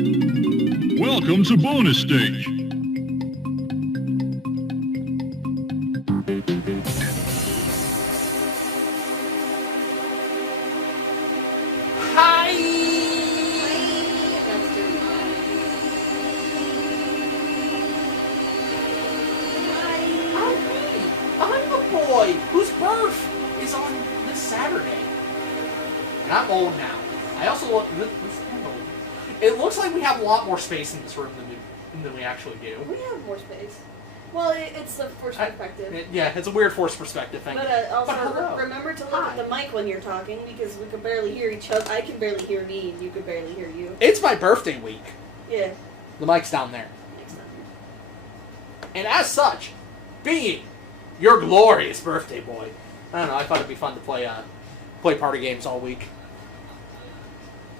Welcome to bonus stage. Hi! I'm the boy whose birth is on this Saturday. And I'm old now. I also look. This it looks like we have a lot more space in this room than we actually do. We have more space. Well, it's the forced perspective. Yeah, it's a weird forced perspective thing. But also hello. remember to look at the mic when you're talking because we could barely hear each other. I can barely hear me, and you could barely hear you. It's my birthday week. Yeah. The mic's down there. Next time. And as such, being your glorious birthday boy, I don't know, I thought it'd be fun to play party games all week.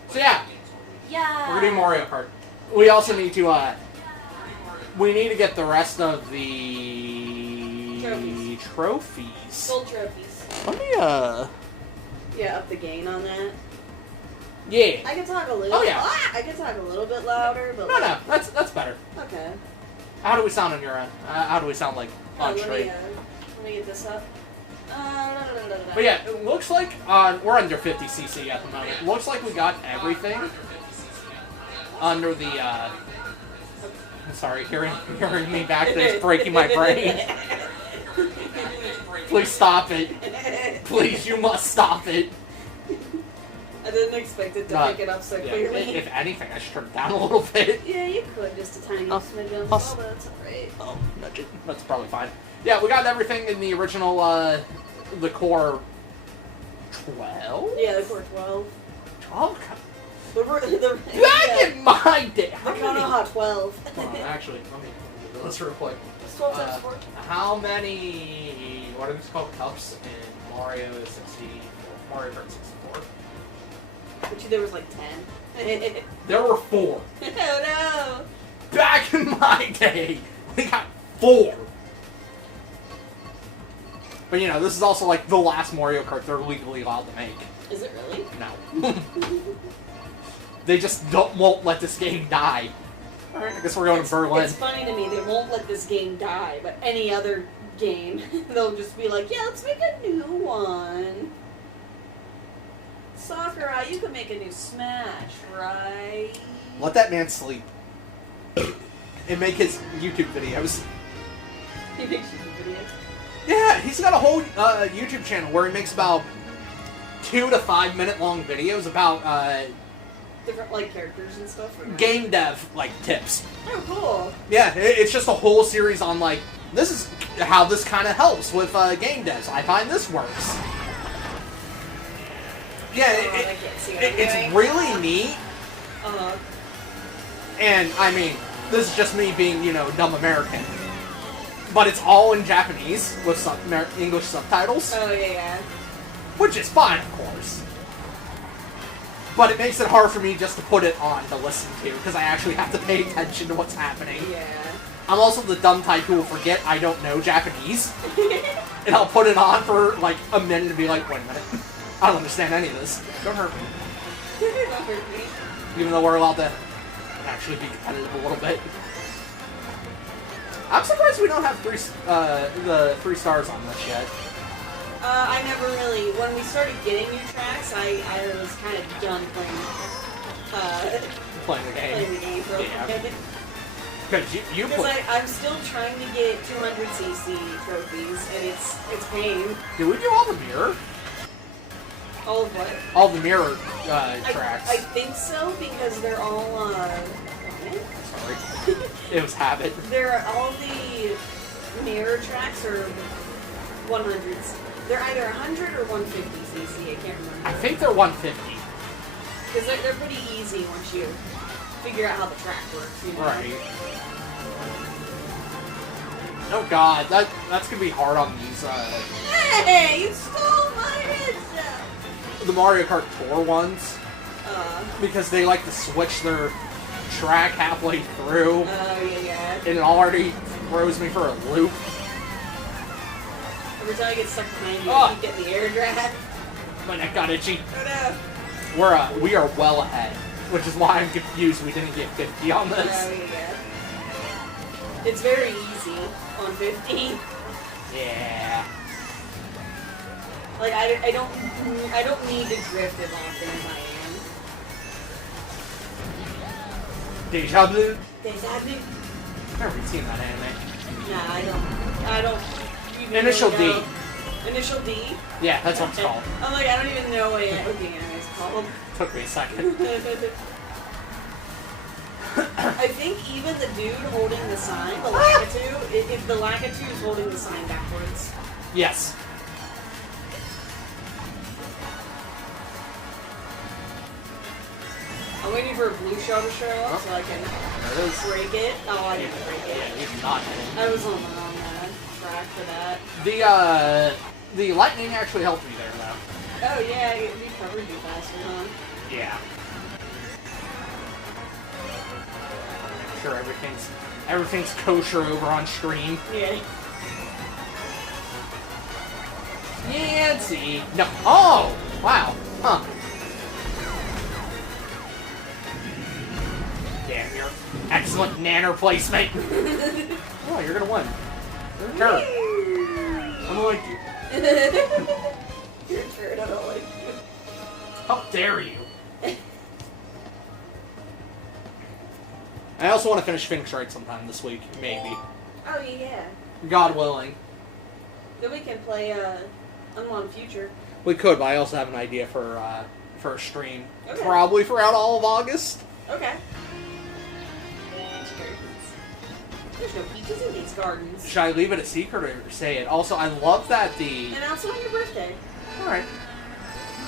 So yeah, Yeah. we're gonna do Mario Kart. We also need to we need to get the rest of the trophies. Gold trophies. Let me Yeah, up the gain on that. yeah. I can talk a little. Oh, yeah. I can talk a little bit louder, but No, that's better. Okay. How do we sound on your end? How do we sound like on straight? Let me get this up. But yeah, it looks like we're under 50 cc at the moment. It looks like we got everything under the. I'm sorry, hearing me back there is breaking my brain. Please stop it. Please, you must stop it. I didn't expect it to pick it up so clearly. If anything, I should turn it down a little bit. Yeah, you could, just a tiny smidgen. Oh, that's alright. Oh, nudge it. That's probably fine. Yeah, we got everything in the original, the core 12? Yeah, the core 12. 12? Back in my day! The Konoha 12. Actually, let me do this real quick. It's 12 times 4. How many, what are these called, cups in Mario 64? Mario Kart 64? Which there was like 10. There were 4. Oh no! Back in my day, we got 4. But you know, this is also like the last Mario Kart they're legally allowed to make. Is it really? No. They just won't let this game die. Alright, I guess we're going to Berlin. It's funny to me, they won't let this game die, but any other game, they'll just be like, yeah, let's make a new one. Sakurai, you can make a new Smash, right? Let that man sleep. And make his YouTube videos. He makes YouTube videos. Yeah, he's got a whole YouTube channel where he makes about 2 to 5 minute long videos about different like characters and stuff. Game dev like tips. Oh, cool. Yeah, it's just a whole series on like this is how this kind of helps with game devs. I find this works. Yeah, it's really neat. And I mean, this is just me being, you know, dumb American. But it's all in Japanese with English subtitles. Oh, yeah. Which is fine, of course. But it makes it hard for me just to put it on to listen to, because I actually have to pay attention to what's happening. Yeah. I'm also the dumb type who will forget I don't know Japanese. And I'll put it on for like a minute and be like, wait a minute. I don't understand any of this. Don't hurt me. Don't hurt me. Even though we're allowed to actually be competitive a little bit. I'm surprised we don't have the 3 stars on this yet. I never really, when we started getting new tracks, I was kind of done playing the game. Playing the game for a bit. Because I'm still trying to get 200cc trophies, and it's pain. Did we do all the mirror? All of what? All the mirror tracks. I think so, because they're all, Sorry. It was habit. All the mirror tracks are 100s. They're either 100 or 150cc, I can't remember. I think they're 150. Because they're pretty easy once you figure out how the track works, you know? Right. Oh god, that's gonna be hard on these, Hey! You stole my headset! the Mario Kart Tour ones. Because they like to switch their track halfway through. Oh, yeah. And it already throws me for a loop. Every time I get stuck behind you, Oh. you get the air drag. My neck got itchy. Oh no. We are well ahead. which is why I'm confused we didn't get 50 on this. Oh, yeah. It's very easy on 50. Yeah. Like, I don't need to drift as often as I am. Deja vu? Deja vu? Never even seen that anime. Nah, I don't even Initial really D. know. Initial D? Yeah, that's what it's called. I'm like, I don't even know what the anime is called. Took me a second. I think even the dude holding the sign, the Lakitu, if the Lakitu is holding the sign backwards. Yes. I'm waiting for a blue shell to show up so I can There it is. break it. Oh, I didn't break Yeah, it. he's not. I was on the wrong track for that. The lightning actually helped me there, though. Oh yeah, you recovered you faster, huh? Yeah. Sure, everything's kosher over on stream. Yeah. Yeah, let's see. No. Oh! Wow. Huh. Damn, your excellent nanner placement. Oh, you're gonna win. You're a turd. I don't like you. You're a turd, I don't like you. How dare you? I also want to finish Phoenix Wright sometime this week, maybe. Oh yeah. God willing. Then we can play Unlocked Future. We could, but I also have an idea for a stream. Okay. Probably throughout all of August. Okay. There's no peaches in these gardens. Should I leave it a secret or say it? Also, I love that the... Announce it on your birthday. Alright.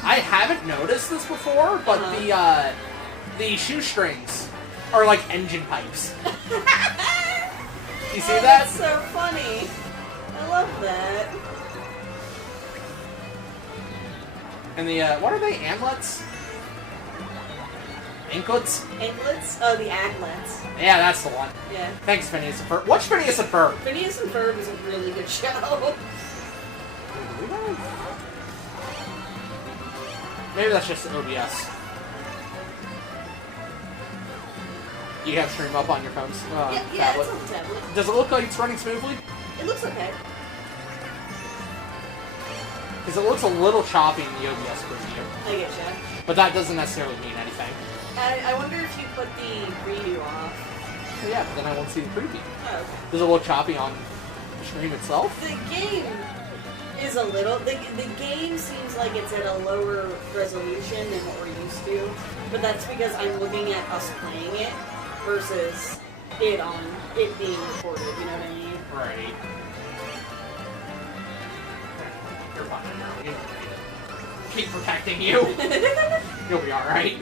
I haven't noticed this before, but the shoestrings are like engine pipes. You see that? That's so funny. I love that. And the, what are they? Antlets? Anklets? Anklets? Oh, the Aglets. Yeah, that's the one. Yeah. Thanks, Phineas and Ferb. Watch Phineas and Ferb. Phineas and Ferb is a really good show. Maybe that's just OBS. You have stream up on your phone's yeah, tablet. it's on the tablet. Does it look like it's running smoothly? It looks okay. Because it looks a little choppy in the OBS preview. I get you. But that doesn't necessarily mean anything. I wonder if you put the preview off. Yeah, but then I won't see the preview. Oh, okay. Does it look choppy on the stream itself? The game is a little... The game seems like it's at a lower resolution than what we're used to. But that's because I'm looking at us playing it versus it being recorded, you know what I mean? Right. You're fine now. You don't need it. Keep protecting you. You'll be alright.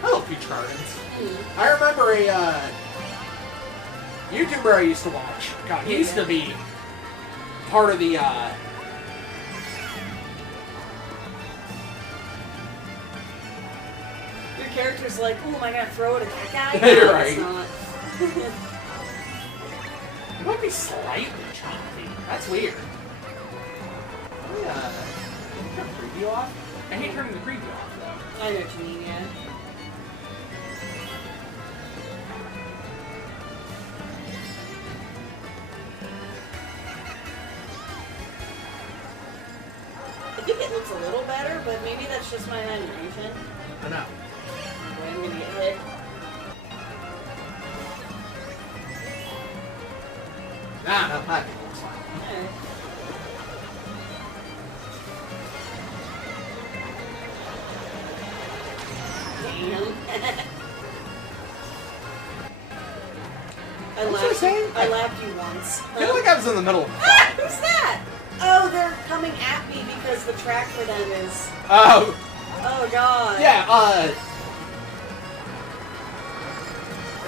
Hello, Peach Gardens. I remember a YouTuber I used to watch. God, he used to be part of the Your character's like, oh, am I gonna throw it at that guy? You're No, right. it's not. It might be slightly choppy. That's weird. Turn the preview off? I hate turning the preview off, though. I know what you mean, yeah. I think it looks a little better, but maybe that's just my imagination. I know. Boy, I'm gonna get hit. Nah, no, that looks fine. Alright. Damn. What was I saying? I laughed you once. I feel like I was in the middle of Ah, who's that? Oh, they're coming at me because the track for them is... Oh, Oh, God. yeah,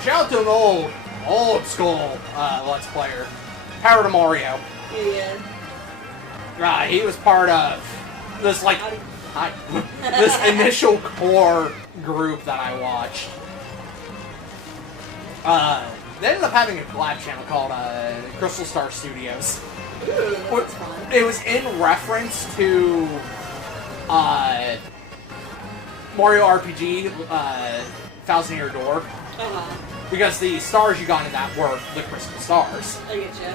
shout out to an old school, Let's Player. Power to Mario. Yeah. He was part of this, like, this initial core group that I watched. They ended up having a collab channel called Crystal Star Studios. Ooh, that's fun. It was in reference to Mario RPG, Thousand Year Door. Uh-huh. Because the stars you got in that were the crystal stars. I get you.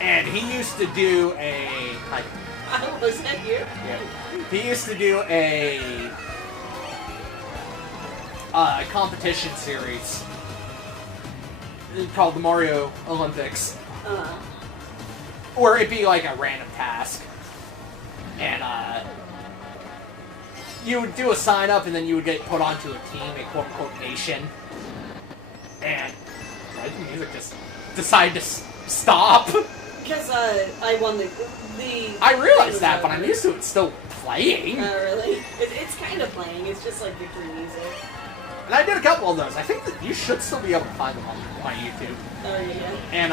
And he used to do Was that you? Yeah. He used to do a competition series called the Mario Olympics, Uh-huh. where it'd be like a random task, and you would do a sign up, and then you would get put onto a team, a quote unquote nation, and why did the music just decide to stop? Because I won the. I realized that, but I'm used to it still playing. Oh, really? It's kind of playing. It's just like victory music. And I did a couple of those. I think that you should still be able to find them on YouTube. Oh, yeah. And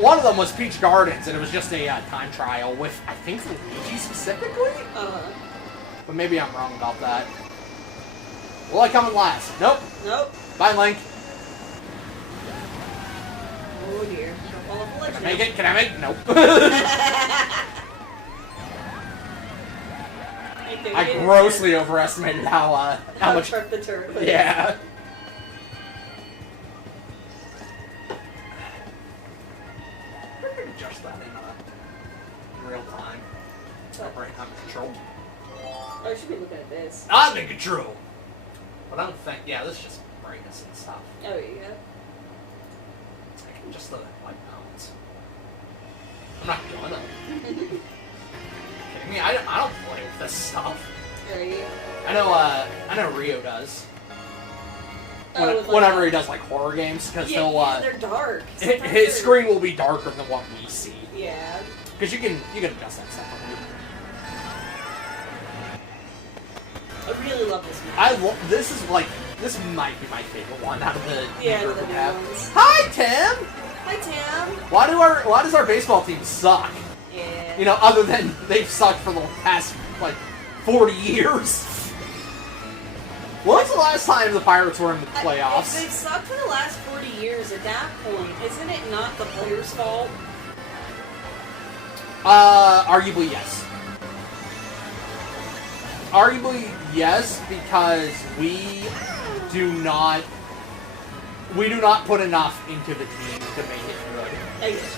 one of them was Peach Gardens, and it was just a time trial with, I think, Luigi specifically? Uh-huh. But maybe I'm wrong about that. Will I come in last? Nope. Nope. Bye, Link. Oh, dear. Don't fall off the ledge Can I now. make it? Can I make it? Nope. I grossly overestimated how much... sharp the turret was. Yeah. We're going to adjust that in real time. Right, I'm in control. Oh, I should be looking at this. I'm in control! But I don't think... Yeah, this is just brightness and stuff. Oh, yeah. I can just the white balance. I'm not gonna. Kidding me? I don't play with this stuff. Are you? I know Rio does. Oh, with, like, Whenever he does like horror games, because yeah, he'll yeah, they're dark. his Sometimes screen will be darker than what we see. Yeah. Because you can adjust that stuff. I really love this movie. This might be my favorite one out of the Yeah, group the we new have. ones. Hi, Tim. Hi, Tim. Why does our baseball team suck? Yeah. You know, other than they've sucked for the past, like, 40 years. When was the last time the Pirates were in the If playoffs? they've sucked for the last 40 years, at that point, isn't it not the players' fault? Arguably, yes. Arguably, yes, because we do not put enough into the team to make it good. I get ya.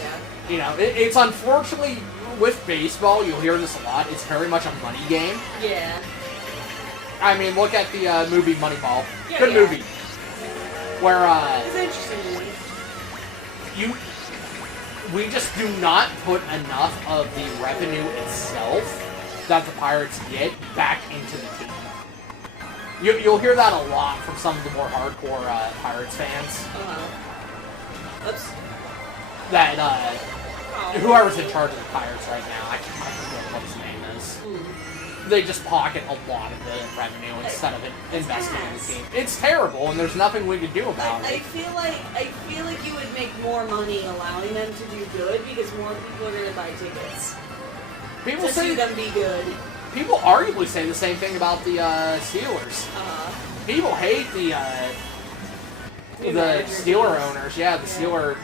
You know, it's unfortunately, with baseball, you'll hear this a lot, it's very much a money game. Yeah. I mean, look at the movie Moneyball. Yeah, Good yeah. movie. Where, It's an interesting movie. we just do not put enough of the revenue itself that the Pirates get back into the team. You'll hear that a lot from some of the more hardcore Pirates fans. Oops. That, Oh. whoever's in charge of the Pirates right now, I forget what his name is. They just pocket a lot of the revenue instead of investing in the team. It's terrible, and there's nothing we can do about I it. feel like you would make more money allowing them to do good because more people are going to buy tickets People to see say them be good. people arguably say the same thing about the Steelers. People hate the manager Steeler teams. owners. Yeah, the Steeler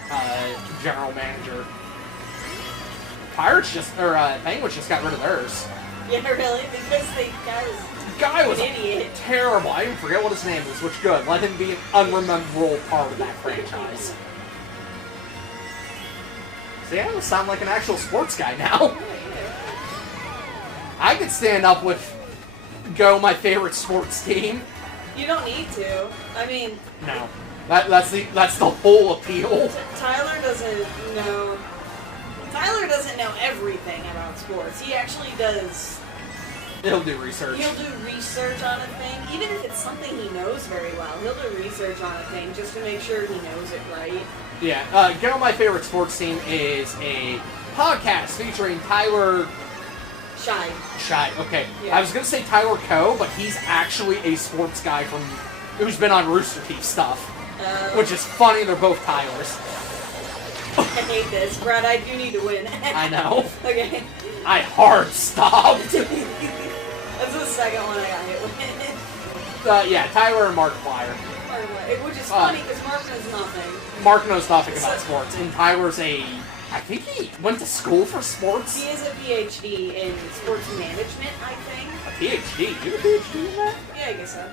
general manager. Pirates Penguins just got rid of theirs. Yeah, really? Because the Guy was an idiot. terrible. I even forget what his name is, which good. Let him be an unrememberable part of that franchise. See, I sound like an actual sports guy now. I could stand up with my favorite sports team. You don't need to. I mean, No. That's the whole appeal. Tyler doesn't know everything about sports. He actually does. He'll do research. He'll do research on a thing, even if it's something he knows very well. He'll do research on a thing just to make sure he knows it right. Yeah. My favorite sports team is a podcast featuring Tyler Shy. Okay. Yeah. I was gonna say Tyler Coe, but he's actually a sports guy who's been on Rooster Teeth stuff, which is funny. They're both Tylers. I hate this, Brad. I do need to win. I know. Okay. I hard stopped. That's the second one I got hit with. Yeah, Tyler and Markiplier. Which is funny because Mark knows nothing. Mark knows nothing about sports, and Tyler's I think he went to school for sports. He is a PhD in sports management, I think. A PhD? You have a PhD in that? Yeah, I guess so.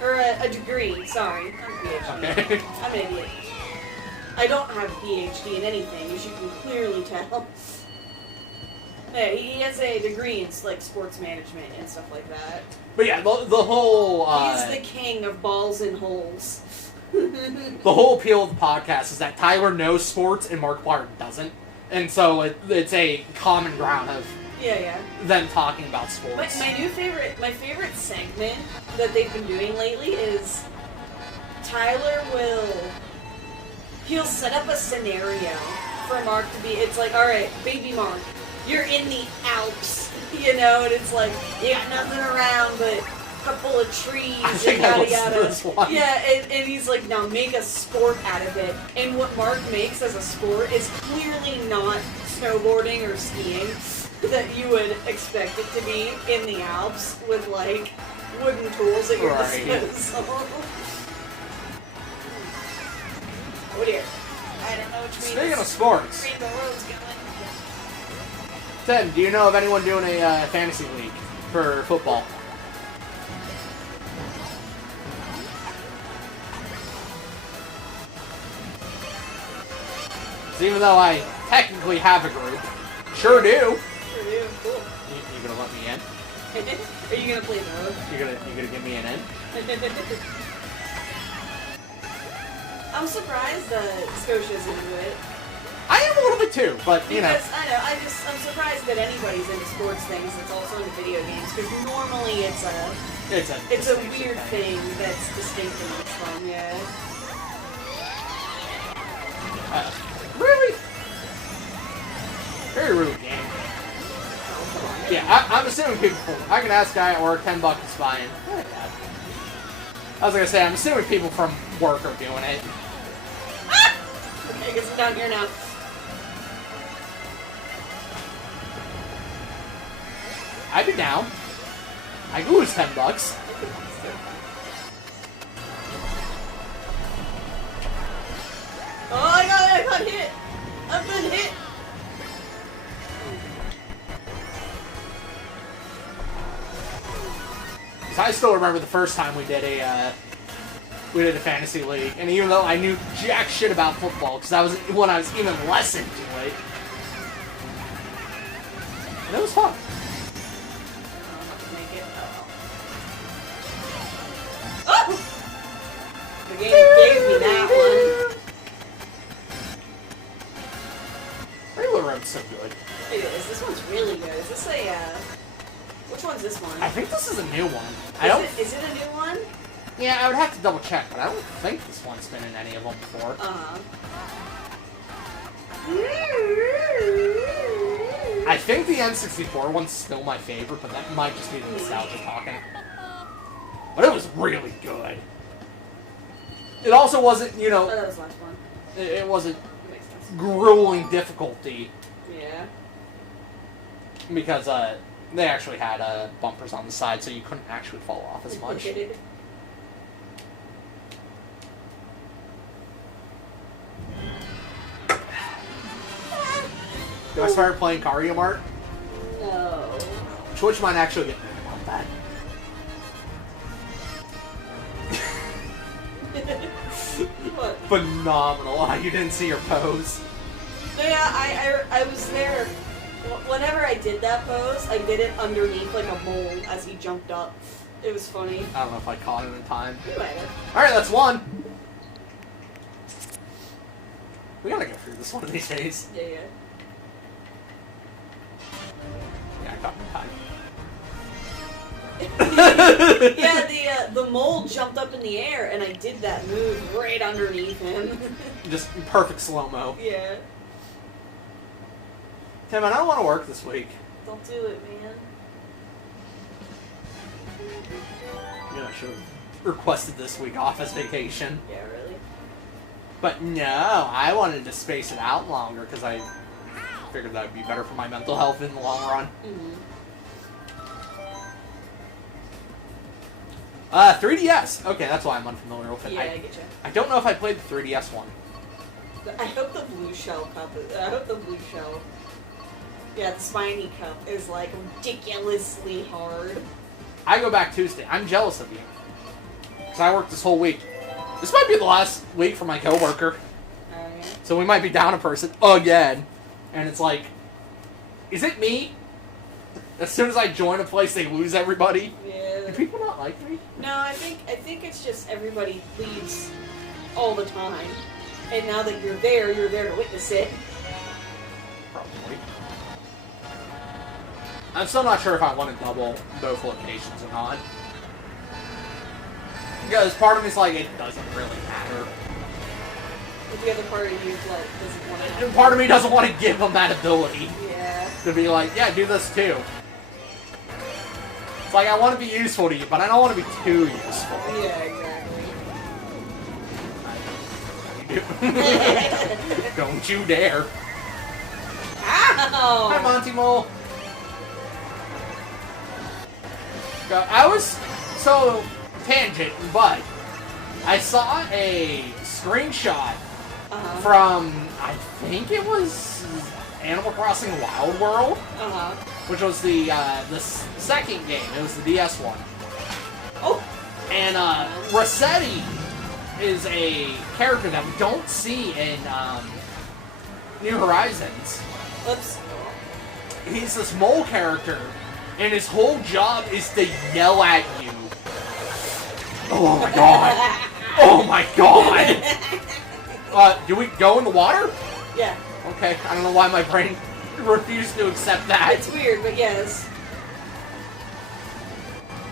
Or a degree, sorry. Not a PhD. Okay. I'm an idiot. I don't have a PhD in anything, as you can clearly tell. Yeah, he has a degree in like sports management and stuff like that. But yeah, the whole... He's the king of balls and holes. The whole appeal of the podcast is that Tyler knows sports and Markiplier doesn't. And so it's a common ground of them talking about sports. My favorite segment that they've been doing lately is Tyler he'll set up a scenario for Mark to be, it's like, alright, baby Mark, you're in the Alps, you know, and it's like, you got nothing around but a couple of trees and yada yada. Yeah, and he's like, now make a sport out of it. And what Mark makes as a sport is clearly not snowboarding or skiing that you would expect it to be in the Alps with like wooden tools at your disposal. Oh dear. I don't know which way Speaking of sports, Rainbow Road's going. Tim, do you know of anyone doing a fantasy league for football? So even though I technically have a group, sure do. Sure do. Cool. You gonna let me in? Are you gonna play the road? You gonna give me an in? I'm surprised Scotia's into it. I am a little bit too, but you know. Because, I know, I'm surprised that anybody's into sports things that's also into video games, because normally it's a weird thing that's distinct and much fun, yeah. Really? Very rude game. Oh, come on. Yeah, I'm assuming people, I can ask guy or $10 is fine. I was gonna say, I'm assuming people from work are doing it. Ah! Okay, I guess I'm down here now. I'd be down. I could lose $10. Oh, I got hit! I've been hit! I still remember the first time we did a fantasy league, and even though I knew jack shit about football, because that was when I was even less into it, and it was fun. Oh! The game gave me that one. Prelude Road's so good. It is. This one's really good. Is this a, which one's this one? I think this is a new one. Is it a new one? Yeah, I would have to double check, but I don't think this one's been in any of them before. I think the N64 one's still my favorite, but that might just be the nostalgia talking. But it was really good. It also wasn't, you know... Oh, that was the last one. It wasn't grueling difficulty. Yeah. Because, they actually had, bumpers on the side, so you couldn't actually fall off as much. Do I start playing Mario Mart? No. Twitch might actually get mad about that. What? Phenomenal. You didn't see your pose. Yeah, I was there. Whenever I did that pose, I did it underneath like a mole as he jumped up. It was funny. I don't know if I caught it in time. You might have. Alright, that's one. We gotta go through this one of these days. Yeah. Yeah, I caught it in time. Yeah, the mole jumped up in the air, and I did that move right underneath him. Just perfect slow-mo. Yeah. Tim, I don't want to work this week. Don't do it, man. Yeah, I should have requested this week off as vacation. Yeah, really? But no, I wanted to space it out longer because I figured that would be better for my mental health in the long run. Mm-hmm. 3DS. Okay, that's why I'm unfamiliar with it. Yeah, I get you. I don't know if I played the 3DS one. I hope the blue shell yeah, the spiny cup is like ridiculously hard. I go back Tuesday. I'm jealous of you. Because I worked this whole week. This might be the last week for my coworker. Alright. So we might be down a person again. And it's like, is it me? As soon as I join a place, they lose everybody. Yeah. Do people not like me? No, I think it's just everybody leaves all the time. And now that you're there to witness it. Probably. I'm still not sure if I want to double both locations or not. Because part of me's like, it doesn't really matter. But the other part of you like doesn't want to. And part of me doesn't want to give them that ability. Yeah. To be like, yeah, do this too. It's like, I want to be useful to you, but I don't want to be too useful. Yeah, exactly. You do. Don't you dare. Ow! Hi, Monty Mole. I was so tangent, but I saw a screenshot from, I think it was Animal Crossing Wild World, which was the second game. It was the DS one. Oh, and Rossetti is a character that we don't see in New Horizons. Oops. He's this mole character. And his whole job is to yell at you. Oh my god. Oh my god. Do we go in the water? Yeah. Okay, I don't know why my brain refused to accept that. It's weird, but yes.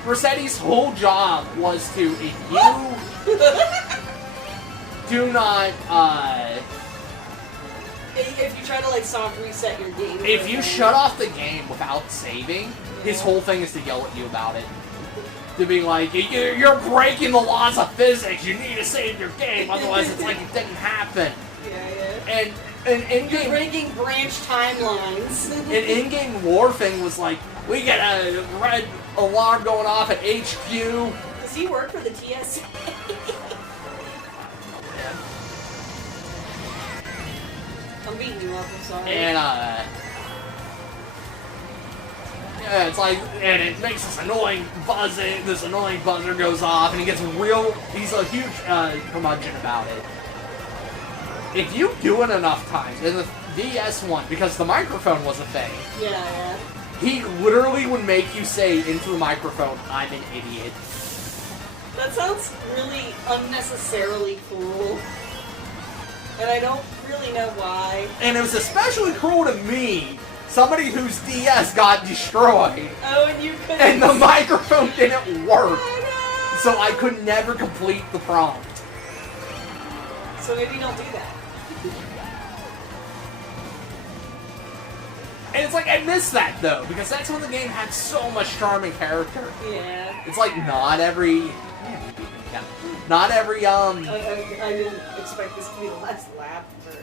Rossetti's whole job was to, if you do not, if you try to like soft reset your game. if you shut off the game without saving, his whole thing is to yell at you about it. To be like, you're breaking the laws of physics, you need to save your game, otherwise it's like it didn't happen. Yeah. And in-game... You're breaking branch timelines. An in-game war thing was like, we get a red alarm going off at HQ. Does he work for the TSA? I'm beating you up, I'm sorry. And, yeah, it's like, and it makes this annoying buzzing, this annoying buzzer goes off, and he gets he's a huge curmudgeon about it. If you do it enough times, in the DS one, because the microphone was a thing, Yeah. he literally would make you say into the microphone, I'm an idiot. That sounds really unnecessarily cruel. And I don't really know why. And it was especially cruel to me, somebody whose DS got destroyed. Oh, and you couldn't... And the microphone didn't work. Oh, no. So I could never complete the prompt. So maybe don't do that. And it's like, I miss that though, because that's when the game had so much charming character. Yeah. It's like not every... Not every, I didn't expect this to be the last lap for...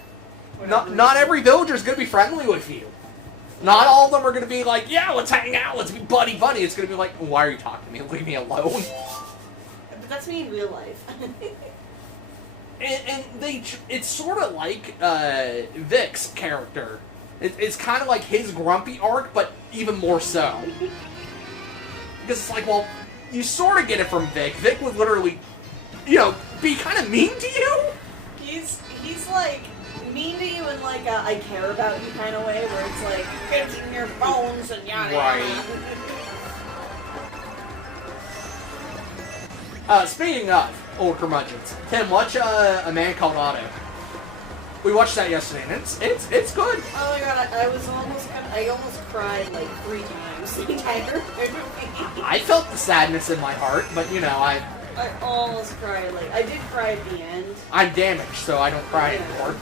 Not every villager's gonna be friendly with you. Not all of them are gonna be like, yeah, let's hang out, let's be buddy-buddy. It's gonna be like, why are you talking to me? Leave me alone. But that's me in real life. And it's sort of like Vic's character. It's kind of like his grumpy arc, but even more so. Because it's like, well, you sort of get it from Vic. Vic would literally, be kind of mean to you. He's like mean to you in like a I care about you kind of way, where it's like pinching your bones and yada yada. Right. Speaking of old curmudgeons, Tim, watch A Man Called Otto. We watched that yesterday, and it's good. Oh my god, I almost cried like 3 times the entire movie. I felt the sadness in my heart, but I almost cried. Like I did cry at the end. I'm damaged, so I don't cry anymore.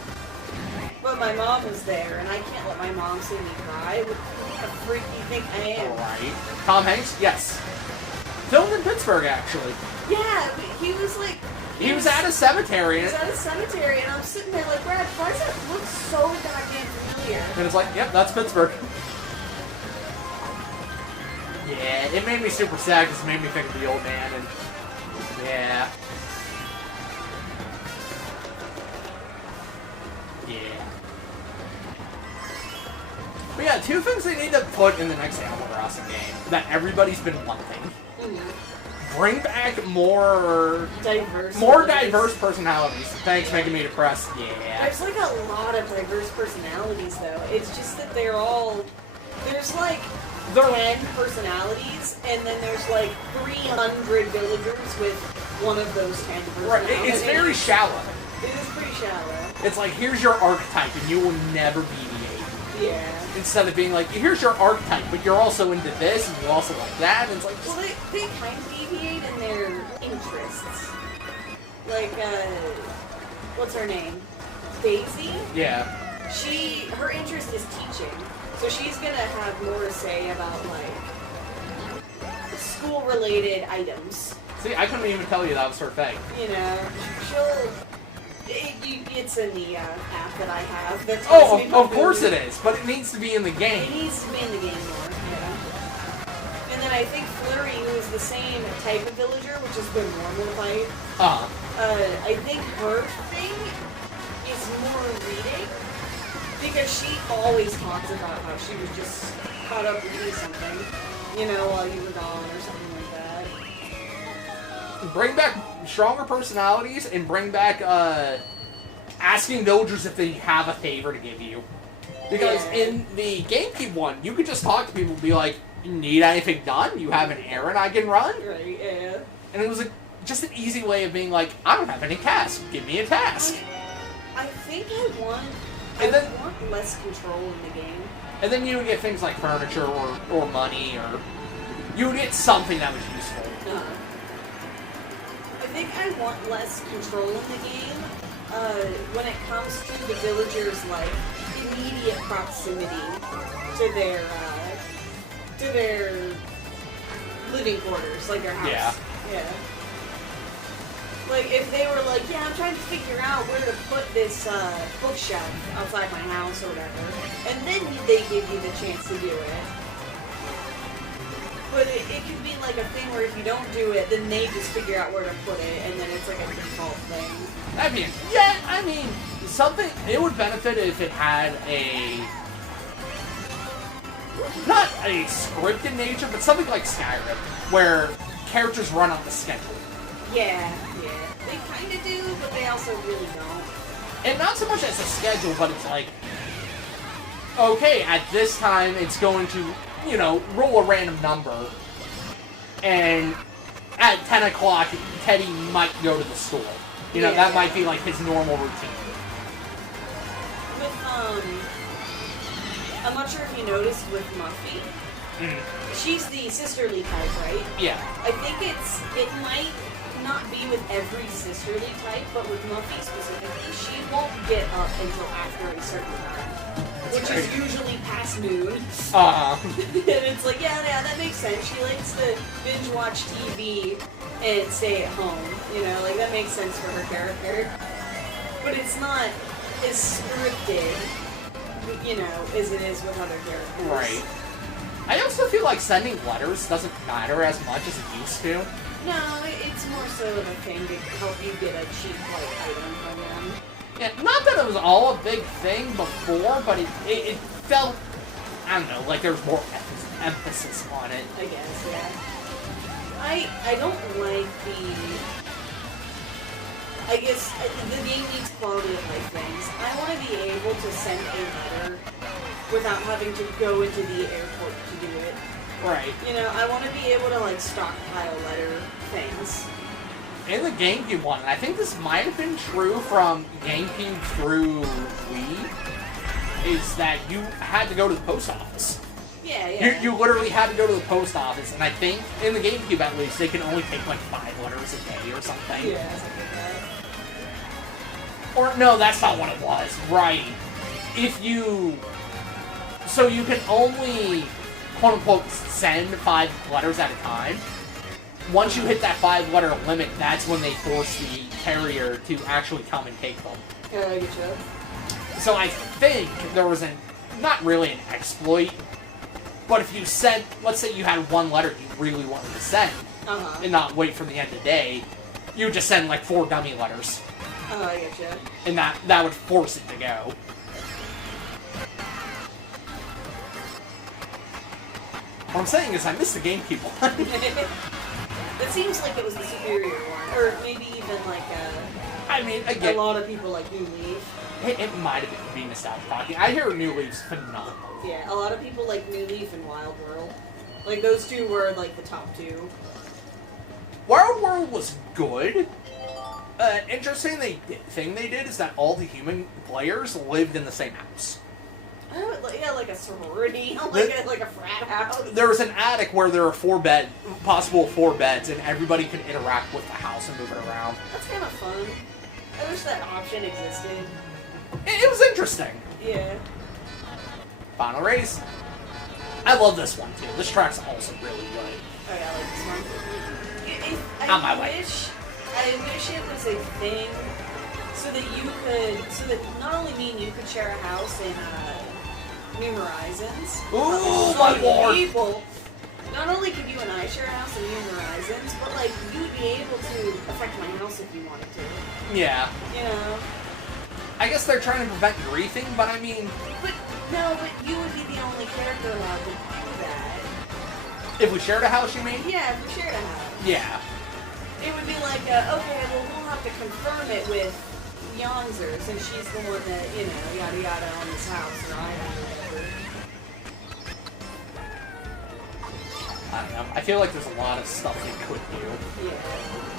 But my mom was there, and I can't let my mom see me cry. What a freak do you think I am? Alright. Tom Hanks? Yes. Filmed in Pittsburgh, actually. Yeah, he was like... He was at a cemetery. He was at a cemetery, and I'm sitting there like, Brad, why does that look so goddamn familiar? And it's like, yep, that's Pittsburgh. Yeah, it made me super sad because it made me think of the old man, and Yeah. Yeah. But yeah, two things they need to put in the next Animal Crossing game that everybody's been wanting. Mm-hmm. Bring back more diverse personalities. Thanks, making me depressed. Yeah. There's like a lot of diverse personalities though. It's just that there's like 10 personalities, and then there's like 300 villagers with one of those 10 personalities. Right, it's very shallow. It is pretty shallow. It's like, here's your archetype, and you will never deviate. Yeah. Instead of being like, here's your archetype, but you're also into this, and you also like that, and it's like... Well, they kind of deviate in their interests. Like, what's her name? Daisy? Yeah. Her interest is teaching. So she's gonna have more to say about, like, school-related items. See, I couldn't even tell you that was her thing. You know, it's in the app that I have. That Oh, of course it is, but it needs to be in the game. It needs to be in the game more, yeah. And then I think Flurry, who is the same type of villager, which is the normal type, I think her thing is more reading, because she always talks about how she was just caught up reading something, you know, while you were gone or something like that. Bring back stronger personalities and bring back asking villagers if they have a favor to give you. Because in the GameCube one, you could just talk to people and be like, need anything done? You have an errand I can run? Right, yeah. And it was just an easy way of being like, I don't have any tasks. Give me a task. I think I want less control in the game. And then you would get things like furniture or money, or you would get something that was useful. I think I want less control in the game when it comes to the villagers' like immediate proximity to their living quarters, like their house. Yeah. Like if they were like, yeah, I'm trying to figure out where to put this bookshelf outside my house or whatever, and then they give you the chance to do it. But it could be like a thing where if you don't do it, then they just figure out where to put it, and then it's like a default thing. I mean, something, it would benefit if it had not a scripted nature, but something like Skyrim, where characters run on the schedule. Yeah. They kind of do, but they also really don't. And not so much as a schedule, but it's like, okay, at this time it's going to, you know, roll a random number, and at 10 o'clock, Teddy might go to the store. You know, that might be like his normal routine. With, I'm not sure if you noticed with Muffy, she's the sisterly type, right? Yeah. I think it might not be with every sisterly type, but with Muffy specifically, she won't get up until after a certain time. Which is usually past noon. And it's like, yeah, that makes sense. She likes to binge watch TV and stay at home. You know, like that makes sense for her character. But it's not as scripted, you know, as it is with other characters. Right. I also feel like sending letters doesn't matter as much as it used to. No, it's more so of a thing to help you get a cheap, like, item from them. Yeah, not that it was all a big thing before, but it felt, I don't know, like there was more emphasis on it. I guess, yeah. I don't like I guess the game needs quality of life things. I want to be able to send a letter without having to go into the airport to do it. Right. You know, I want to be able to, like, stockpile letter things. In the GameCube one, and I think this might have been true from GameCube through Wii, is that you had to go to the post office. Yeah. You literally had to go to the post office, and I think, in the GameCube at least, they can only take like 5 letters a day or something. Yeah, something like that. Or, no, that's not what it was. Right. So you can only, quote-unquote, send 5 letters at a time. Once you hit that 5-letter limit, that's when they force the carrier to actually come and take them. Yeah, I get you. So I think there was not really an exploit, but if you sent, let's say you had 1 letter you really wanted to send, and not wait for the end of the day, You would just send like 4 dummy letters. Oh, I getcha. And that would force it to go. What I'm saying is I missed the GameCube one. It seems like it was the superior one. Or maybe even like I mean, again, a lot of people like New Leaf. it might have been being nostalgic talking. I hear New Leaf's phenomenal. Yeah, a lot of people like New Leaf and Wild World. Like, those two were like the top 2. Wild World was good. Interesting thing they did is that all the human players lived in the same house. Yeah, like a sorority, like a frat house. There was an attic where there were possible 4 beds, and everybody could interact with the house and move it around. That's kind of fun. I wish that option existed. It was interesting. Yeah. Final race. I love this one too. This track's also really good. Oh yeah, I like this one. On my way. I wish it was a thing so that not only me and you could share a house in New Horizons. Ooh, my lord! People. Not only could you and I share a house in New Horizons, but like you'd be able to affect my house if you wanted to. Yeah. You know. I guess they're trying to prevent griefing, but I mean. But you would be the only character allowed to do that. If we shared a house, you mean? Yeah, if we shared a house. Yeah. It would be like, okay, well, we'll have to confirm it with Yonzer, since she's the one that, yada yada on this house, or I don't know, whatever. I don't know. I feel like there's a lot of stuff they could do. Yeah.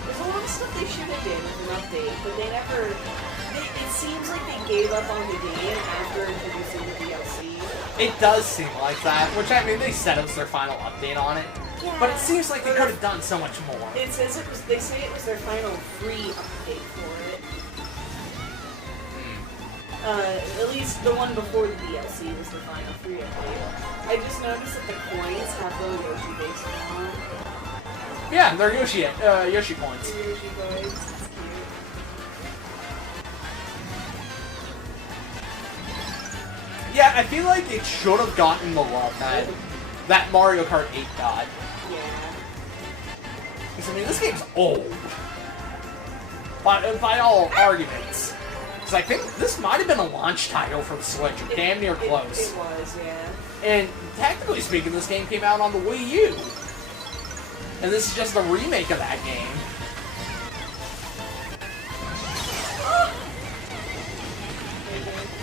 There's a lot of stuff they should have did with an update, but they never... It seems like they gave up on the game after introducing the DLC. It does seem like that, which, I mean, they said it was their final update on it. Yeah, but it seems like they could have done so much more. It says they say it was their final free update for it. At least the one before the DLC was the final free update. I just noticed that the coins have the Yoshi based on. Yeah, they're Yoshi points. The Yoshi coins. It's cute. Yeah, I feel like it should have gotten the love that Mario Kart 8 got. Yeah. Because, I mean, this game's old. By all arguments. Because I think this might have been a launch title for the Switch, or damn near close. It was, yeah. And technically speaking, this game came out on the Wii U. And this is just a remake of that game.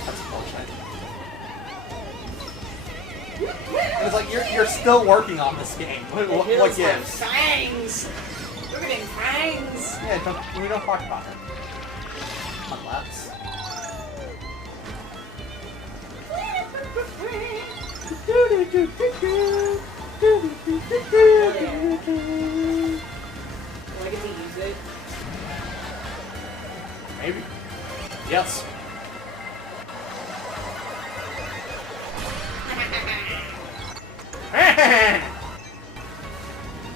That's unfortunate. And it's like, you're still working on this game. What gives? Fangs! Look at them fangs! Yeah, we don't talk about it. Unless... Do I get to use it? Maybe. Yes.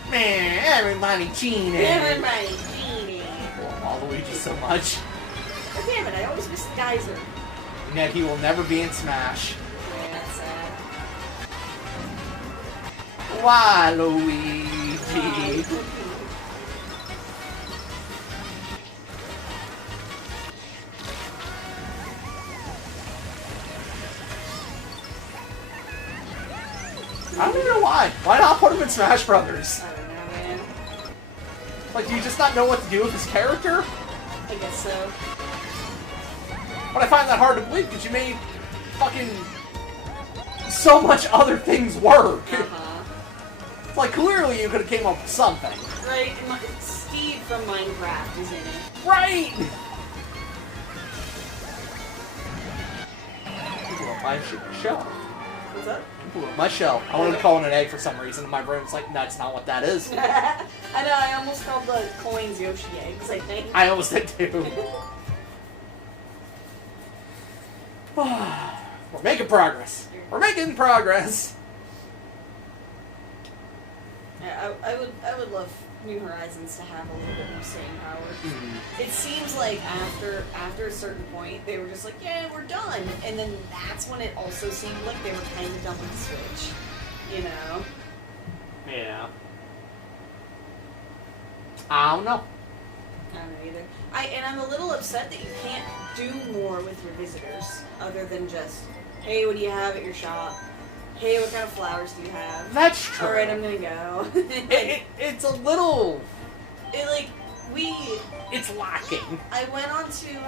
Man, everybody cheating. Everybody cheating. Waluigi so much. Oh, damn it, I always miss the geyser. And yet he will never be in Smash. Yeah, that's sad. Waluigi. I don't even know why. Why not put him in Smash Brothers? I don't know, man. Like, do you just not know what to do with his character? I guess so. But I find that hard to believe because you made fucking so much other things work. It's like, clearly you could have came up with something. Right, and Steve from Minecraft is in it. Right! People at my shell. What's up? People at my shell. I wanted to call it an egg for some reason, and my brain was like, no, that's not what that is. I know, I almost called the coins Yoshi eggs, I think. I almost did too. We're making progress. We're making progress. Yeah, I would love New Horizons to have a little bit more staying power. It seems like after a certain point, they were just like, yeah, we're done. And then that's when it also seemed like they were kind of done with the Switch. You know? Yeah. I don't know. I don't know either. I'm a little upset that you can't do more with your visitors other than just, hey, what do you have at your shop? Hey, what kind of flowers do you have? That's true. All right, I'm gonna go. It's a little. It's lacking. I went on to.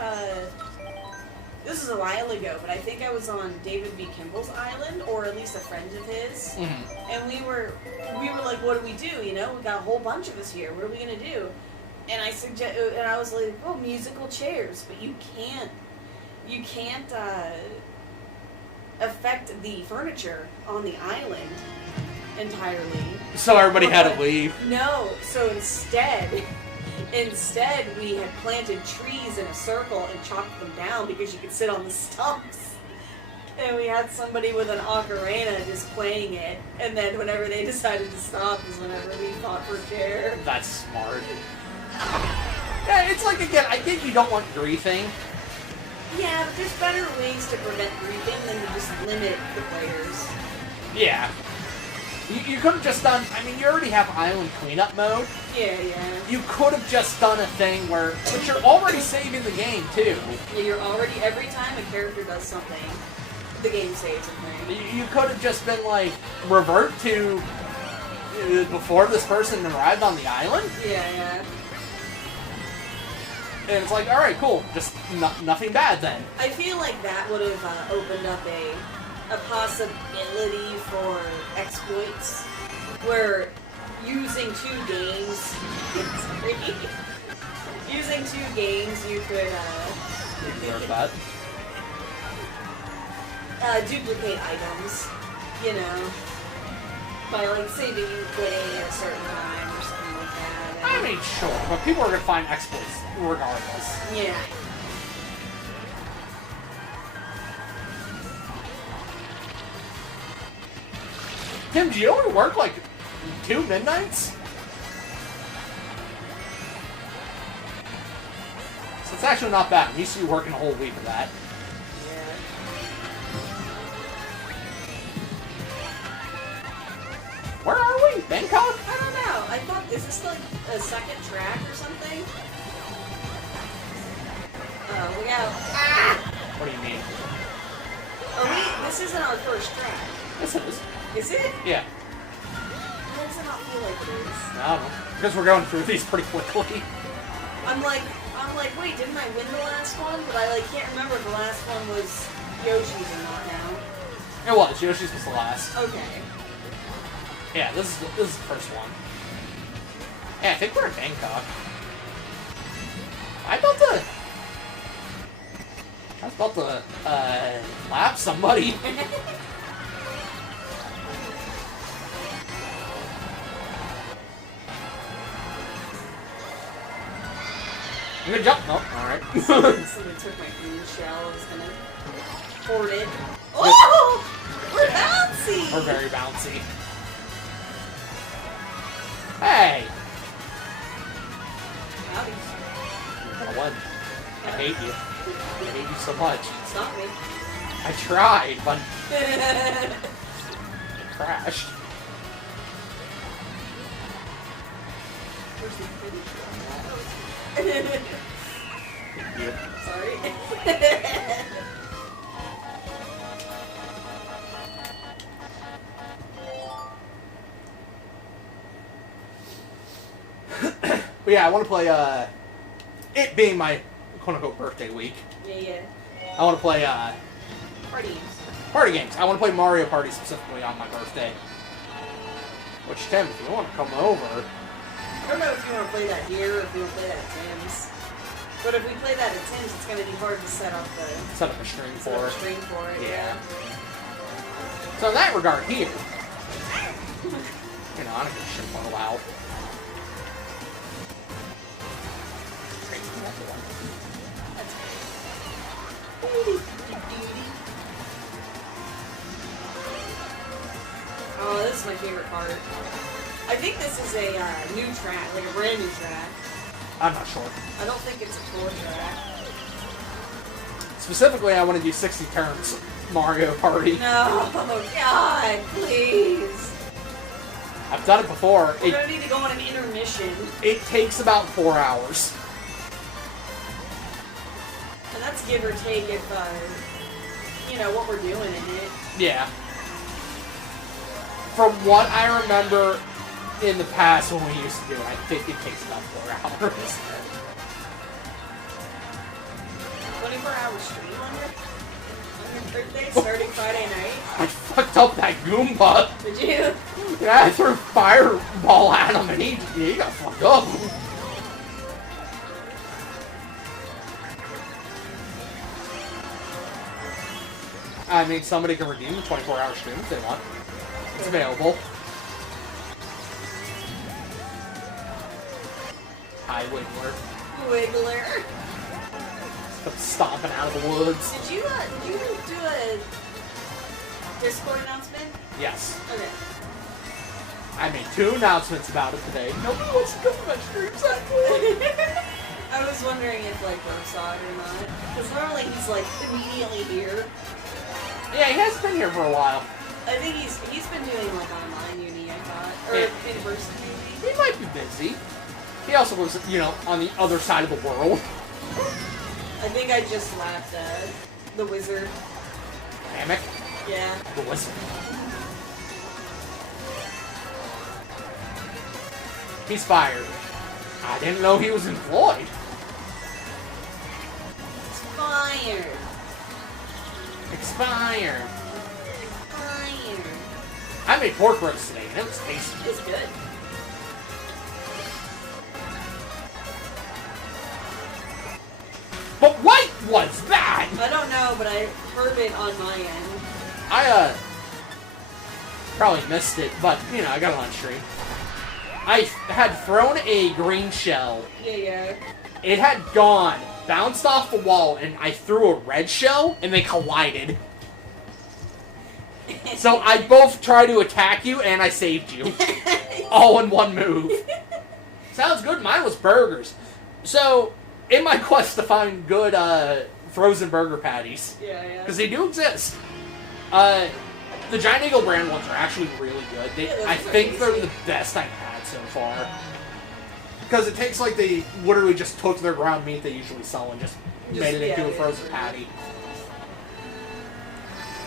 This was a while ago, but I think I was on David B. Kimball's island, or at least a friend of his. Mm-hmm. And we were like, what do we do? You know, we got a whole bunch of us here. What are we gonna do? And I was like, oh, musical chairs, but you can't affect the furniture on the island entirely. So everybody had to leave. No, so instead we had planted trees in a circle and chopped them down because you could sit on the stumps. And we had somebody with an ocarina just playing it, and then whenever they decided to stop is whenever we fought for chair. That's smart. Yeah, it's like, again, I get you don't want griefing. Yeah, but there's better ways to prevent griefing than to just limit the players. Yeah. You could have just done, I mean, you already have island cleanup mode. Yeah. You could have just done a thing where, but you're already saving the game, too. Yeah, you're already, every time a character does something, the game saves a thing. You could have just been like, revert to before this person arrived on the island. Yeah. And it's like, alright, cool. Just nothing bad then. I feel like that would have opened up a possibility for exploits where using two games you could Ignore that. duplicate items, you know, by like saving you play at a certain time or something like that. I mean, sure, but people are going to find exploits regardless. Yeah. Tim, do you only work like 2 midnights? So it's actually not bad. I'm used to you working a whole week of that. Yeah. Where are we? Bangkok? I don't know. I thought, is this like a second track or something? Look out. Ah! What do you mean? This isn't our first track. This is. Is it? Yeah. Why does it not feel like it is? I don't know. Because we're going through these pretty quickly. I'm like, wait, didn't I win the last one? But I can't remember if the last one was Yoshi's or not now. It was. Yoshi's was the last. Okay. Yeah, this is the first one. Yeah, I think we're in Bangkok. I was about to lap somebody. I'm gonna jump. Oh, alright. Somebody took my green shell. I was gonna hoard it. Oh! We're bouncy! We're very bouncy. Hey! Howdy. You're gonna win. I hate you. I hate you so much. Stop me. I tried, but it crashed. Where's the finish Thank you. Sorry. But yeah, I want to play, it being my quote-unquote birthday week, Yeah. I want to play, Party games. party games. I want to play Mario Party specifically on my birthday. Which, Tim, if you want to come over... I don't know if you want to play that here or if you want to play that at Tim's. But if we play that at Tim's, it's going to be hard to set up a stream for it. stream for it. Yeah. So in that regard, here, you know, I don't give a shit for a while. Oh, this is my favorite part. I think this is a new track, like a brand new track. I'm not sure. I don't think it's a tour track. Specifically, I want to do 60 turns Mario Party. No, God, please. I've done it before. We're gonna need to go on an intermission. It takes about 4 hours. That's give or take if, what we're doing in it. Yeah. From what I remember in the past when we used to do it, I think it takes about 4 hours. 24-hour stream on your birthday, starting Friday night? I fucked up that Goomba. Did you? Yeah, I threw fireball at him and he got fucked up. I mean, somebody can redeem the 24-hour stream if they want. It's available. Hi, Wiggler. Wiggler. Come stomping out of the woods. Did you do a Discord announcement? Yes. Okay. I made 2 announcements about it today. Nobody wants to come to my streams, I was wondering if, Burke saw it or not. Because normally he's, immediately here. Yeah, he has been here for a while. I think he's been doing, online uni, I thought. Or Yeah. university uni. He might be busy. He also lives, on the other side of the world. I think I just laughed at the wizard. Hammock? Yeah. The wizard. He's fired. I didn't know he was employed. Expired. Expired. Expired. I made pork roast today, and it was tasty. It's good. But what was that? I don't know, but I heard it on my end. I, probably missed it, but, I got it on stream. I had thrown a green shell. Yeah. It had gone, bounced off the wall, and I threw a red shell, and they collided. So I both tried to attack you, and I saved you. All in one move. Sounds good. Mine was burgers. So, in my quest to find good frozen burger patties, Yeah. because they do exist, the Giant Eagle brand ones are actually really good. I think they're the best I've had so far. Because it takes they literally just took their ground meat they usually sell and just made it into a frozen patty.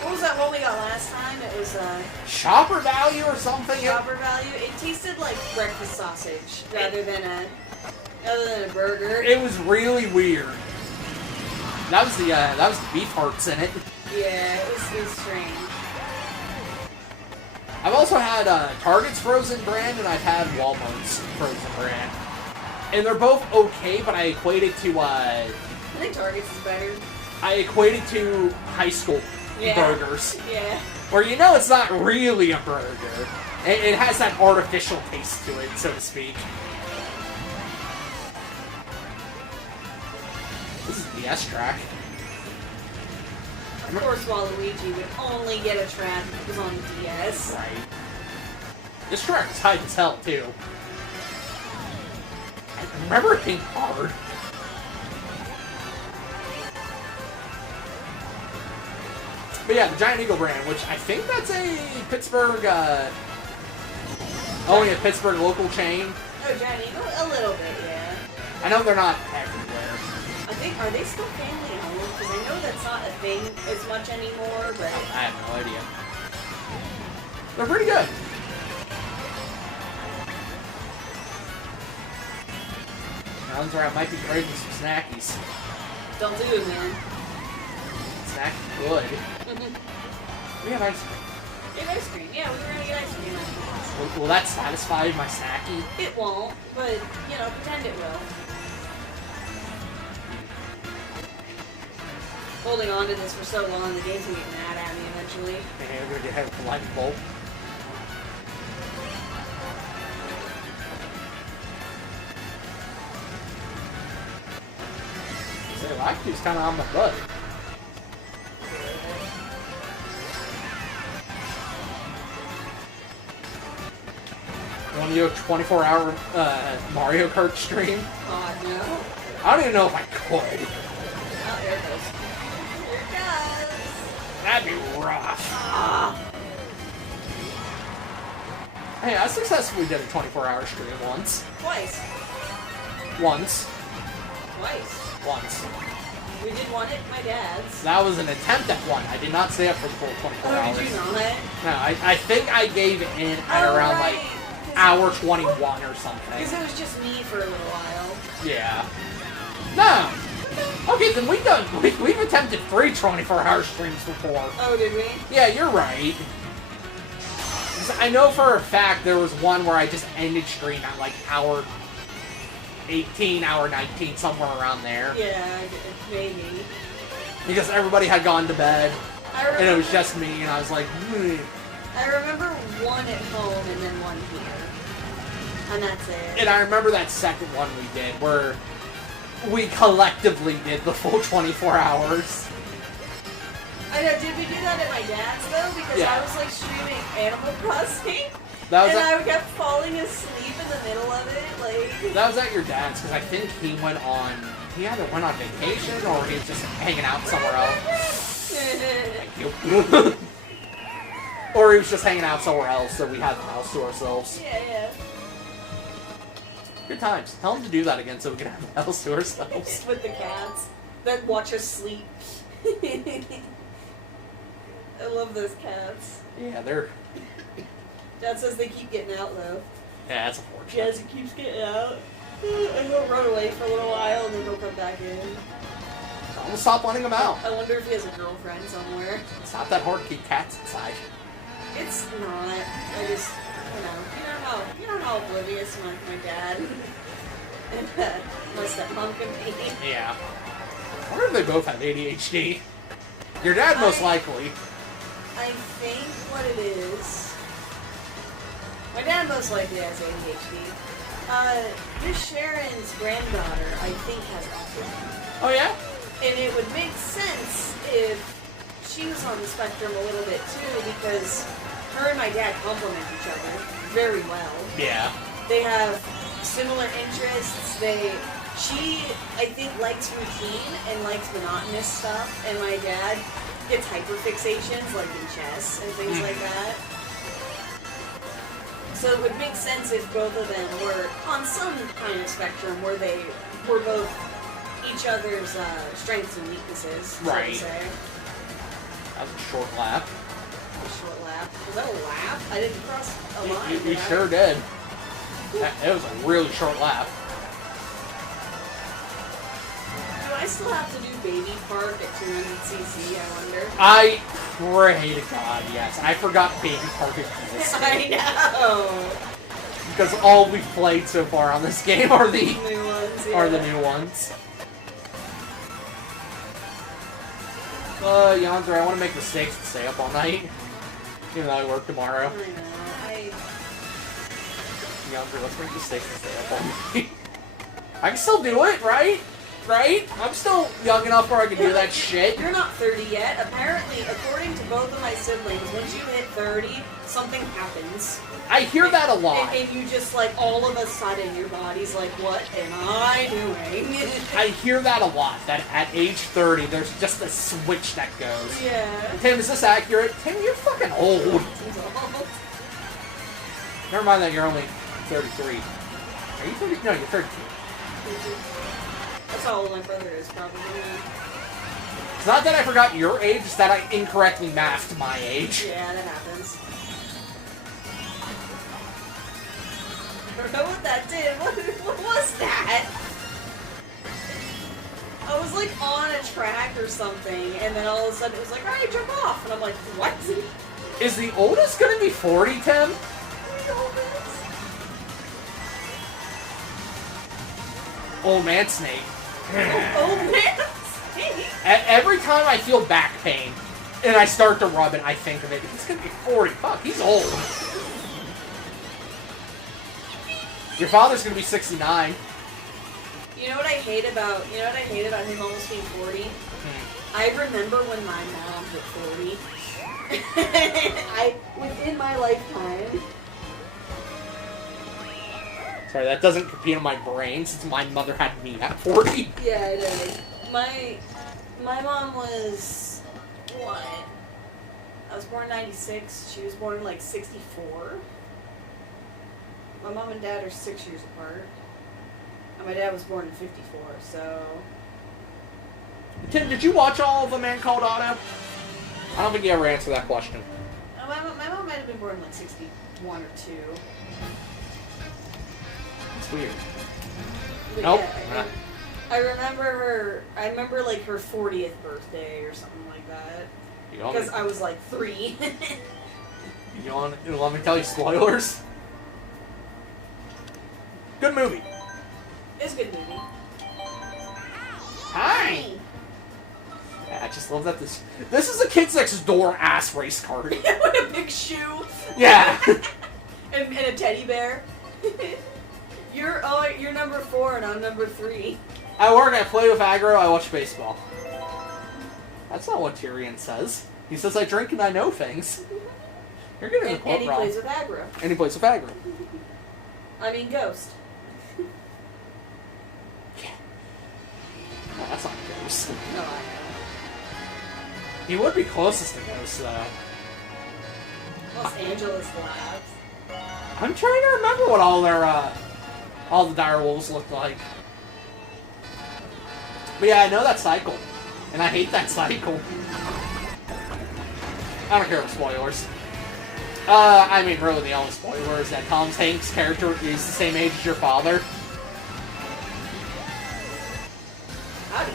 What was that one we got last time? It was Shopper value or something? Shopper value. It tasted like breakfast sausage rather than a burger. It was really weird. That was the beef hearts in it. Yeah, it was strange. I've also had Target's frozen brand and I've had Walmart's frozen brand. And they're both okay, but I equate it to I think Target's is better. I equate it to high school burgers. Yeah. Where it's not really a burger. It has that artificial taste to it, so to speak. This is the S track. Of course, Waluigi would only get a track if it was on the DS. Right. This track is high as hell, too. I remember it being hard. But yeah, the Giant Eagle brand, which I think that's a Pittsburgh, only a Pittsburgh local chain. Oh, Giant Eagle? A little bit, yeah. I know they're not everywhere. I think, are they still family owned? Because I know that's not a thing as much anymore, but... I have no idea. They're pretty good. Sounds where I might be craving some snackies. Don't do it, man. Snack good. We have ice cream. Get ice cream. Yeah, we were gonna get ice cream. Will that satisfy my snacky? It won't, but, pretend it will. Holding on to this for so long, the game's gonna get mad at me eventually. Okay, we're gonna get a lightning bolt. So Lactu's kind of on my butt. Want to do a 24-hour Mario Kart stream? Oh, no. I don't even know if I could. Oh, there it goes. There it goes. That'd be rough. Ah. Hey, I successfully did a 24-hour stream once. Twice. Once. Twice. Once. We did one at my dad's. That was an attempt at one. I did not stay up for the full 24 hours. Did you not? No, I think I gave in at around like hour 21 or something. Because it was just me for a little while. Yeah. No. Okay, then we've attempted 3 24-hour streams before. Oh, did we? Yeah, you're right. 'Cause I know for a fact there was one where I just ended stream at like hour 18, hour 19, somewhere around there. Yeah, maybe. Because everybody had gone to bed, and it was remember- just me, and I was like, I remember one at home and then one here. And that's it. And I remember that second one we did, where we collectively did the full 24 hours. I know, did we do that at my dad's though? Because Yeah. I was like streaming Animal Crossing, That was and at, I kept falling asleep in the middle of it, like... that was at your dad's, because I think he either went on vacation, or he was just hanging out somewhere else. Thank you. Or he was just hanging out somewhere else, so we had the house to ourselves. Yeah. Good times. Tell him to do that again so we can have the house to ourselves. With the cats that watch us sleep. I love those cats. Yeah, they're... Dad says they keep getting out though. Yeah, that's unfortunate. Yes, he keeps getting out. And he'll run away for a little while and then he'll come back in. I'm gonna stop letting them out. I wonder if he has a girlfriend somewhere. It's not that hard to keep cats inside. It's not. I just, you know how oblivious my dad and my stepmom can be. Yeah. I wonder if they both have ADHD. Your dad, most likely. I think what it is. My dad most likely has ADHD. Miss Sharon's granddaughter, I think, has autism. Oh, yeah? And it would make sense if she was on the spectrum a little bit too, because her and my dad complement each other very well. Yeah. They have similar interests. She, I think, likes routine and likes monotonous stuff, and my dad gets hyperfixations, like in chess and things like that. So it would make sense if both of them were on some kind of spectrum where they were both each other's strengths and weaknesses, Right. so to say. That was a short lap. A short lap. Was that a lap? I didn't cross a line. You did I? sure did. It was a really short lap. Do I still have to do baby park at 200cc, I wonder? I pray to God, yes. I forgot Baby Park exists. I know! Because all we've played so far on this game are the New ones, yeah. are the new ones. Yandere, I want to make mistakes and stay up all night. Even though I work tomorrow. I know. Yandere, let's make mistakes and stay up all night. I can still do it, right? Right? I'm still young enough where I can do that shit. You're not 30 yet. Apparently, according to both of my siblings, once you hit 30, something happens. I hear that a lot. And you just, like, all of a sudden, your body's like, what am I doing? I hear that a lot, that at age 30, there's just a switch that goes. Yeah. Tim, is this accurate? Tim, you're fucking old. Never mind that you're only 33. Are you 30? No, you're 32. That's how old my brother is, probably. It's not that I forgot your age, it's that I incorrectly mathed my age. Yeah, that happens. I don't know what that did. What was that? I was like on a track or something, and then all of a sudden it was like, alright, jump off. And I'm like, what? Is the oldest gonna be 40, Tim? The oldest? Old man snake. Oh man! Every time I feel back pain, and I start to rub it, I think of it. He's gonna be 40. Fuck, he's old. Your father's gonna be 69. You know what I hate about him almost being 40? I remember when my mom hit 40. Within my lifetime. Sorry, that doesn't compute in my brain since my mother had me at 40. Yeah, it is. My mom was, what? I was born in 96. She was born in like 64. My mom and dad are 6 years apart. And my dad was born in 54, so... Tim, did you watch all of A Man Called Otto? I don't think you ever answered that question. My mom might have been born in like 61 or 2. It's weird. But Nope. Yeah, I remember her. I remember like her 40th birthday or something like that. Because I was like 3. You want me to tell you spoilers? Good movie. It's a good movie. Hi. I just love that this is a Kids Next Door ass race cart. With a big shoe. Yeah. and a teddy bear. You're number 4 and I'm number 3. I work, I play with aggro, I watch baseball. That's not what Tyrion says. He says I drink and I know things. You're getting the quote And he wrong. plays with aggro. And he plays with aggro. I mean Ghost. Yeah. No, that's not Ghost. No, I know. He would be closest to Ghost, though. Los Angeles Labs. I'm trying to remember what all the dire wolves look like. But yeah, I know that cycle. And I hate that cycle. I don't care about spoilers. I mean, really the only spoiler is that Tom Hanks' character is the same age as your father. Howdy.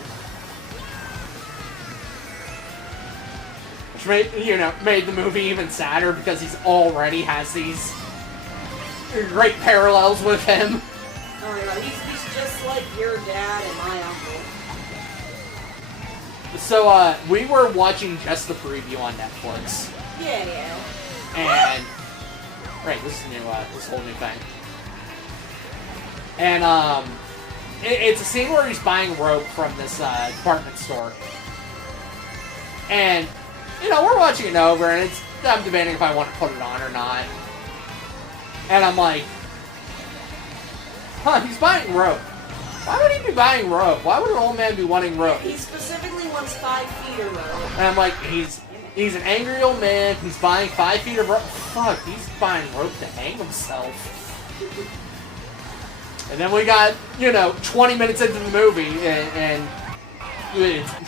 Which made the movie even sadder because he's already has these great parallels with him. Oh my god, he's just like your dad and my uncle. So, we were watching just the preview on Netflix. Yeah. And, right, this is new, this whole new thing. And, it's a scene where he's buying rope from this, department store. And, we're watching it over, and I'm debating if I want to put it on or not. And I'm like, he's buying rope. Why would he be buying rope? Why would an old man be wanting rope? He specifically wants 5 feet of rope. And I'm like, he's an angry old man, he's buying 5 feet of rope. Fuck, he's buying rope to hang himself. And then we got, 20 minutes into the movie, and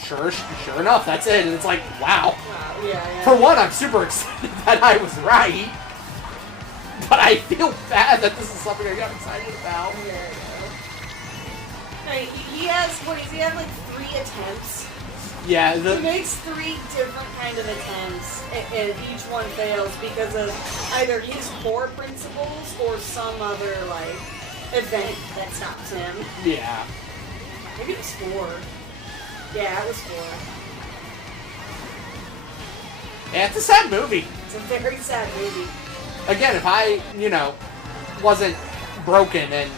sure enough, that's it. And it's like, wow. Yeah. For one, I'm super excited that I was right. But I feel bad that this is something I got excited about. Yeah. He has, he had like 3 attempts. Yeah, he makes 3 different kind of attempts, and each one fails because of either his core principles or some other, event that stops him. Yeah. Maybe it was 4. Yeah, it was 4. Yeah, it's a sad movie. It's a very sad movie. Again, if I, wasn't broken and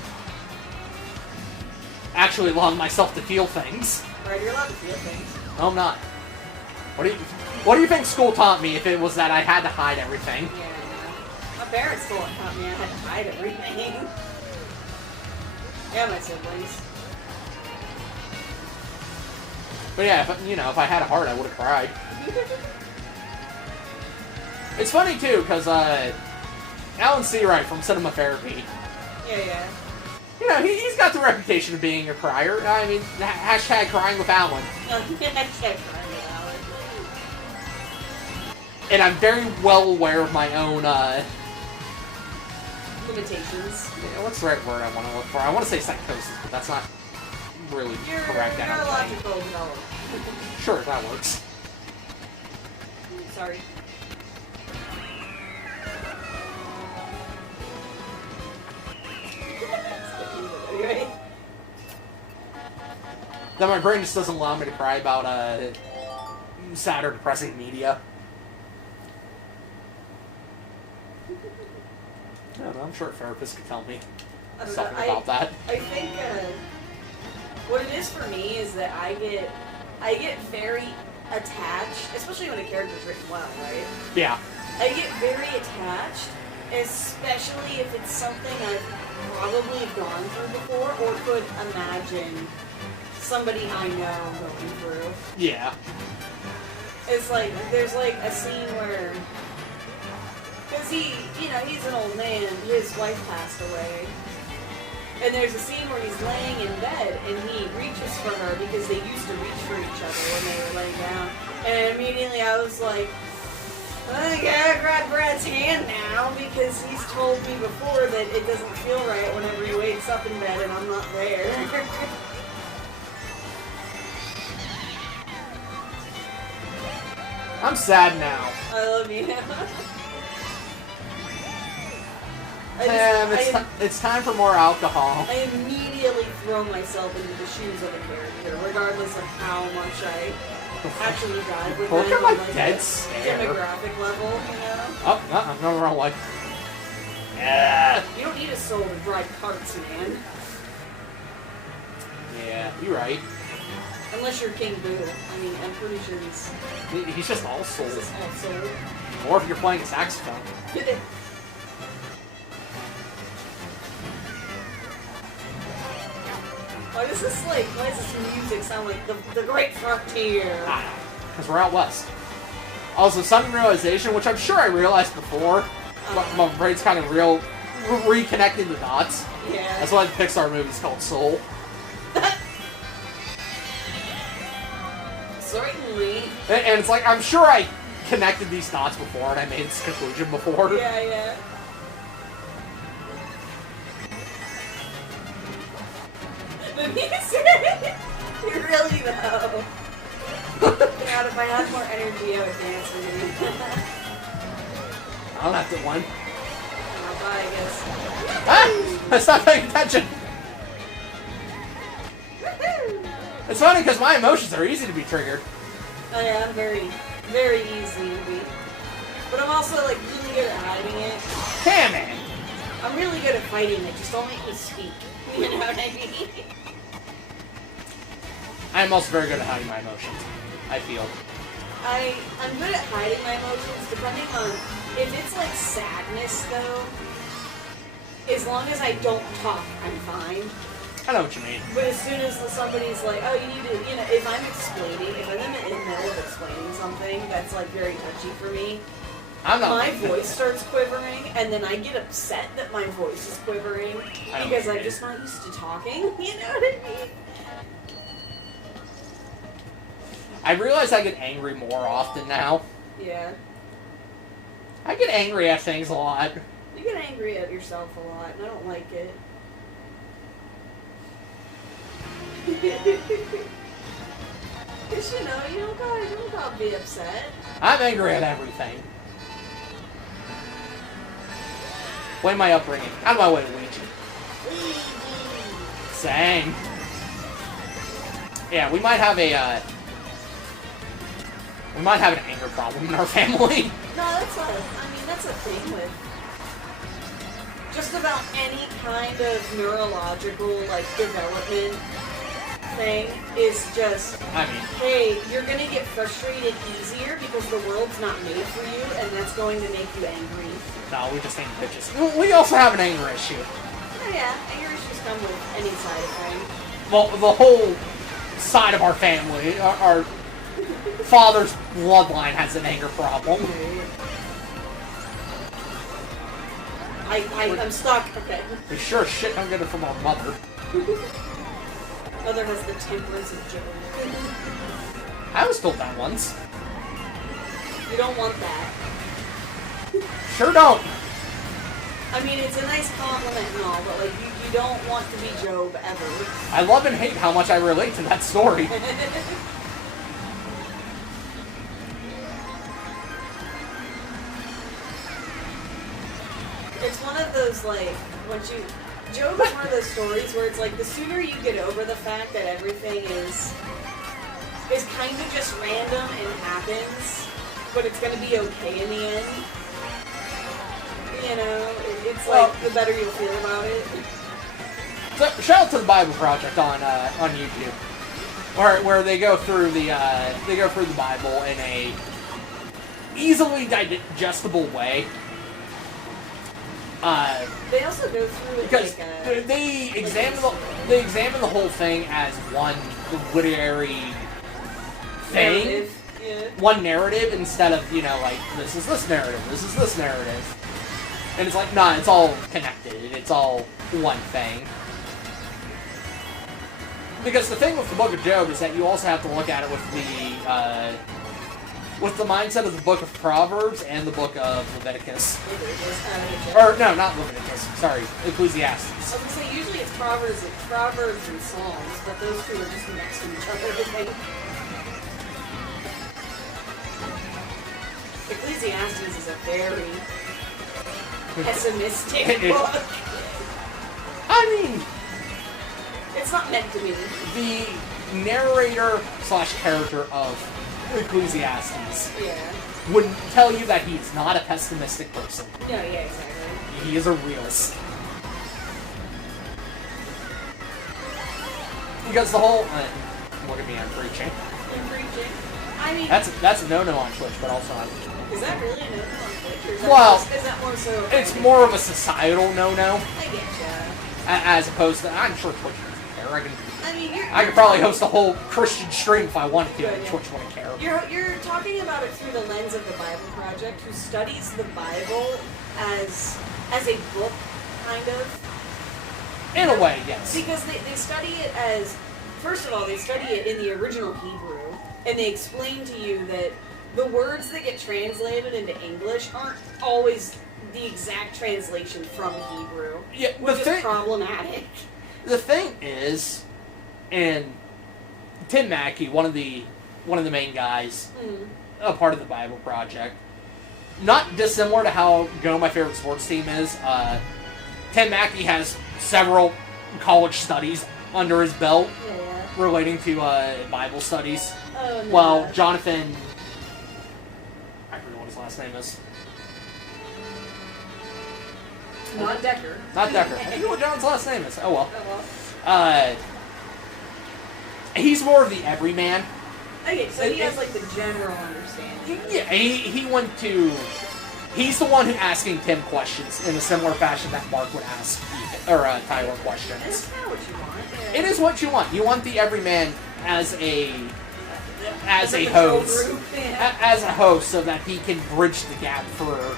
actually allowed myself to feel things. Right, you're allowed to feel things. No, I'm not. What do you think school taught me if it was that I had to hide everything? Yeah, my parents still taught me I had to hide everything. Yeah, my siblings. But yeah, if I had a heart, I would have cried. It's funny too, because Alan Seawright from Cinema Therapy. Yeah. He's got the reputation of being a crier. I mean, hashtag crying with Alan. Hashtag crying with Alan. And I'm very well aware of my own, limitations. What's the right word I want to look for? I want to say psychosis, but that's not really correct. You're I don't think. logical development. Sure, that works. Sorry. Anyway. Then my brain just doesn't allow me to cry about sad or depressing media. I don't know, I'm sure a therapist could tell me something about that. I think what it is for me is that I get very attached, especially when a character's written well, right? Yeah. I get very attached, especially if it's something I've probably gone through before or could imagine somebody I know going through. Yeah. It's like, there's like a scene where, because he's an old man, his wife passed away, And there's a scene where he's laying in bed and he reaches for her because they used to reach for each other when they were laying down. And immediately I was like, I gotta grab Brad's hand now because he's told me before that it doesn't feel right whenever he wakes up in bed and I'm not there. I'm sad now. I love you. It's time for more alcohol. I immediately throw myself into the shoes of a character, regardless of how much I actually drive with Look them at my on, like, dead a stare. demographic level, you know? Oh, no, wrong way. Yeah. You don't need a soul to drive carts, man. Yeah, you're right. Unless you're King Boo. I mean, I'm pretty sure He's just all soul. he's just all soul. Or if you're playing a saxophone. Why does this music sound like the Great Frontier? Because we're out west. Also, sudden realization, which I'm sure I realized before, but my brain's kind of reconnecting the dots. Yeah. That's why the Pixar movie's called Soul. Certainly. And it's like, I'm sure I connected these dots before and I made this conclusion before. Yeah. The music! You really though. God, if I had more energy, I would dance with you. I don't have to one. Bye, I guess. Ah! I stopped paying attention! It's funny because my emotions are easy to be triggered. Oh yeah, I'm very, very easy to be. But I'm also like really good at hiding it. Damn it! I'm really good at fighting it, just don't make me speak. You know what I mean? I'm also very good at hiding my emotions, I feel. I'm good at hiding my emotions depending on if it's like sadness though. As long as I don't talk, I'm fine. I know what you mean. But as soon as somebody's like, oh, you need to, you know, if I'm explaining, if I'm in the middle of explaining something that's like very touchy for me, my voice starts quivering, and then I get upset that my voice is quivering because I'm just not used to talking. You know what I mean? I realize I get angry more often now. Yeah. I get angry at things a lot. You get angry at yourself a lot, and I don't like it. Because, you know, you don't gotta be upset. I'm angry at everything. Blame my upbringing. Out of my way, Luigi. Same. Yeah, we might have an anger problem in our family. No, that's a thing with just about any kind of neurological, like, development thing is just, hey, you're gonna get frustrated easier because the world's not made for you, and that's going to make you angry. No, we just ain't bitches. We also have an anger issue. Oh yeah, anger issues come with any side of thing. Well, the whole side of our family, our father's bloodline has an anger problem. I'm stuck. Okay. We sure as shit don't get it from our mother. Mother has the temperance of Job. I was told that once. You don't want that. Sure don't. I mean, it's a nice compliment and all, but like, you don't want to be Job ever. I love and hate how much I relate to that story. It's one of those, like, Job is one of those stories where it's like, the sooner you get over the fact that everything is kind of just random and happens, but it's going to be okay in the end. You know, it's like, the better you'll feel about it. So, shout out to the Bible Project on YouTube, where they go through the Bible in a easily digestible way. They also go through it because like they examine the whole thing as one literary thing, narrative. Yeah. One narrative instead of, you know, like, this is this narrative, this is this narrative. And it's like, nah, it's all connected. It's all one thing. Because the thing with the Book of Job is that you also have to look at it with the mindset of the Book of Proverbs and the Book of Leviticus. Or no, not Leviticus. Sorry, Ecclesiastes. I was gonna say usually it's Proverbs and Psalms, but those two are just next to each other. I think. Ecclesiastes is a very pessimistic book. I mean, it's not meant to be. The narrator / character of Ecclesiastes would tell you that he's not a pessimistic person. No, yeah, exactly. He is a realist. Because the whole... look at me, I'm preaching. You're preaching? I mean... That's a no-no on Twitch, but also on... Is that really a no-no on Twitch? Or is that more so... It's more of a societal no-no. I get ya. As opposed to... I'm sure Twitch doesn't care. I could You're probably host a whole Christian stream if I wanted to, and Twitch wouldn't care. You're talking about it through the lens of the Bible Project, who studies the Bible as a book, kind of. In a way, yes. Because they study it as, first of all, they study it in the original Hebrew, and they explain to you that the words that get translated into English aren't always the exact translation from Hebrew, which is problematic. The thing is, and Tim Mackey, one of the main guys, a part of the Bible Project, not dissimilar to how Go My Favorite Sports Team is, Tim Mackey has several college studies under his belt relating to Bible studies. Oh, no. Well, Jonathan, I forget what his last name is. Not Decker. Not Decker. I forget what John's last name is. Oh well. Oh, well. He's more of the everyman. Okay, so he has like the general understanding. Yeah, he went to... He's the one who asking Tim questions in a similar fashion that Mark would ask Tyler questions. It's kind of what you want. Yeah. It is what you want. You want the everyman as a host. As a host, so that he can bridge the gap for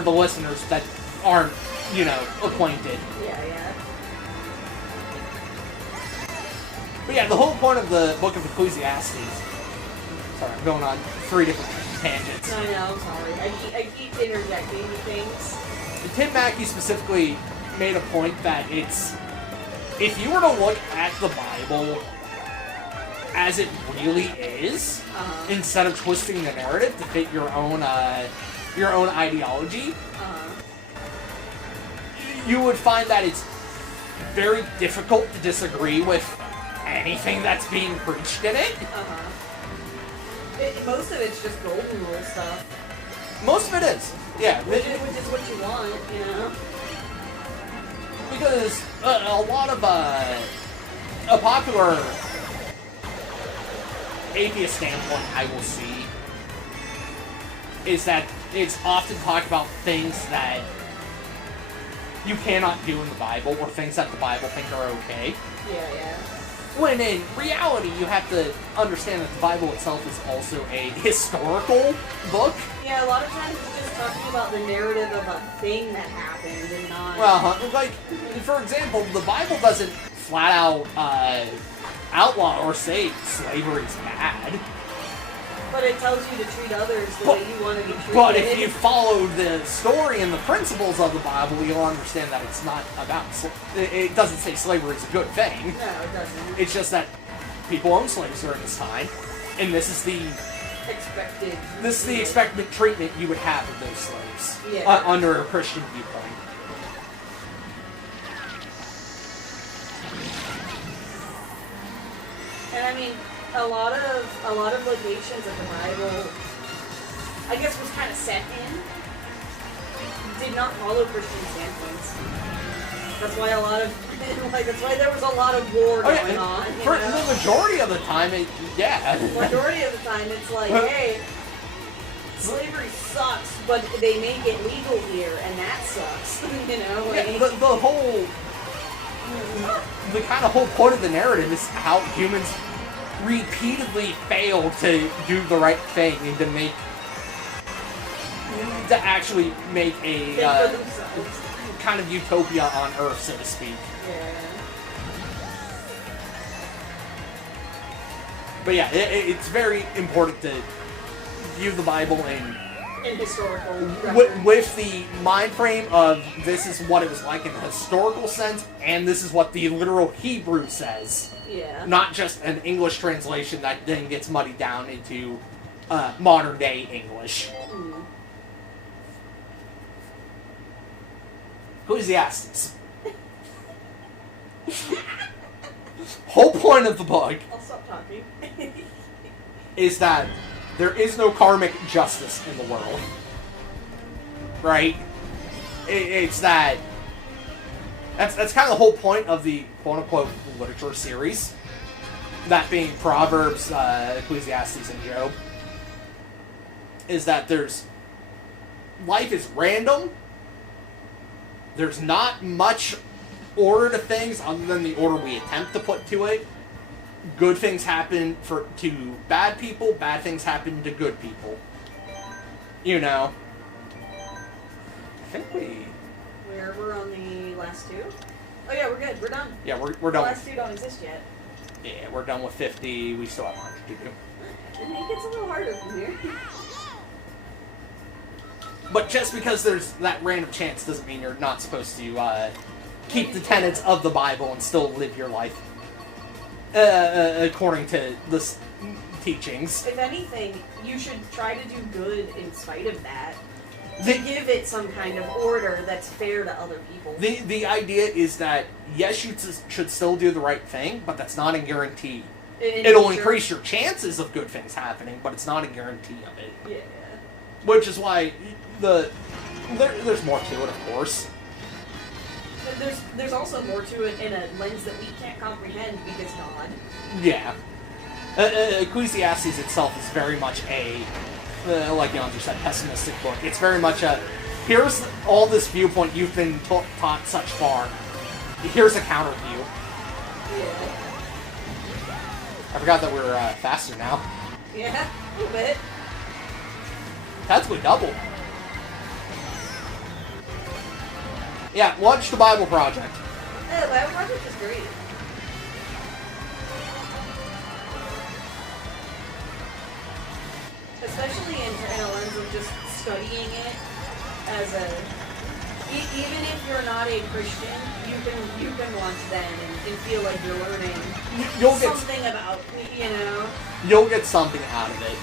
the listeners that aren't, acquainted. Yeah. But yeah, the whole point of the Book of Ecclesiastes... Sorry, I'm going on 3 different tangents. I know, I'm sorry. I keep interjecting things. And Tim Mackey specifically made a point that it's... If you were to look at the Bible as it really is, instead of twisting the narrative to fit your own ideology, you would find that it's very difficult to disagree with anything that's being preached in it. Most of it's just golden rule stuff. Most of it is, yeah. Which is what you want, Because a lot of a popular atheist standpoint I will see is that it's often talked about things that you cannot do in the Bible, or things that the Bible think are okay. Yeah. When in reality, you have to understand that the Bible itself is also a historical book. Yeah, a lot of times it's just talking about the narrative of a thing that happened and not... Well, like, for example, the Bible doesn't flat out outlaw or say slavery's bad. But it tells you to treat others the way you want to be treated. But if you follow the story and the principles of the Bible, you'll understand that it's not about... It doesn't say slavery is a good thing. No, it doesn't. It's just that people owned slaves during this time, and this is the... expected treatment you would have of those slaves under a Christian viewpoint. And I mean, a lot of locations of the Bible, I guess, was kind of set in, did not follow Christian standpoints. That's why that's why there was a lot of war going on. For the majority of the time, Majority of the time, it's like, hey, slavery sucks, but they make it legal here, and that sucks. The kind of whole point of the narrative is how humans repeatedly fail to do the right thing and to actually make a kind of utopia on Earth, so to speak. Yeah. But yeah, it's very important to view the Bible in historical with the mind frame of this is what it was like in a historical sense, and this is what the literal Hebrew says. Yeah. Not just an English translation that then gets muddied down into modern day English. Mm. Ecclesiastes. Whole point of the book. I'll stop talking. Is that there is no karmic justice in the world. Right? It's that... That's kind of the whole point of the quote-unquote literature series. That being Proverbs, Ecclesiastes, and Job. Is that life is random. There's not much order to things other than the order we attempt to put to it. Good things happen to bad people, bad things happen to good people. You know. I think we're on the last two? Oh yeah, we're good. We're done. Yeah, we're done. The last two don't exist yet. Yeah, we're done with 50. We still have 100 to do. It gets a little harder from here. But just because there's that random chance doesn't mean you're not supposed to keep the tenets of the Bible and still live your life according to the teachings. If anything, you should try to do good in spite of that. To give it some kind of order that's fair to other people. The idea is that, yes, you should still do the right thing, but that's not a guarantee. It'll increase your chances of good things happening, but it's not a guarantee of it. Yeah. Which is why there's more to it, of course. There's also more to it in a lens that we can't comprehend because God. Yeah. Ecclesiastes itself is very much like Yonzer said, pessimistic book. It's very much here's all this viewpoint you've been taught such far. Here's a counter view. Yeah. I forgot that we're faster now. Yeah, a little bit. That's what double. Yeah, watch the Bible Project. Yeah, the Bible Project is great. Especially in a lens of just studying it as even if you're not a Christian, you can watch then and feel like you're learning something about, you know. You'll get something out of it.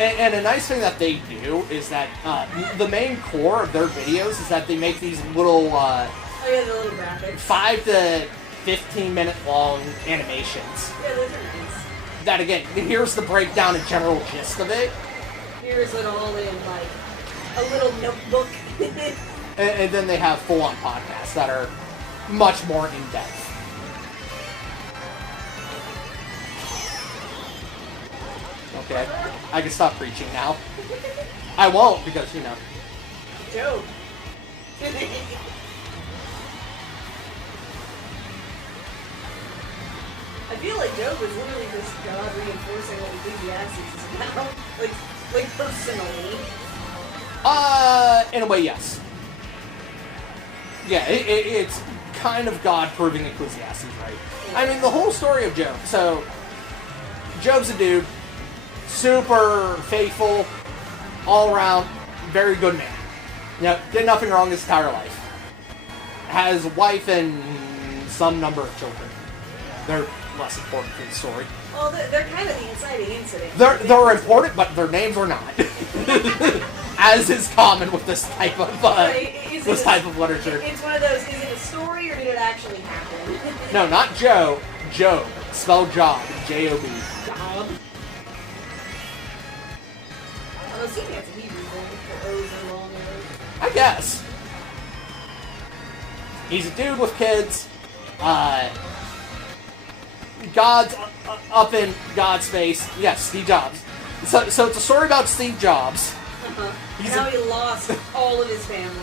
And a nice thing that they do is that the main core of their videos is that they make these little the little graphics. 5 to 15 minute long animations. Yeah, those are nice. That again, here's the breakdown and general gist of it. Here's it all in like a little notebook. and then they have full-on podcasts that are much more in-depth. Okay, I can stop preaching now. I won't because, you know. Job. I feel like Job is literally just God reinforcing what Ecclesiastes is about. Like personally. In a way, yes. Yeah, it's kind of God proving Ecclesiastes right. I mean, the whole story of Job. So, Job's a dude, super faithful, all around, very good man. You know, did nothing wrong his entire life. Has a wife and some number of children. They're less important to the story. Well, they're kind of the inciting incident. They're important, but their names are not. As is common with this type of type of literature. It's one of those. Is it a story or did it actually happen? No, not Joe. Job, spelled Job, J-O-B. Job. I'm assuming it's a Hebrew thing for O's and long O's. I guess. He's a dude with kids. God's up in God's face. Yes, Steve Jobs. So it's a story about Steve Jobs. Uh-huh. Now he lost all of his family.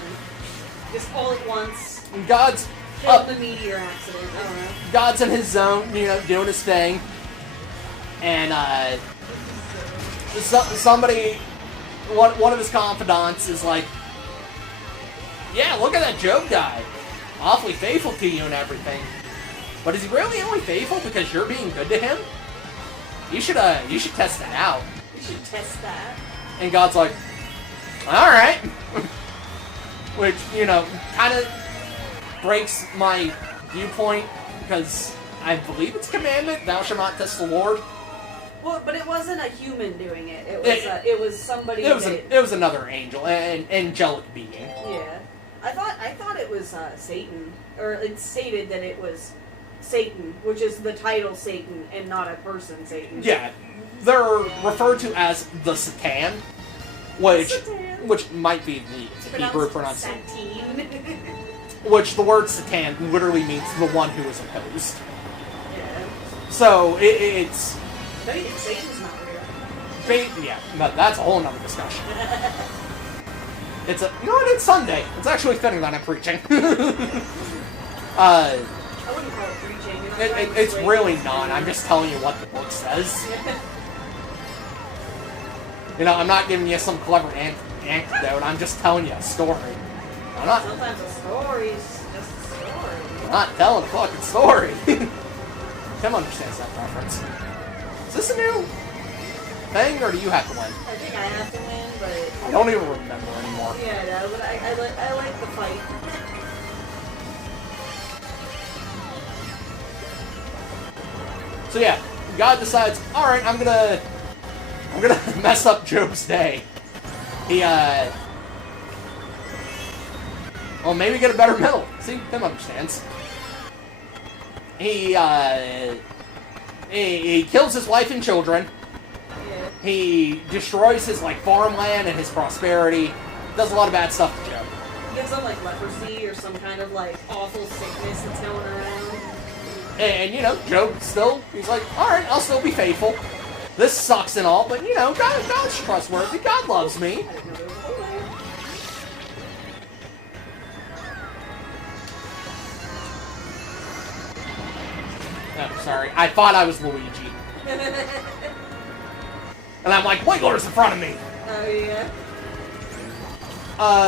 Just all at once. God's killed in a meteor accident. I don't know. God's in his zone, you know, doing his thing. And somebody, one of his confidants is like, yeah, look at that Job guy. Awfully faithful to you and everything. But is he really only faithful because you're being good to him? You should test that out. You should test that. And God's like, alright. Which, you know, kind of breaks my viewpoint, because I believe it's a commandment, thou shalt not test the Lord. Well, but it wasn't a human doing it. It was somebody. It was another angel, an angelic being. Yeah, I thought it was Satan, or it stated that it was Satan, which is the title Satan and not a person Satan. Yeah, they're referred to as the Satan, which might be the Hebrew pronunciation. Which the word Satan literally means the one who is opposed. Yeah. So it's. Maybe Satan's not real. Yeah, that's a whole nother discussion. You know what? It's Sunday. It's actually fitting that I'm preaching. I wouldn't call it preaching. It's really not. I'm just telling you what the book says. You know, I'm not giving you some clever anecdote. I'm just telling you a story. Sometimes a story is just a story. I'm not telling a fucking story. Tim understands that reference. Is this a new thing, or do you have to win? I think I have to win, but... I don't even remember anymore. Yeah, no, but I like the fight. So yeah, God decides, alright, I'm gonna mess up Job's day. He, well, maybe get a better medal. See, Tim understands. He kills his wife and children. Yeah. He destroys his, like, farmland and his prosperity. Does a lot of bad stuff to Job. Gives him, like, leprosy or some kind of, like, awful sickness that's going around. And, you know, Job still, he's like, alright, I'll still be faithful. This sucks and all, but, you know, God's trustworthy. God loves me. I didn't know there was a hole there. Oh, sorry. I thought I was Luigi. And I'm like, Wiggler's in front of me. Oh, yeah.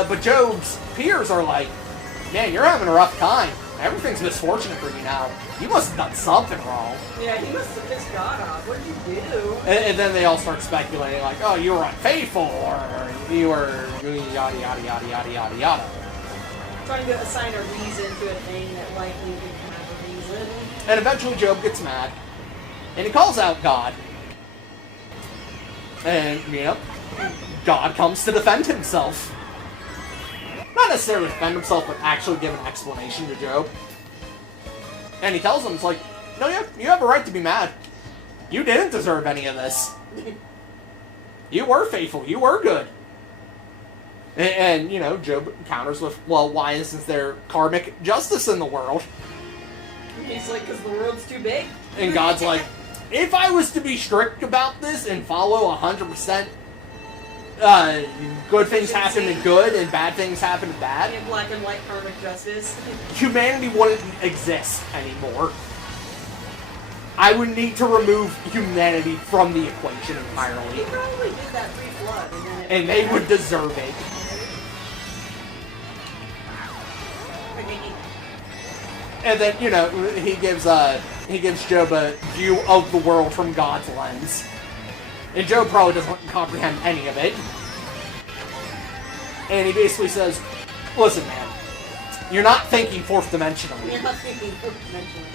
But Job's peers are like, man, you're having a rough time. Everything's misfortunate for you now. You must have done something wrong. Yeah, he must have pissed God off. What did you do? And then they all start speculating, like, oh, you were unfaithful, or you were yada, yada, yada, yada, yada, yada. Trying to assign a reason to a thing that likely didn't have a reason. And eventually Job gets mad, and he calls out God. And, you know, God comes to defend himself. Not necessarily defend himself, but actually give an explanation to Job. And he tells him, it's like, no, you have a right to be mad. You didn't deserve any of this. You were faithful. You were good. And, you know, Job counters with, well, why isn't there karmic justice in the world? He's like, because the world's too big. And God's like, if I was to be strict about this and follow 100%, good things happen to good and bad things happen to bad, In black and white karmic justice. humanity wouldn't exist anymore. I would need to remove humanity from the equation He entirely. probably did that pre-flood. And they would deserve it. And then, you know, he gives Job a view of the world from God's lens. And Job probably doesn't comprehend any of it. And he basically says, listen, man, you're not thinking fourth dimensionally. You're not thinking fourth dimensionally.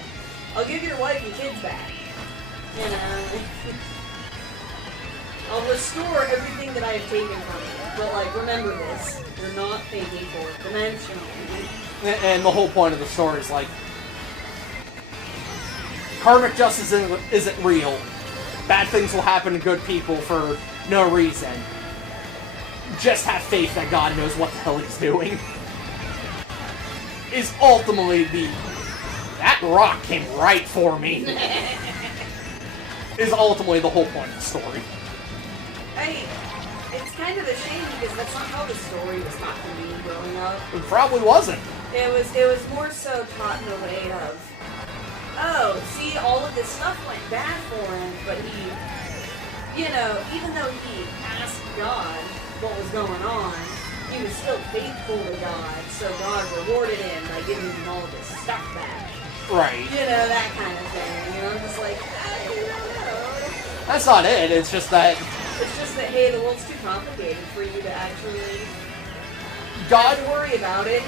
I'll give your wife and kids back. You know. I'll restore everything that I have taken from you. But, like, remember this. You're not thinking fourth dimensionally. And the whole point of the story is like, karmic justice isn't real. Bad things will happen to good people for no reason. Just have faith that God knows what the hell he's doing. Is ultimately that rock came right for me. Is ultimately the whole point of the story. It's kind of a shame because that's not how the story was taught to me growing up. It probably wasn't. It was more so taught in a way of, oh, see, all of this stuff went bad for him, but he, you know, even though he asked God what was going on, he was still faithful to God, so God rewarded him by giving him all of this stuff back. Right. You know, that kind of thing. You know, just like, I don't know. That's not it. It's just that It's just that, hey, the world's too complicated for you to actually God have to worry about it.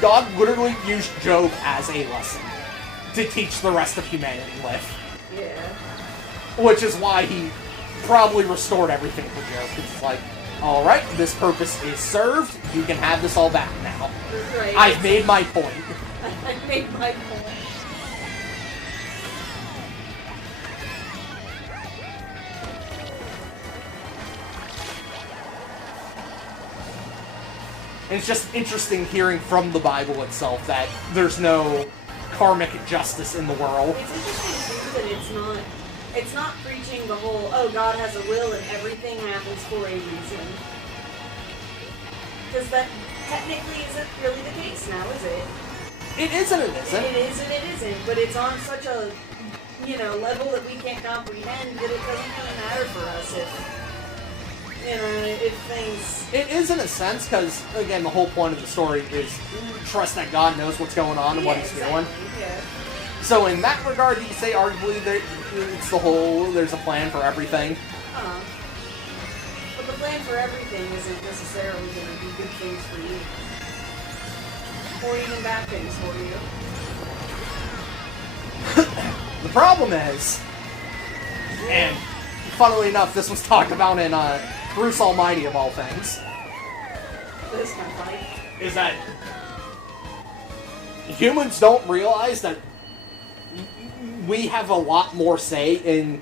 God literally used Job as a lesson to teach the rest of humanity with. Yeah. Which is why he probably restored everything for Job. It's like, alright, this purpose is served. You can have this all back now. Right. I've made my point. I've made my point. And it's just interesting hearing from the Bible itself that there's no karmic justice in the world. It's interesting too that it's not preaching the whole, oh, God has a will and everything happens for a reason. Because that technically isn't really the case now, is it? It is and it isn't. It is and it isn't, but it's on such a, level that we can't comprehend that it doesn't really matter for us if things... It is in a sense, because, again, the whole point of the story is trust that God knows what's going on and what He's doing. Yeah. So in that regard, you could say arguably it's the whole, there's a plan for everything. But the plan for everything isn't necessarily going to do good things for you. Or even bad things for you. The problem is, and funnily enough, this was talked about in Bruce Almighty of all things, This is kind of funny. is that humans don't realize that we have a lot more say in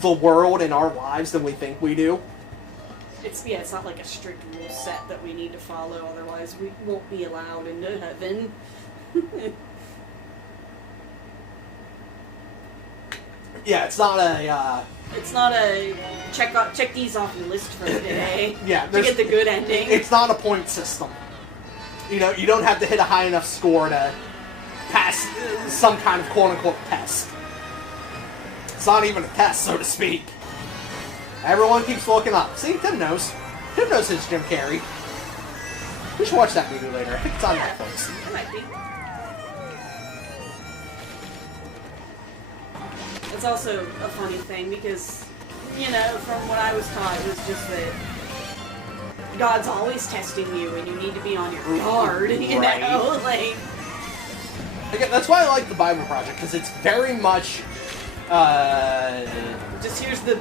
the world and our lives than we think we do. It's not like a strict rule set that we need to follow, otherwise we won't be allowed into heaven. Yeah, it's not a, It's not a check these off your list for today. Yeah, to there's- get the good ending. it's not a point system. You know, you don't have to hit a high enough score to pass some kind of quote-unquote test. It's not even a test, so to speak. Everyone keeps looking up. See, Tim knows. Tim knows his Jim Carrey. We should watch that movie later. I think it's on Netflix. It might be. It's also a funny thing because, from what I was taught, it was just that God's always testing you and you need to be on your guard, Right. like... Again, that's why I like the Bible Project, because it's very much, Just here's the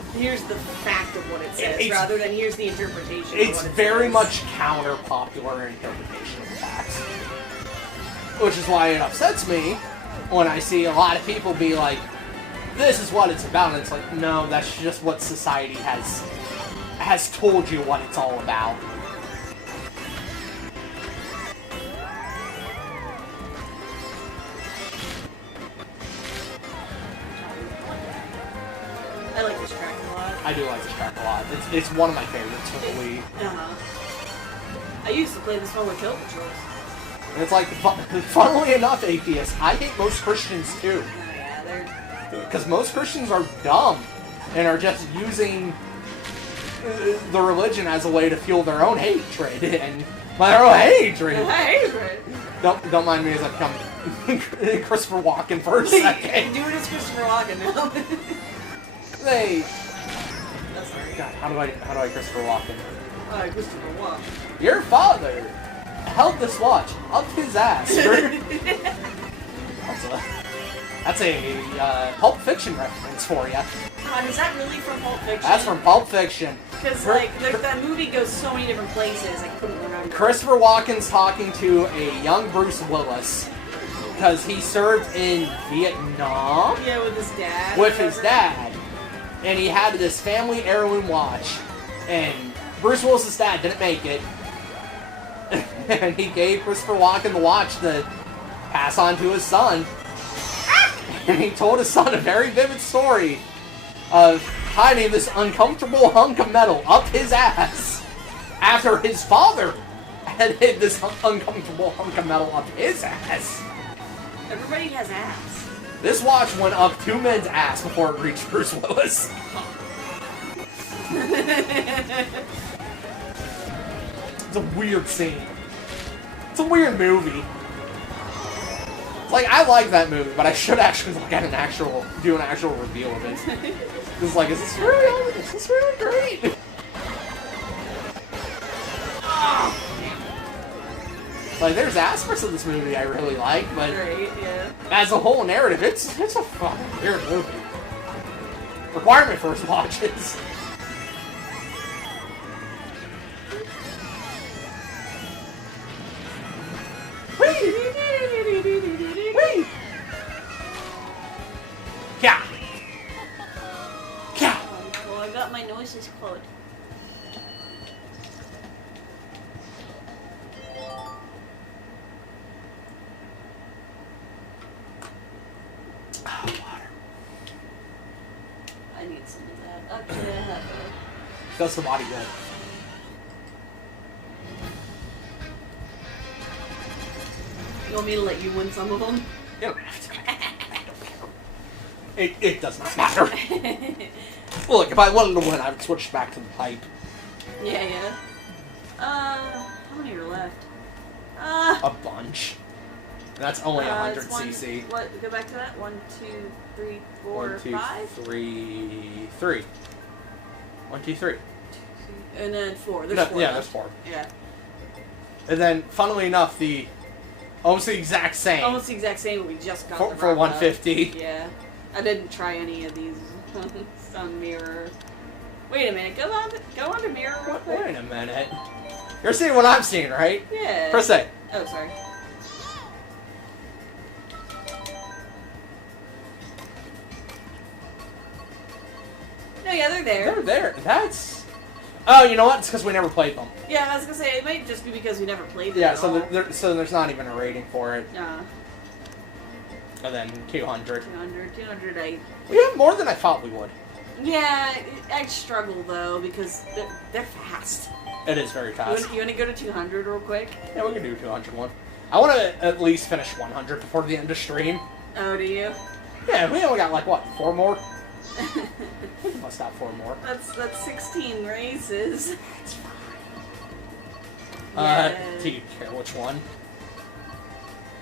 fact of what it says, It's- rather than here's the interpretation of it's what it very says. much counter-popular interpretation of the facts. Which is why it upsets me when I see a lot of people be like, this is what it's about, and it's like, no, that's just what society has told you what it's all about. I like this track a lot. I do like this track a lot. It's one of my favorites for the Wii. I used to play this one with Kill Patrols. And it's like, funnily enough, atheists, I hate most Christians too. Oh yeah, they're... Because most Christians are dumb and are just using the religion as a way to fuel their own hatred and their own hatred. Hey, Don't mind me as I become Christopher Walken for a second. do it as Christopher Walken now. Hey, That's alright. God, how do I Christopher Walken? Christopher Walken. Your father held this watch up his ass. That's a Pulp Fiction reference for you. Is that really from Pulp Fiction? That's from Pulp Fiction. Because, that movie goes so many different places, I couldn't remember. Christopher Walken's talking to a young Bruce Willis because he served in Vietnam Yeah, with his dad. with his dad, and he had this family heirloom watch, and Bruce Willis's dad didn't make it, and he gave Christopher Walken the watch to pass on to his son, and he told his son a very vivid story of hiding this uncomfortable hunk of metal up his ass after his father had hid this uncomfortable hunk of metal up his ass. Everybody has ass. This watch went up two men's ass before it reached Bruce Willis. It's a weird scene. It's a weird movie. It's Like, I like that movie, but I should actually look at do an actual review of it. It's like, is this really great? Like, there's aspects of this movie I really like, but Right, yeah. as a whole narrative, it's a fucking weird movie. Requirement first watches. Whee! Whee! Yeah. Yeah. Well, I got my noises code. I need some of that. Actually, I have it. Does the body good. You want me to let you win some of them? You don't have to. It does not matter. Look, if I wanted to win, I would switch back to the pipe. Yeah. How many are left? A bunch. And that's only 100 it's one- cc. What? Go back to that. 1, 2, 3, 4, 1, 2, 5? 3, 3. 1, 2, 3. And then 4. There's No, 4 yeah, left. there's 4. Yeah. And then, funnily enough, almost the exact same. Almost the exact same, but we just got for the wrap 150. up. Yeah. I didn't try any of these on Mirror. Wait a minute. Go on to Mirror real quick. Wait a minute. You're seeing what I'm seeing, right? Yeah. Press A. Oh, sorry. No, yeah, they're there. They're there. That's... Oh, you know what? It's because we never played them. Yeah, I was gonna say, it might just be because we never played it Yeah, at so, all. so there's not even a rating for it. Nah. And then 200. 200, We have more than I thought we would. Yeah, I struggle, though, because they're fast. It is very fast. You wanna go to 200 real quick? Yeah, we can do 201. I want to at least finish 100 before the end of stream. Oh, do you? Yeah, we only got, like, what, 4 more? We must have 4 more. That's 16 races. It's fine. Yeah. Do you care which one?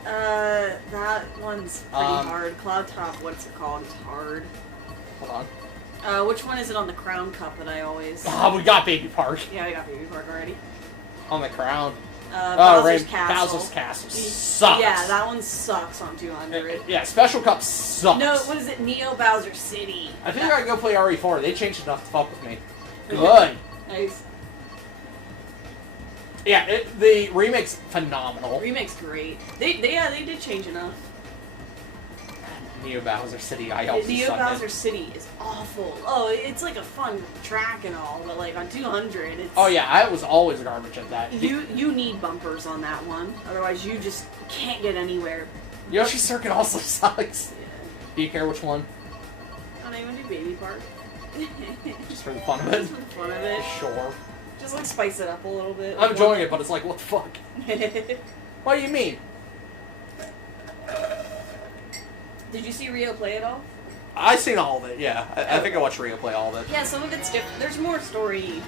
That one's pretty Um, hard. Cloud Top, what's it called? It's hard. Hold on. Which one is it on the Crown Cup that I always... Oh, we got Baby Park Yeah, I got Baby Park already. on the crown. Bowser's Castle. Bowser's Castle sucks. Yeah, that one sucks on 200. Yeah, Special Cup sucks. No, what is it? Neo Bowser City. I think I can go play RE4. They changed enough to fuck with me. Good. Nice. Yeah, the remake's phenomenal. Remake's great. They did change enough. Neo Bowser City, I also Neo suck Bowser at. City is awful. Oh, it's like a fun track and all, but like on 200, it's... Oh yeah, I was always garbage at that. You need bumpers on that one, otherwise you just can't get anywhere. Yoshi Circuit also sucks. Yeah. Do you care which one? I don't even do Baby Park. Just for the fun of it? Just for the fun of it. Sure. Just like spice it up a little bit. I'm enjoying it, but it's like, what the fuck? What do you mean? Did you see Rio play it all? I seen all of it, yeah. I think I watched Rio play all of it. Yeah, some of it's different. There's more story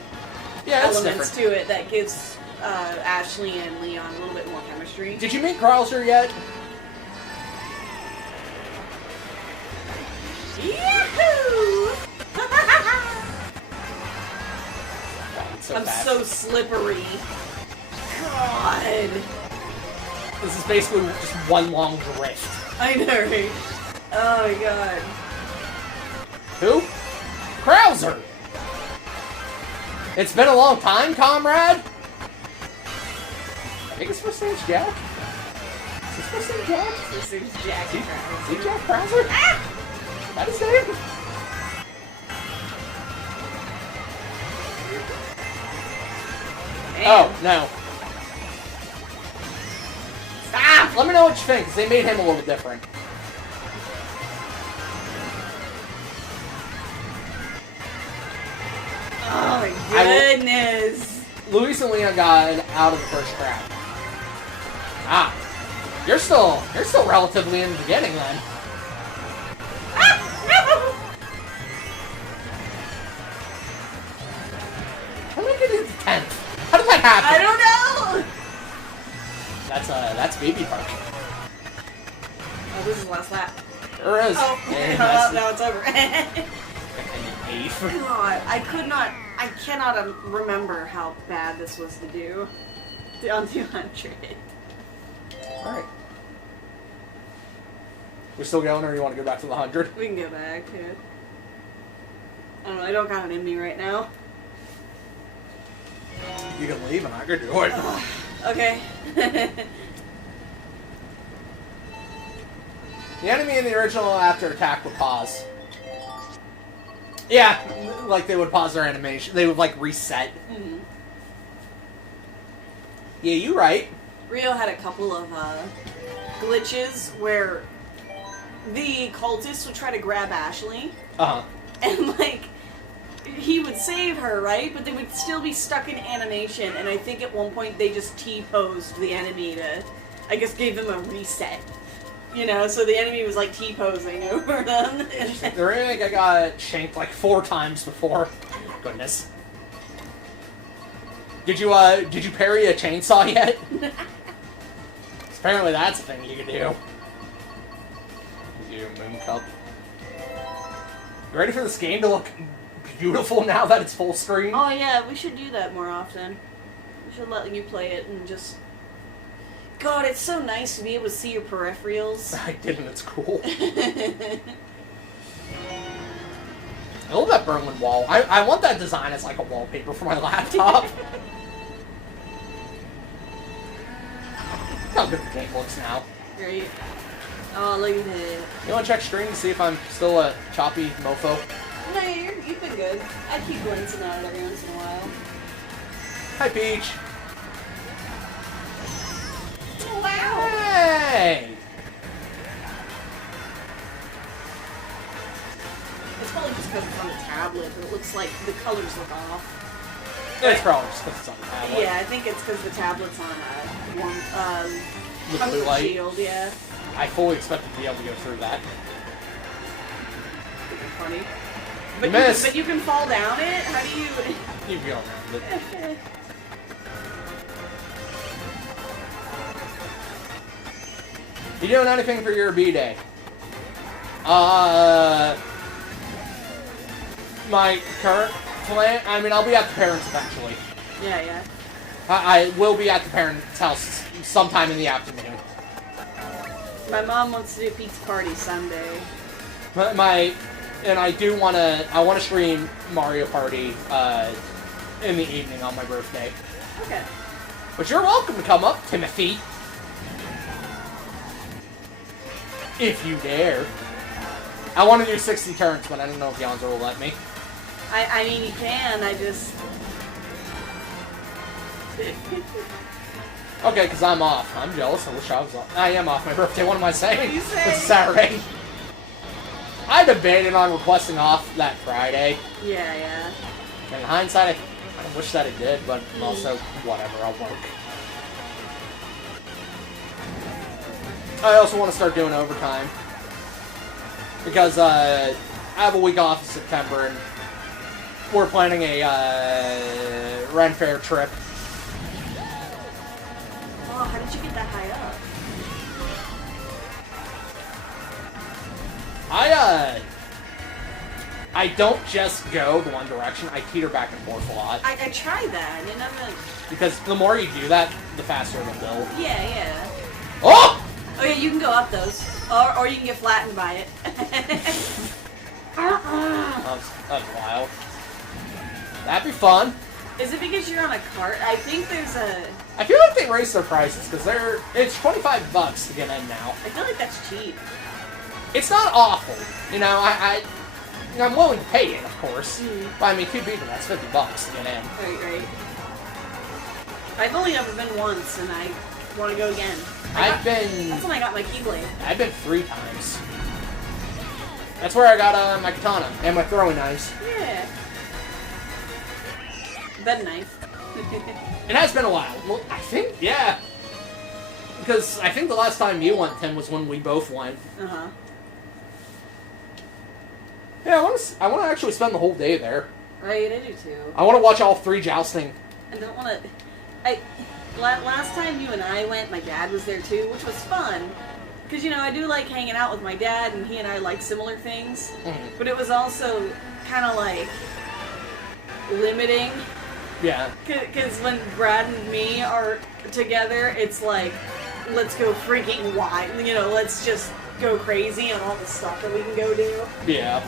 Yeah, it's elements different. to it that gives Ashley and Leon a little bit more chemistry. Did you meet Krauser yet? Yahoo! So I'm fast. so slippery. God. This is basically just one long drift. I know, right? Oh my god. Who? Krauser! It's been a long time, comrade? I think his first name's Jack. Is his first name Jack? This is Jack and Is he Jack Krauser? Ah! Is that his name? Oh, no. Stop! Let me know what you think, 'cause they made him a little different. Oh my goodness. Luis and Leon got out of the first crowd. Ah. You're still relatively in the beginning then. How did I get into 10th? How did that happen? I don't know! That's Baby Park. This is the last lap. There is. Oh, And now it's over. eighth. God, I cannot remember how bad this was to do on 200. Alright. We're still going, or you want to go back to the 100? We can go back, yeah. I don't know, I don't got it in me right now. You can leave and I can do it. Okay. The enemy in the original after attack would pause. Yeah, like they would pause their animation. They would like reset. Mm-hmm. Yeah, you right. Rio had a couple of glitches where the cultists would try to grab Ashley. Uh-huh. And like, he would save her, right? But they would still be stuck in animation. And I think at one point they just T-posed the enemy to, I guess, gave them a reset. You know, so the enemy was like T-posing over them. The remake, I got shanked like 4 times before. Goodness. Did you parry a chainsaw yet? Apparently that's a thing you can do. You Moon Cup. You ready for this game to look beautiful now that it's full screen? Oh yeah, we should do that more often. We should let you play it and just... God, it's so nice to be able to see your peripherals. I didn't, it's cool. I love that Berlin wall. I want that design as like a wallpaper for my laptop. Look how good the game looks now. Great. Oh, look at that. You want to check stream to see if I'm still a choppy mofo? No, you've been good. I keep glancing at it every once in a while. Hi, Peach. Wow. Hey! It's probably just because it's on the tablet, but it looks like the colors look off. It's probably just because it's on the tablet. Yeah, I think it's because the tablet's on The Comfort blue light. Shield, yeah. I fully expected to be able to go through that. It'd be funny. You missed. But you can fall down it? How do you... You can go around it. You doing anything for your B-Day? My current plan, I mean, I'll be at the parents' eventually. Yeah, yeah. I will be at the parents' house sometime in the afternoon. My mom wants to do a pizza party Sunday. And I do want to stream Mario Party, in the evening on my birthday. Okay. But you're welcome to come up, Timothy. If you dare. I want to do 60 turns, but I don't know if Yonzer will let me. I mean, you can, I just... Okay, because I'm off. I'm jealous. I wish I was off. I am off my birthday. What am I saying? You say? It's Saturday. I debated on requesting off that Friday. Yeah, yeah. In hindsight, I wish that it did, but also, whatever, I'll work. I also want to start doing overtime. Because, I have a week off in September, and we're planning a, Ren Fair trip. Oh, how did you get that high up? I don't just go the one direction. I teeter back and forth a lot. I tried that, and I'm not... Because the more you do that, the faster it'll build. Yeah, yeah. Oh! Oh yeah, you can go up those. Or you can get flattened by it. That's wild. That'd be fun. Is it because you're on a cart? I think there's a... I feel like they raised their prices, because it's $25 to get in now. I feel like that's cheap. It's not awful. You know, I'm willing to pay it, of course. But I mean, 2 people, that's $50 to get in. Right, right. I've only ever been once, and I want to go again. That's when I got my Keyblade. I've been 3 times. That's where I got my katana and my throwing knives. Yeah. Bed knife. It has been a while. Well, I think, yeah. Because I think the last time you went, Tim, was when we both went. Uh-huh. Yeah, I want to actually spend the whole day there. Right, I do too. I want to watch all 3 jousting. I don't want to... Last time you and I went, my dad was there too, which was fun. Because, you know, I do like hanging out with my dad, and he and I like similar things. Mm-hmm. But it was also kind of like limiting. Yeah. Because when Brad and me are together, it's like, let's go freaking wild. You know, let's just go crazy on all the stuff that we can go do. Yeah.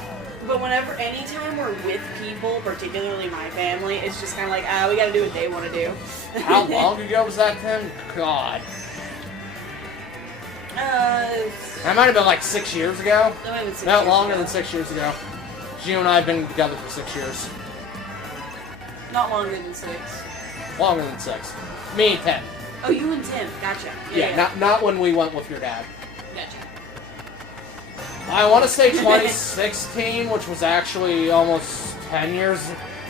But anytime we're with people, particularly my family, it's just kind of like, we gotta do what they want to do. How long ago was that, Tim? God. That might have been like 6 years ago. That might have been 6 Not years longer ago. than 6 years ago. Gio and I have been together for 6 years. Not longer than 6. Longer than 6. Me and Tim. Oh, you and Tim. Gotcha. Yeah. Not when we went with your dad. Gotcha. I want to say 2016, which was actually almost 10 years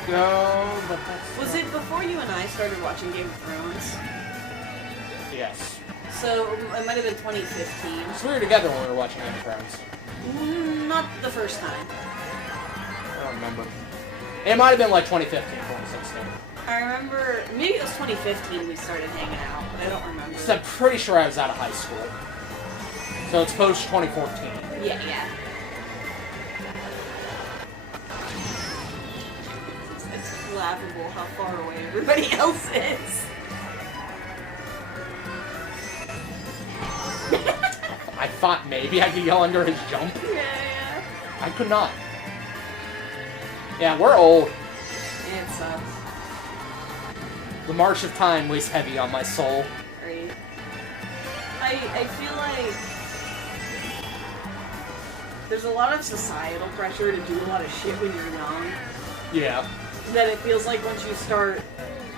ago. But Was it before you and I started watching Game of Thrones? Yes. So it might have been 2015. So we were together when we were watching Game of Thrones. Not the first time. I don't remember. It might have been like 2015, 2016. I remember, maybe it was 2015 we started hanging out, but I don't remember. So I'm pretty sure I was out of high school. So it's post 2014. Yeah. It's laughable how far away everybody else is. I thought maybe I could go under his jump. Yeah. I could not. Yeah, we're old. It sucks. The march of time weighs heavy on my soul. Right. I feel like there's a lot of societal pressure to do a lot of shit when you're young. Yeah. That it feels like once you start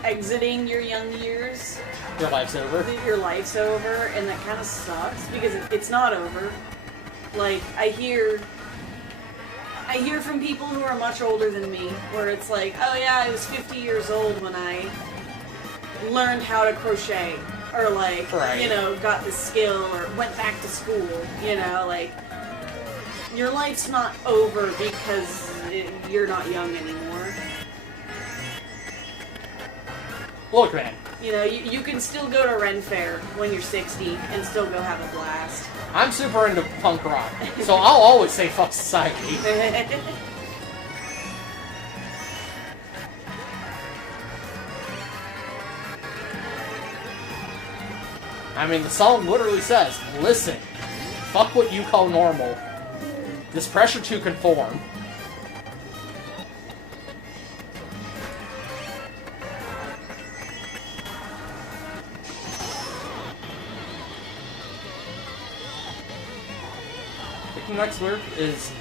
exiting your young years, Your life's over. your life's over, and that kind of sucks because it's not over. Like, I hear from people who are much older than me, where it's like, oh yeah, I was 50 years old when I learned how to crochet, or like, Right. you know, got the skill, or went back to school, you know, like, your life's not over because you're not young anymore. Look, man. You know, you can still go to Ren Fair when you're 60 and still go have a blast. I'm super into punk rock, so I'll always say fuck society. I mean, the song literally says, listen, fuck what you call normal. This pressure to conform. The next word is,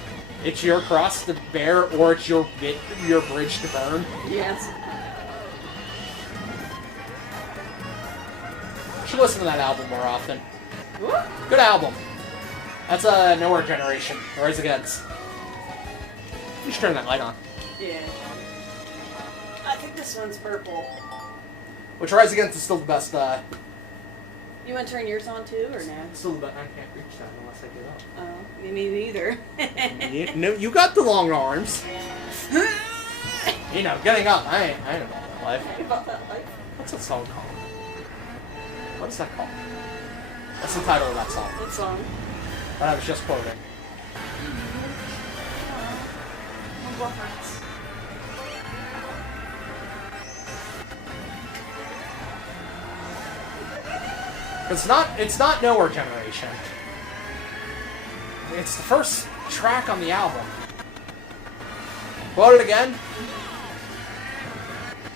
it's your cross to bear, or it's your bridge to burn. Yes. Should listen to that album more often. Woo. Good album. That's Nowhere Generation. Rise Against. You should turn that light on. Yeah. I think this one's purple. Which Rise Against is still the best. You want to turn yours on too, or no? Still the best. I can't reach that unless I get up. Oh, me neither. No, you got the long arms. You know, getting up. I ain't about that life. About that life. What's that song called? What is that called? What's the title of that song? What song? That I was just quoting. It's not Nowhere Generation. It's the first track on the album. Quote it again.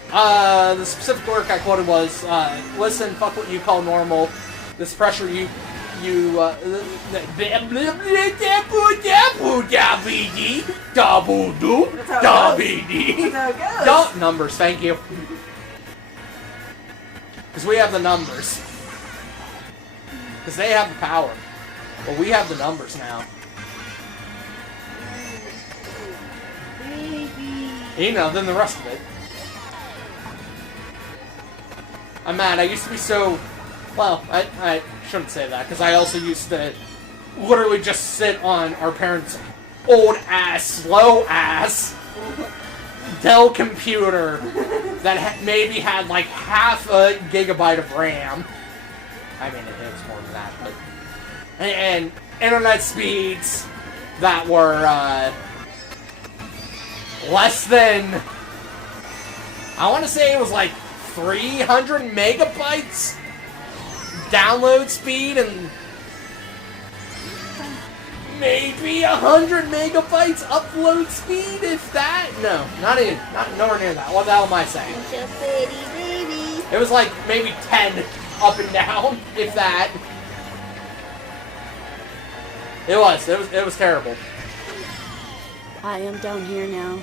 The specific lyric I quoted was, listen, fuck what you call normal. This pressure Don't numbers, thank you. Because we have the numbers. Because they have the power. Well, we have the numbers now. You know, then the rest of it. I'm mad. I used to be so... Well, I shouldn't say that, because I also used to literally just sit on our parents' old-ass, slow-ass Dell computer that maybe had like half a gigabyte of RAM. I mean, it was more than that, but... and internet speeds that were less than, I want to say it was like 300 megabytes download speed and maybe 100 megabytes upload speed, if that. No, not nowhere near that. What the hell am I saying? Your pretty baby. It was like maybe 10 up and down, if that. It was terrible. I am down here now.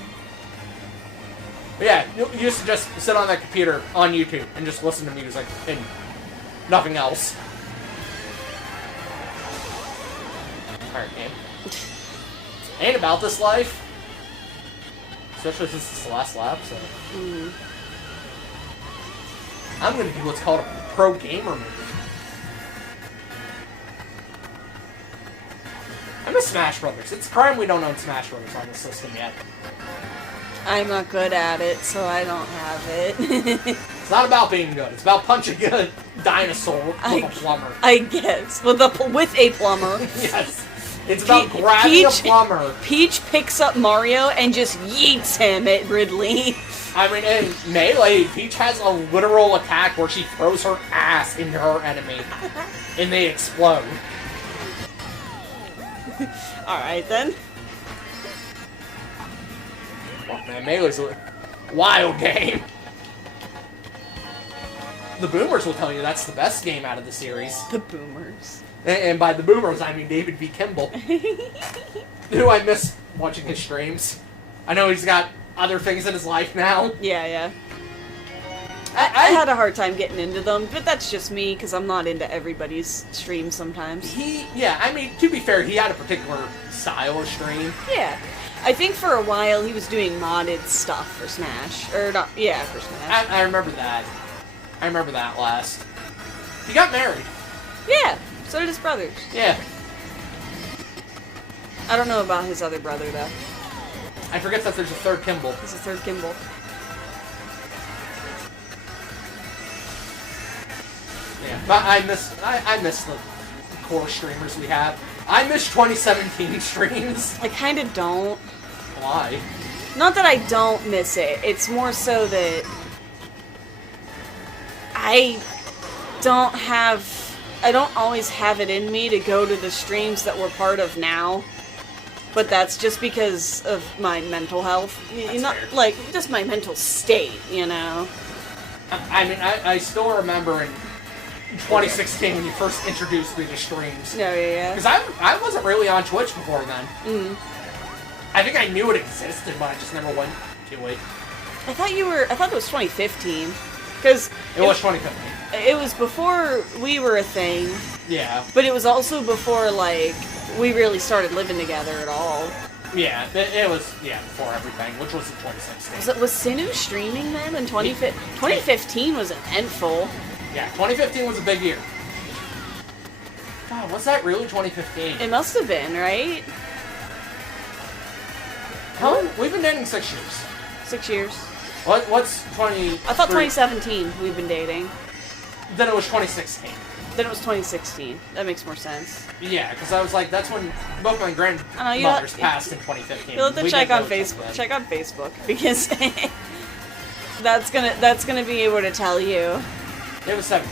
But yeah, you used to just sit on that computer on YouTube and just listen to music and nothing else. Alright, game. Ain't about this life. Especially since it's the last lap, so. I'm gonna do what's called a pro gamer move. I miss Smash Brothers. It's a crime we don't own Smash Brothers on the system yet. I'm not good at it, so I don't have it. It's not about being good. It's about punching a dinosaur with a plumber. I guess. With a plumber. Yes. It's about grabbing a plumber. Peach picks up Mario and just yeets him at Ridley. I mean, in Melee, Peach has a literal attack where she throws her ass into her enemy, and they explode. Alright then. Oh man, Melee's a wild game. The Boomers will tell you that's the best game out of the series. The Boomers. And by the Boomers, I mean David V. Kimball. Who I miss watching his streams. I know he's got other things in his life now. Yeah. I had a hard time getting into them, but that's just me, because I'm not into everybody's streams sometimes. Yeah, I mean, to be fair, he had a particular style of stream. Yeah. I think for a while he was doing modded stuff for Smash. Or not, yeah, for Smash. I remember that. I remember that last. He got married. Yeah, so did his brothers. Yeah. I don't know about his other brother, though. I forget that there's a third Kimball. There's a third Kimball. Yeah, but I miss the core streamers we have. I miss 2017 streams. I kind of don't. Why? Not that I don't miss it. It's more so that I don't always have it in me to go to the streams that we're part of now. But that's just because of my mental health. Not fair. like just my mental state, you know. I mean, I still remember in 2016 when you first introduced me to streams. Yeah. Because I wasn't really on Twitch before then. I think I knew it existed, but I just never went to it. I thought it was 2015. Because It was 2015. it was before we were a thing. Yeah. But it was also before, like, we really started living together at all. Yeah, it was, before everything, which was in 2016. Was Sinu streaming then in 2015? 2015 was eventful. Yeah, 2015 was a big year. God, was that really 2015? It must have been, right? We've been dating 6 years. 6 years. What's 20... I thought 2017 we've been dating. Then it was 2016. Then it was 2016. That makes more sense. Yeah, because I was like, that's when both my grandmothers passed in 2015. You'll have to check on Facebook. Check on Facebook because that's gonna be able to tell you. It was 17.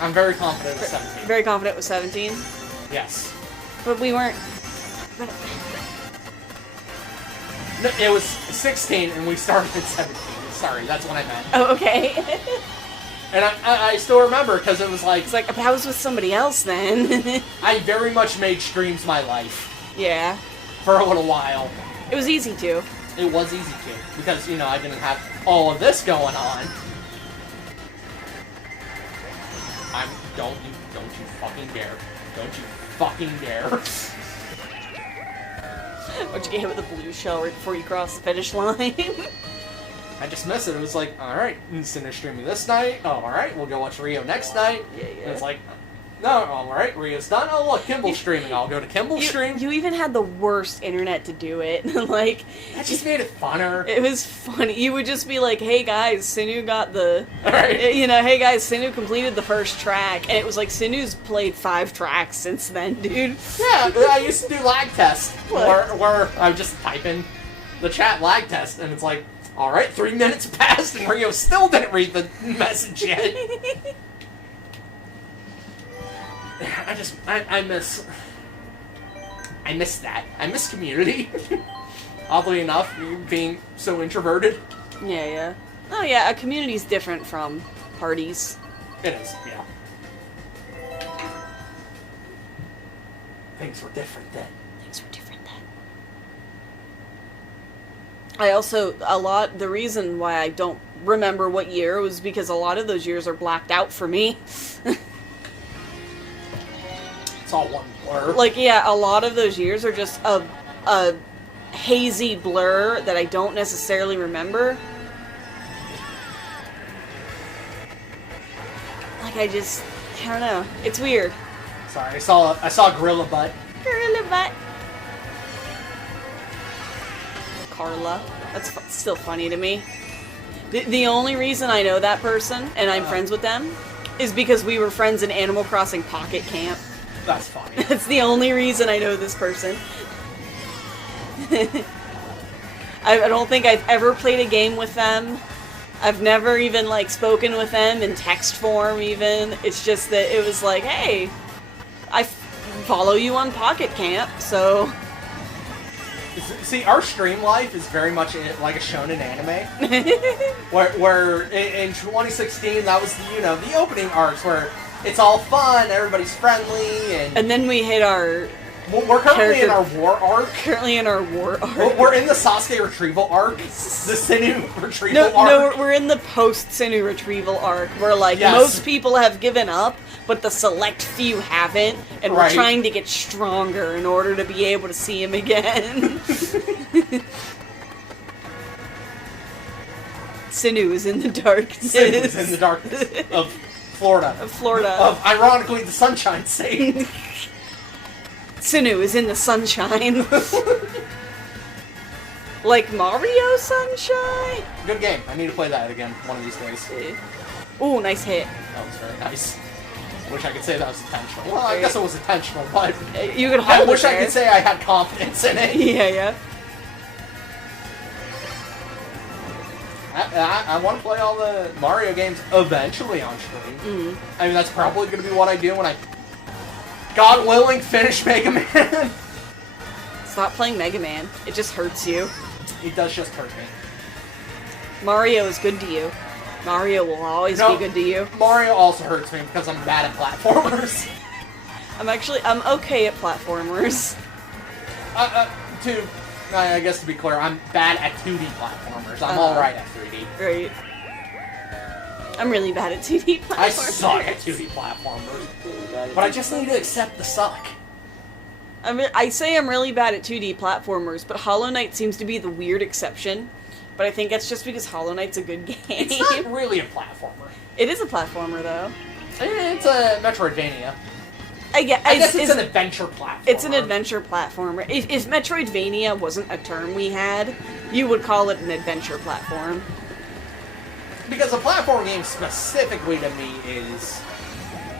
I'm very confident it was 17. Very confident it was 17. Yes. But we weren't. No, it was 16 and we started at 17. Sorry, that's what I meant. Oh, okay. And I still remember because it was like... It's like, I was with somebody else then. I very much made streams my life. Yeah. For a little while. It was easy to. It was easy to. Because, you know, I didn't have all of this going on. Don't you fucking dare. Don't you fucking dare. Why'd you get hit with a blue shell right before you cross the finish line? I just missed it. It was like, alright, Cinder streaming this night. Oh, alright, we'll go watch Rio next night. Yeah. And it's like, No, alright, Rio's done. Oh, look, Kimball's streaming. I'll go to Kimball's stream. You even had the worst internet to do it. Like, That just made it funner. it was funny. You would just be like, hey guys, Sinu got the... Alright. You know, hey guys, Sinu completed the first track. And it was like, Sinu's played 5 tracks since then, dude. Yeah, I used to do lag tests where I would just type in the chat lag test, and it's like, alright, 3 minutes passed, and Rio still didn't read the message yet. I miss that. I miss community. Oddly enough, being so introverted. Yeah, yeah. Oh yeah, a community's different from parties. It is, yeah. Things were different then. Things were different then. The reason why I don't remember what year was because a lot of those years are blacked out for me. It's all one blur. Like, yeah, a lot of those years are just a hazy blur that I don't necessarily remember. Like, I don't know. It's weird. Sorry, I saw Gorilla Butt. Gorilla butt. Carla. That's still funny to me. The only reason I know that person, and I'm friends with them, is because we were friends in Animal Crossing Pocket Camp. That's funny. That's the only reason I know this person. I don't think I've ever played a game with them. I've never even, like, spoken with them in text form, even. It's just that it was like, hey, I follow you on Pocket Camp, so... See, our stream life is very much like a shonen anime. where in 2016, that was, the opening arcs where it's all fun, everybody's friendly, and then we hit our... We're currently in our war arc. Currently in our war arc. We're in the Sasuke retrieval arc. The Sinu retrieval arc. No, we're in the post-Sinu retrieval arc, where, like, Yes. most people have given up, but the select few haven't, and we're Right. trying to get stronger in order to be able to see him again. Sinu is in the darkness. Sinu is in the darkness of Florida. Of Florida. Of, ironically, the Sunshine State. Sinu is in the sunshine. Like Mario Sunshine? Good game. I need to play that again one of these days. Ooh, nice hit. That was very nice. Wish I could say that was intentional. Well, I guess it was intentional, but You could I hold wish it I there. could say I had confidence in it. Yeah. I want to play all the Mario games eventually on stream. Mm-hmm. I mean, that's probably going to be what I do when I, God willing, finish Mega Man. Stop playing Mega Man. It just hurts you. It does just hurt me. Mario is good to you. Mario will always be good to you. Mario also hurts me because I'm bad at platformers. I'm okay at platformers. I guess to be clear, I'm bad at 2D platformers. I'm alright at 3D. Right. I'm really bad at 2D platformers. I suck at 2D platformers. But I just need to accept the suck. I say I'm really bad at 2D platformers, but Hollow Knight seems to be the weird exception. But I think that's just because Hollow Knight's a good game. It's not really a platformer. It is a platformer, though. It's a Metroidvania. I guess it's an adventure platformer. It's an adventure platformer. If Metroidvania wasn't a term we had, you would call it an adventure platform. Because a platform game specifically to me is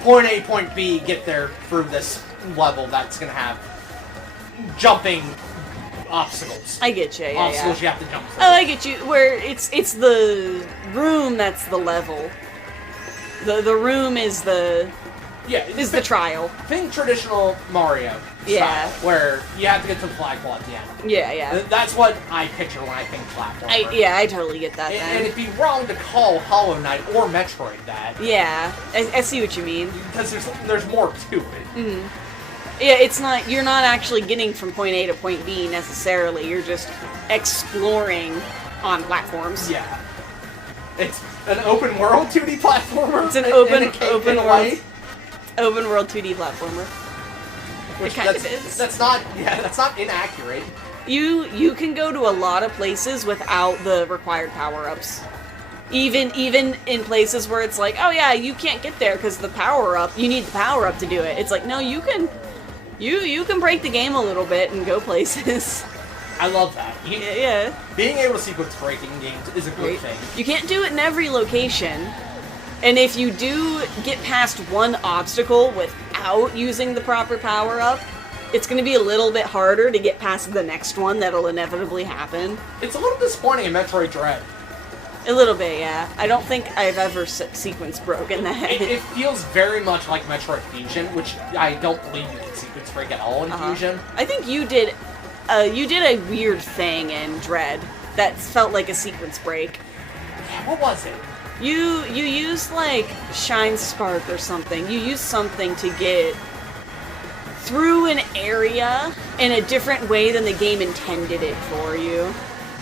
point A, point B, get there through this level that's going to have jumping obstacles. I get you, yeah, Obstacles you have to jump through. Oh, I get you. Where it's the room that's the level. The room is the trial. Think traditional Mario Yeah. style, where you have to get to the flagpole at the end. Yeah. That's what I picture when I think platformer. I totally get that. And Then. it'd be wrong to call Hollow Knight or Metroid that. Yeah, I see what you mean. Because there's more to it. Mm. Yeah, you're not actually getting from point A to point B necessarily. You're just exploring on platforms. Yeah. It's an open world 2D platformer. It's an open world 2D platformer. Which it kind of is. That's not inaccurate. You can go to a lot of places without the required power-ups. Even in places where it's like, oh yeah, you can't get there because you need the power up to do it. It's like, no, you can break the game a little bit and go places. I love that. Yeah. Being able to sequence breaking games is a good thing. You can't do it in every location. And if you do get past one obstacle without using the proper power-up, it's going to be a little bit harder to get past the next one that'll inevitably happen. It's a little disappointing in Metroid Dread. A little bit, yeah. I don't think I've ever sequence broken that. It feels very much like Metroid Fusion, which I don't believe you can sequence break at all in Fusion. I think you did a weird thing in Dread that felt like a sequence break. Yeah, what was it? You used, like, Shine Spark or something. You used something to get through an area in a different way than the game intended it for you.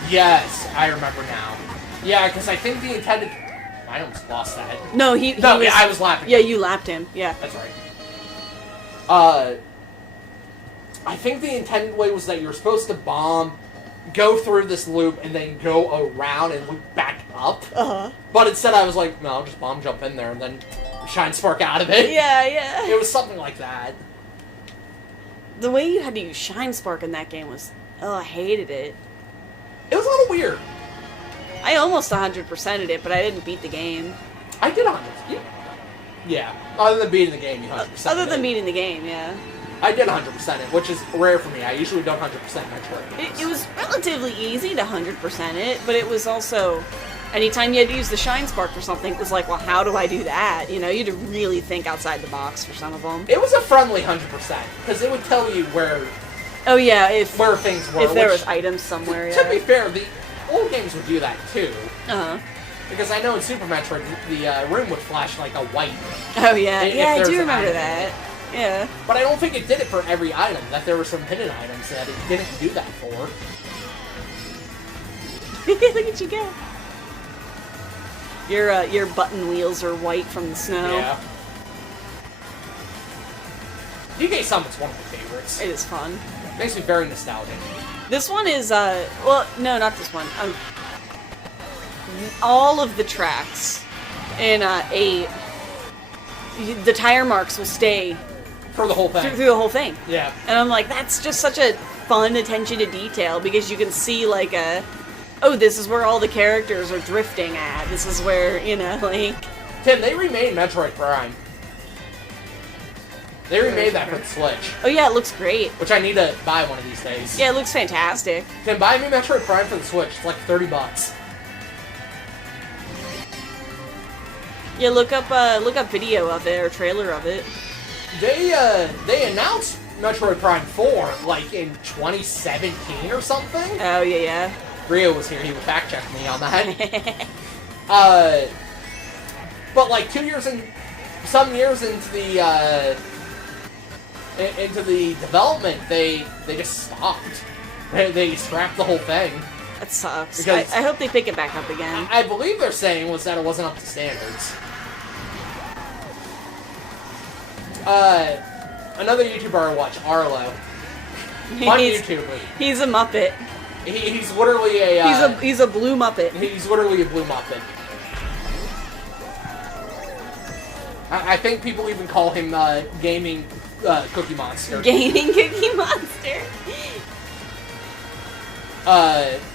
Yes, I remember now. Yeah, because I think the intended... I almost lost that. No, I was lapping Yeah, him. you lapped him. Yeah. That's right. I think the intended way was that you're supposed to bomb, go through this loop, and then go around and loop back up. Uh-huh. But instead I was like, no, I'll just bomb jump in there and then Shine Spark out of it. Yeah. It was something like that. The way you had to use Shine Spark in that game was... Oh, I hated it. It was a little weird. I almost 100%ed it, but I didn't beat the game. I did 100%. Yeah. Other than beating the game, you 100%. Other than beating the game, yeah. I did 100% it, which is rare for me. I usually don't 100% Metroid. It was relatively easy to 100% it, but it was also... Anytime you had to use the Shine Spark for something, it was like, well, how do I do that? You know, you had to really think outside the box for some of them. It was a friendly 100%, because it would tell you where... Oh yeah, where things were. If there was items somewhere, yeah. To be fair, the old games would do that too. Uh-huh. Because I know in Super Metroid, the room would flash like a white. Oh yeah, yeah, I do remember item. that. Yeah. But I don't think it did it for every item. That there were some hidden items that it didn't do that for. Look at you go. Your button wheels are white from the snow. Yeah. DK Summit's one of my favorites. It is fun. Makes me very nostalgic. This one is, well, no, not this one. All of the tracks in 8, the tire marks will stay for the whole thing. Through the whole thing. Yeah. And I'm like, that's just such a fun attention to detail, because you can see, like, oh, this is where all the characters are drifting at. This is where, you know, like... Tim, they remade Metroid Prime. They remade that for the Switch. Oh yeah, it looks great. Which I need to buy one of these days. Yeah, it looks fantastic. Tim, buy me Metroid Prime for the Switch. It's like $30. Yeah, look up video of it or trailer of it. They announced Metroid Prime 4 like in 2017 or something. Oh yeah. Rio was here. He would fact check me on that. But like some years into the development, they just stopped. They scrapped the whole thing. That sucks. I hope they pick it back up again. I believe they're saying was that it wasn't up to standards. Another YouTuber I watch, Arlo. Fun YouTuber. He's a Muppet. He's literally a... He's a blue Muppet. He's literally a blue Muppet. I think people even call him Gaming Cookie Monster. Gaming Cookie Monster?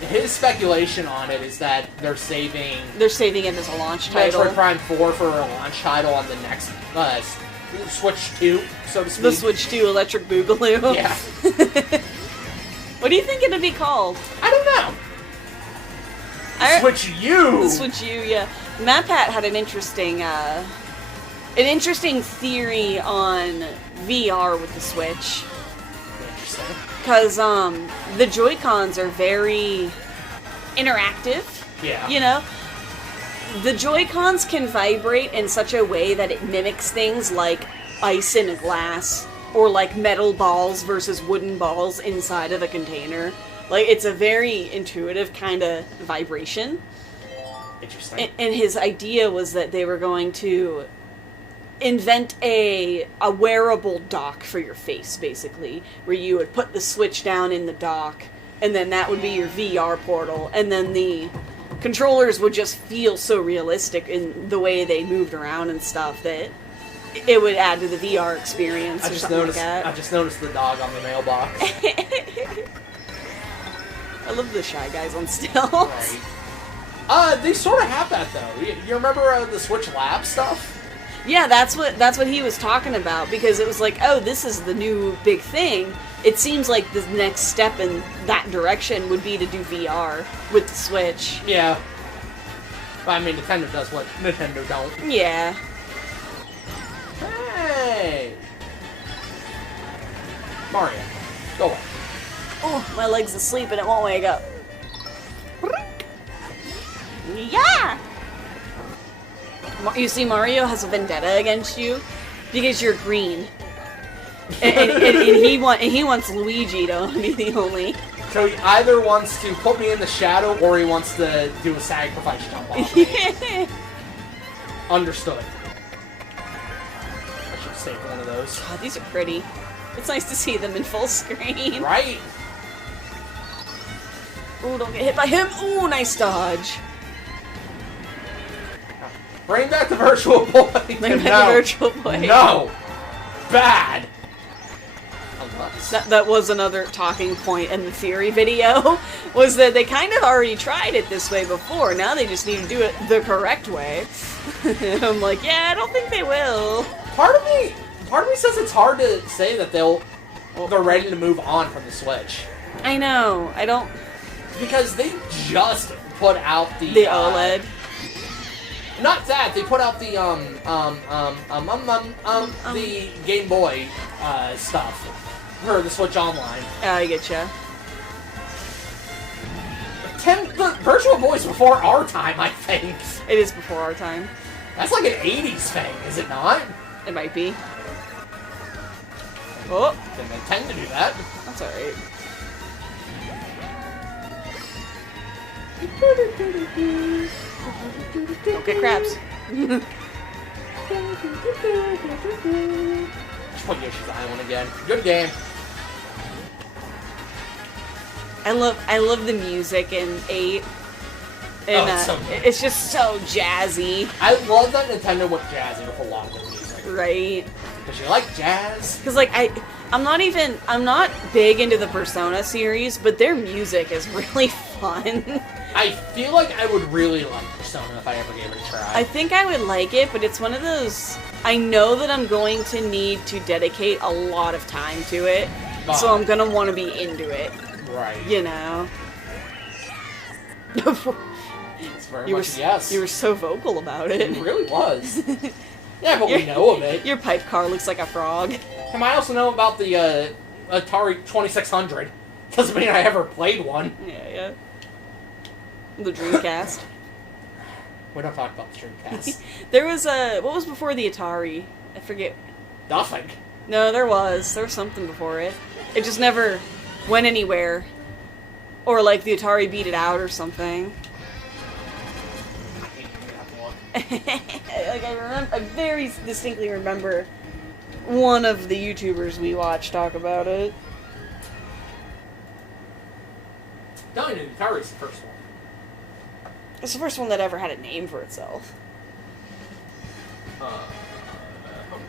His speculation on it is that they're saving... They're saving it as a launch title. Metroid Prime 4 for a launch title on the next Switch 2, so to speak. The Switch 2 Electric Boogaloo? Yeah. What do you think it'll be called? I don't know. Switch U! The Switch U, yeah. MatPat had an interesting theory on VR with the Switch. Interesting. Because the Joy-Cons are very interactive. Yeah. You know? The Joy-Cons can vibrate in such a way that it mimics things like ice in a glass, or like metal balls versus wooden balls inside of a container. Like, it's a very intuitive kind of vibration. Interesting. And his idea was that they were going to invent a wearable dock for your face, basically, where you would put the Switch down in the dock, and then that would be your VR portal, and then the controllers would just feel so realistic in the way they moved around and stuff that it would add to the VR experience or something like that. I just noticed the dog on the mailbox. I love the Shy Guys on stilts. Right. They sort of have that though. You remember the Switch Lab stuff? Yeah, that's what he was talking about, because it was like, oh, this is the new big thing. It seems like the next step in that direction would be to do VR with the Switch. Yeah. I mean, Nintendo does what Nintendo don't. Yeah. Hey! Mario, go away. Oh, my leg's asleep and it won't wake up. Yeah! You see, Mario has a vendetta against you because you're green. and he wants Luigi to be the only. So he either wants to put me in the shadow or he wants to do a sacrifice jump off me. Understood. I should have saved one of those. God, these are pretty. It's nice to see them in full screen. Right? Ooh, don't get hit by him. Ooh, nice dodge. Bring back the Virtual Boy. Bring back the Virtual Boy. No! Bad! That was another talking point in the theory video, was that they kind of already tried it this way before. Now they just need to do it the correct way. I'm like, yeah, I don't think they will. Part of me says it's hard to say that they're ready to move on from the Switch. I know. I don't... Because they just put out the OLED. Not that, they put out the the Game Boy stuff. Or the Switch Online. I getcha. The Virtual Boy's before our time, I think. It is before our time. That's like an 80s thing, is it not? It might be. Oh! Didn't intend to do that. That's alright. Don't get crabs. Just put Yoshi's Island again. Good game. I love the music in 8. And it's so good. it's just so jazzy. I love that Nintendo went jazzy with a lot of their music. Right. Because you like jazz. Because, like, I'm not big into the Persona series, but their music is really fun. I feel like I would really like Persona if I ever gave it a try. I think I would like it, but it's one of those... I know that I'm going to need to dedicate a lot of time to it, so I'm going to want to be into it. Right. You know? It's very much yes. You were so vocal about it. It really was. Yeah, but we know of it. Your pipe car looks like a frog. And I also know about the Atari 2600. Doesn't mean I ever played one. Yeah. The Dreamcast. We don't talk about the Dreamcast. There was what was before the Atari? I forget. Nothing. No, there was something before it. It just never went anywhere. Or like the Atari beat it out or something. Like I very distinctly remember one of the YouTubers we watched talk about it. No, the Atari's the first one. It's the first one that ever had a name for itself. Home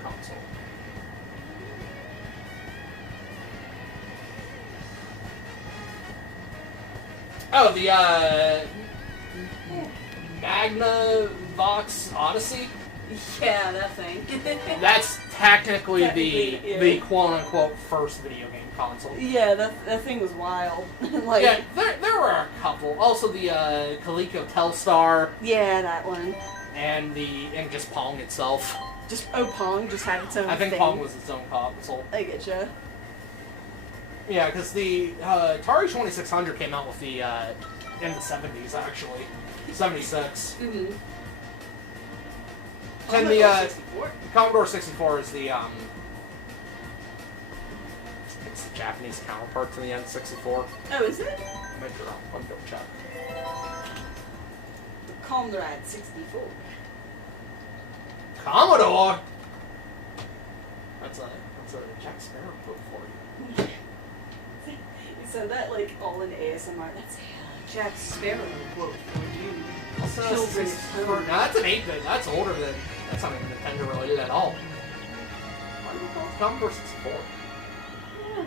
console. Oh, the Magnavox Odyssey? Yeah, that thing. That's technically the quote-unquote first video game console. Yeah, that thing was wild. Like, yeah, there were a couple. Also the Coleco Telstar. Yeah, that one. And just Pong itself. Pong just had its own I think thing. Pong was its own console. I getcha. Yeah, because the Atari 2600 came out with the in the 70s actually, 76. Mm-hmm. And the Commodore 64 is the it's the Japanese counterpart to the N64. Oh, is it? Maybe wrong. Let me go check. The Commodore 64. Commodore. That's a Jack Sparrow quote for you. You said that like all in ASMR. That's a Jack Sparrow quote for you. Children's No, Home. that's an 8-bit. That's older than... That's not even Nintendo related at all. Why do you call it Commodore 64? Yeah.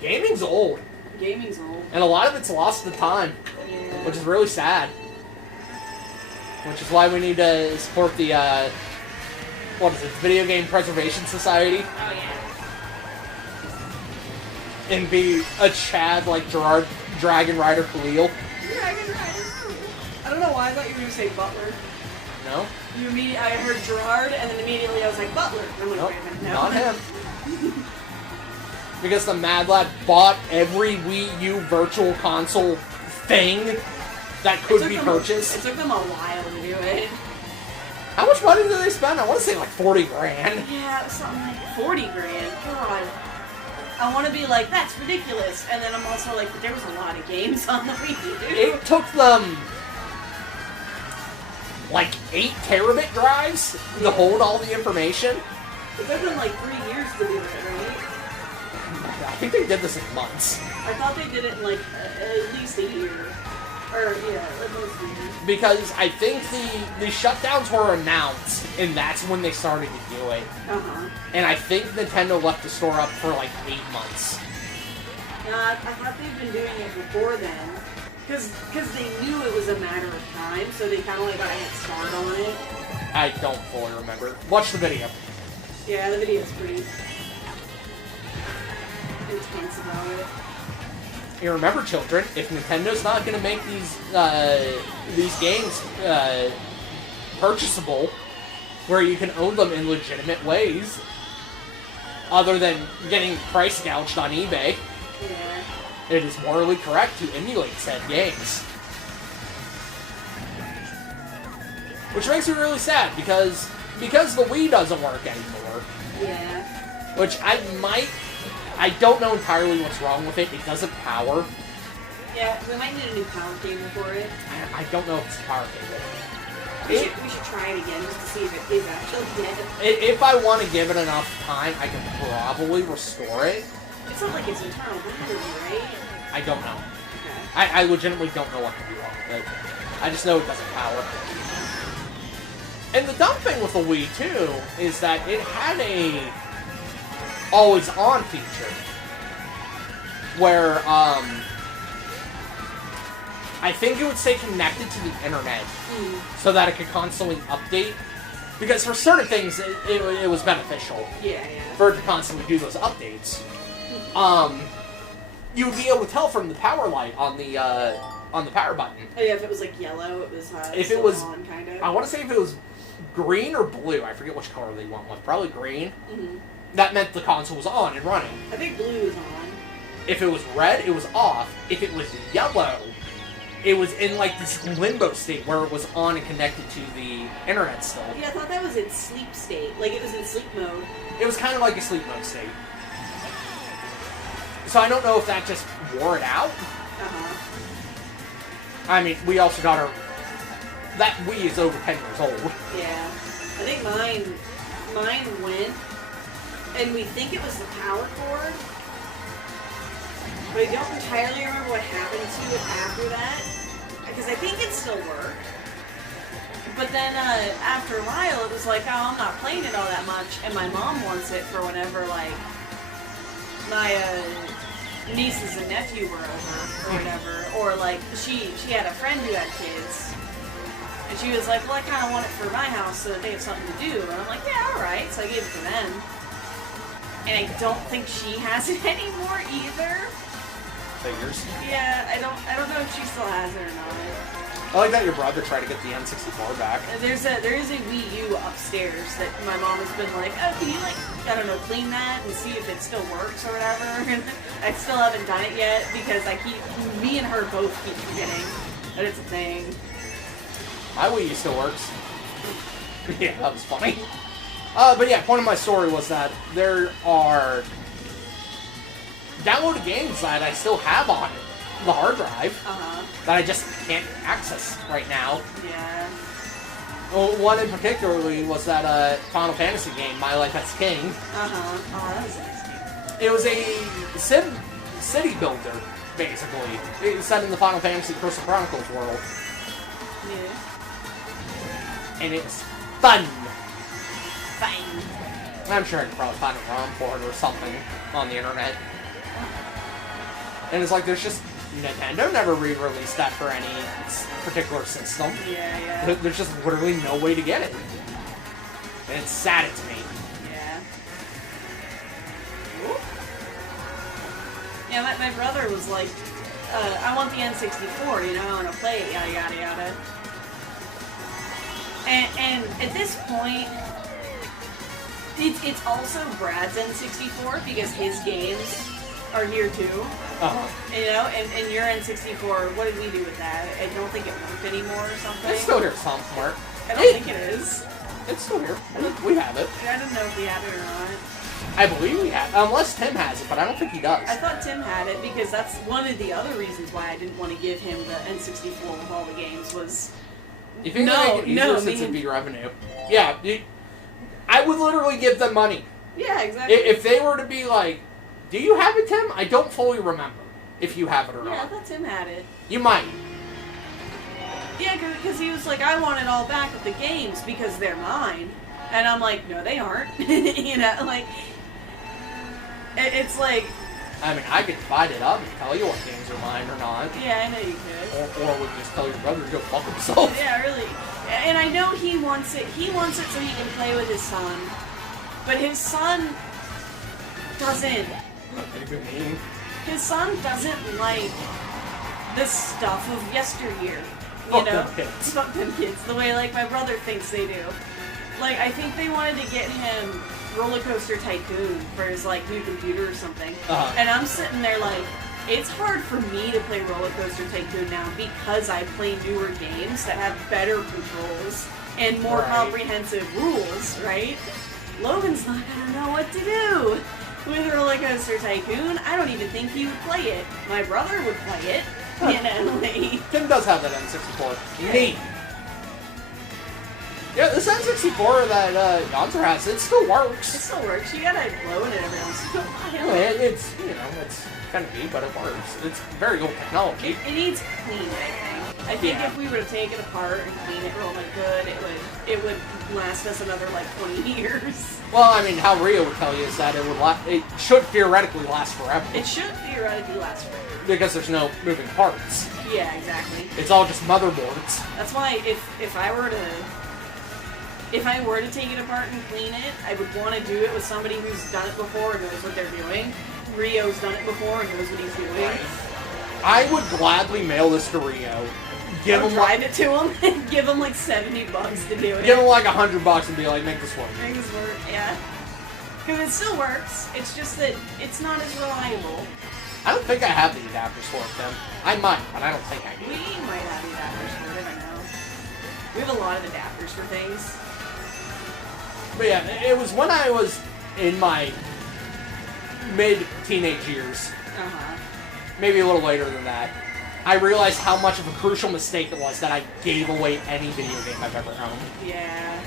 Gaming's old. Gaming's old. And a lot of it's lost to time. Yeah. Which is really sad. Which is why we need to support the, what is it, Video Game Preservation Society? Oh, yeah. And be a Chad like Gerard Dragon Rider Khalil. Dragon Rider. I don't know why I thought you were going to say Butler. No? I heard Gerard, and then immediately I was like, Butler. And I'm like, Nope, wait a minute, no. not him. Because the Mad Lad bought every Wii U Virtual Console thing that could be purchased. It took them a while to do it. How much money did they spend? I want to say like 40 grand. Yeah, it was something like 40 grand. God. I want to be like, that's ridiculous. And then I'm also like, but there was a lot of games on the Wii U. It took them like 8 terabit drives to hold all the information. It took them like 3 years to do it, right? I think they did this in months. I thought they did it in like at least a year. Or, yeah, at least a year. Because I think the shutdowns were announced, and that's when they started to do it. Uh-huh. And I think Nintendo left the store up for like 8 months. I thought they'd been doing it before then. Because they knew it was a matter of time, so they kind of like got a head start on it. I don't fully remember. Watch the video. Yeah, the video's pretty intense about it. You remember, children, if Nintendo's not going to make these games purchasable, where you can own them in legitimate ways, other than getting price gouged on eBay, Yeah. it is morally correct to emulate said games. Which makes me really sad, because the Wii doesn't work anymore. Yeah. Which I don't know entirely what's wrong with it. It doesn't power. Yeah, we might need a new power cable for it. I don't know if it's power cable. We should try it again just to see if it is actually dead. If I want to give it enough time, I can probably restore it. It's not like it's internal battery, right? I don't know. Okay. I legitimately don't know what could be wrong with it. I just know it doesn't power. And the dumb thing with the Wii, too, is that it had a always-on feature. Where, I think it would stay connected to the internet so that it could constantly update. Because for certain things, it was beneficial Yeah. for it to constantly do those updates. You would be able to tell from the power light on the power button. Oh yeah, if it was like yellow, it was If still it was, on, kind of. I want to say if it was green or blue, I forget which color they went with, probably green, Mm-hmm. that meant the console was on and running. I think blue is on. If it was red, it was off. If it was yellow, it was in like this limbo state where it was on and connected to the internet still. Yeah, I thought that was in sleep state. Like it was in sleep mode. It was kind of like a sleep mode state. So I don't know if that just wore it out. Uh-huh. I mean, we also got our... That Wii is over 10 years old. Yeah. I think mine went, and we think it was the power cord, but I don't entirely remember what happened to it after that, because I think it still worked. But then after a while, it was like, oh, I'm not playing it all that much, and my mom wants it for whenever, like, my nieces and nephew were over, or whatever, or, like, she had a friend who had kids, and she was like, well, I kind of want it for my house so that they have something to do, and I'm like, yeah, alright, so I gave it to them. And I don't think she has it anymore either. Figures. Yeah, I don't know if she still has it or not. I like that your brother tried to get the N64 back. There is a Wii U upstairs that my mom has been like, oh, can you like, I don't know, clean that and see if it still works or whatever. And I still haven't done it yet because me and her both keep forgetting that it's a thing. My Wii U still works. Yeah, that was funny. But yeah, point of my story was that there are downloaded games that I still have on the hard drive that I just can't access right now. Yeah. Well, one in particularly was that Final Fantasy game, My Life as King. Oh, that was a nice game. It was a city builder, basically. It's set in the Final Fantasy Crystal Chronicles world. Yeah. And it's fun. Fine. I'm sure I could probably find a ROM for it or something on the internet. And it's like, there's just... Nintendo never re-released that for any particular system. Yeah. There's just literally no way to get it. And it's sad to me. Yeah. Yeah, my brother was like, I want the N64, you know, I want to play it, yada yada yada. And at this point, it's also Brad's N64 because his games are here too. You know, and your N64, what did we do with that? I don't think it worked anymore or something. It's still here somewhere. I don't think it is. It's still here. We have it. I don't know if we have it or not. I believe we have it. Unless Tim has it, but I don't think he does. I thought Tim had it because that's one of the other reasons why I didn't want to give him the N64 with all the games was... You think they make it easier since it'd be revenue? Yeah, I would literally give them money. Yeah, exactly. If they were to be like, do you have it, Tim? I don't fully remember if you have it or not. Yeah, I thought Tim had it. You might. Yeah, because he was like, I want it all back with the games because they're mine. And I'm like, no, they aren't. You know, like, it's like... I mean, I could divide it up and tell you what games are mine or not. Yeah, I know you could. Or we just tell your brother to go fuck himself. Yeah, really. And I know he wants it. He wants it so he can play with his son. But his son doesn't. What do you mean? His son doesn't like the stuff of yesteryear. You Fuck know? them kids. Fuck them kids. The way, like, my brother thinks they do. Like, I think they wanted to get him Roller Coaster Tycoon for his, like, new computer or something. And I'm sitting there like, it's hard for me to play Roller Coaster Tycoon now because I play newer games that have better controls and more comprehensive rules, right? Logan's not gonna know what to do with Roller Coaster Tycoon. I don't even think he would play it. My brother would play it. You know, like... Tim does have that N64. Neat. Yeah, this N64 that Yonzer has, it still works. It still works. You gotta blow it every once in a while. Yeah, it's, you know, it's kind of neat, but it works. It's very old technology. It needs cleaning, I think. I think if we were to take it apart and clean it really good, it would last us another, like, 20 years. Well, I mean, how Rio would tell you is that it should theoretically last forever. It should theoretically last forever. Because there's no moving parts. Yeah, exactly. It's all just motherboards. That's why if I were to take it apart and clean it, I would want to do it with somebody who's done it before and knows what they're doing. Rio's done it before and knows what he's doing. Right. I would gladly mail this to Rio. Drive it to him and give him like $70 to do it. Give him like $100 and be like, make this work. Make this work, yeah. Because it still works. It's just that it's not as reliable. I don't think I have the adapters for it, then. I might, but I don't think I do. We might have the adapters for it, I don't know. We have a lot of adapters for things. But yeah, it was when I was in my mid-teenage years, maybe a little later than that, I realized how much of a crucial mistake it was that I gave away any video game I've ever owned. Yeah.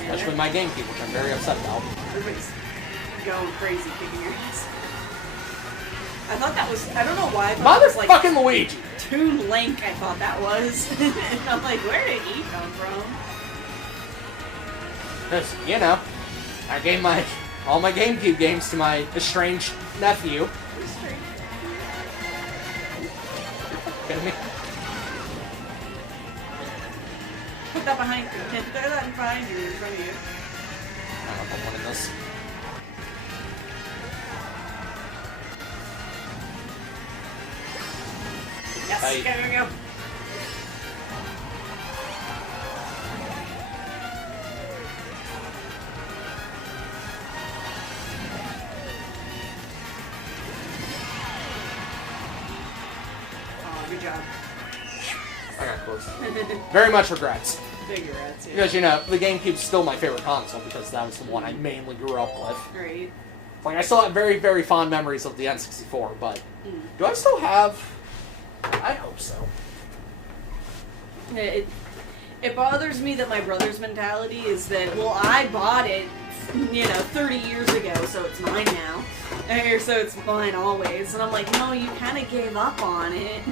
Especially my GameCube, which I'm very upset about. Everybody's going crazy kicking your ass. I thought that was, I don't know why I thought it was like... Motherfucking Luigi! Toon Link, I thought that was. And I'm like, where did he come from? Because, you know, I gave all my GameCube games to my estranged nephew. Kidding me? Put that behind you. Throw that behind you, in front of you. I don't know if I'm winning this. Yes, Hey. there we go. Oh, good job. I got close. Very much regrets. Big regrets, yeah. Because, you know, the GameCube's still my favorite console because that was the one I mainly grew up with. Right. Like, I still have very, very fond memories of the N64, but do I still have... I hope so. It bothers me that my brother's mentality is that, well, I bought it, 30 years ago, so it's mine now. Or so it's mine always. And I'm like, no, you kind of gave up on it.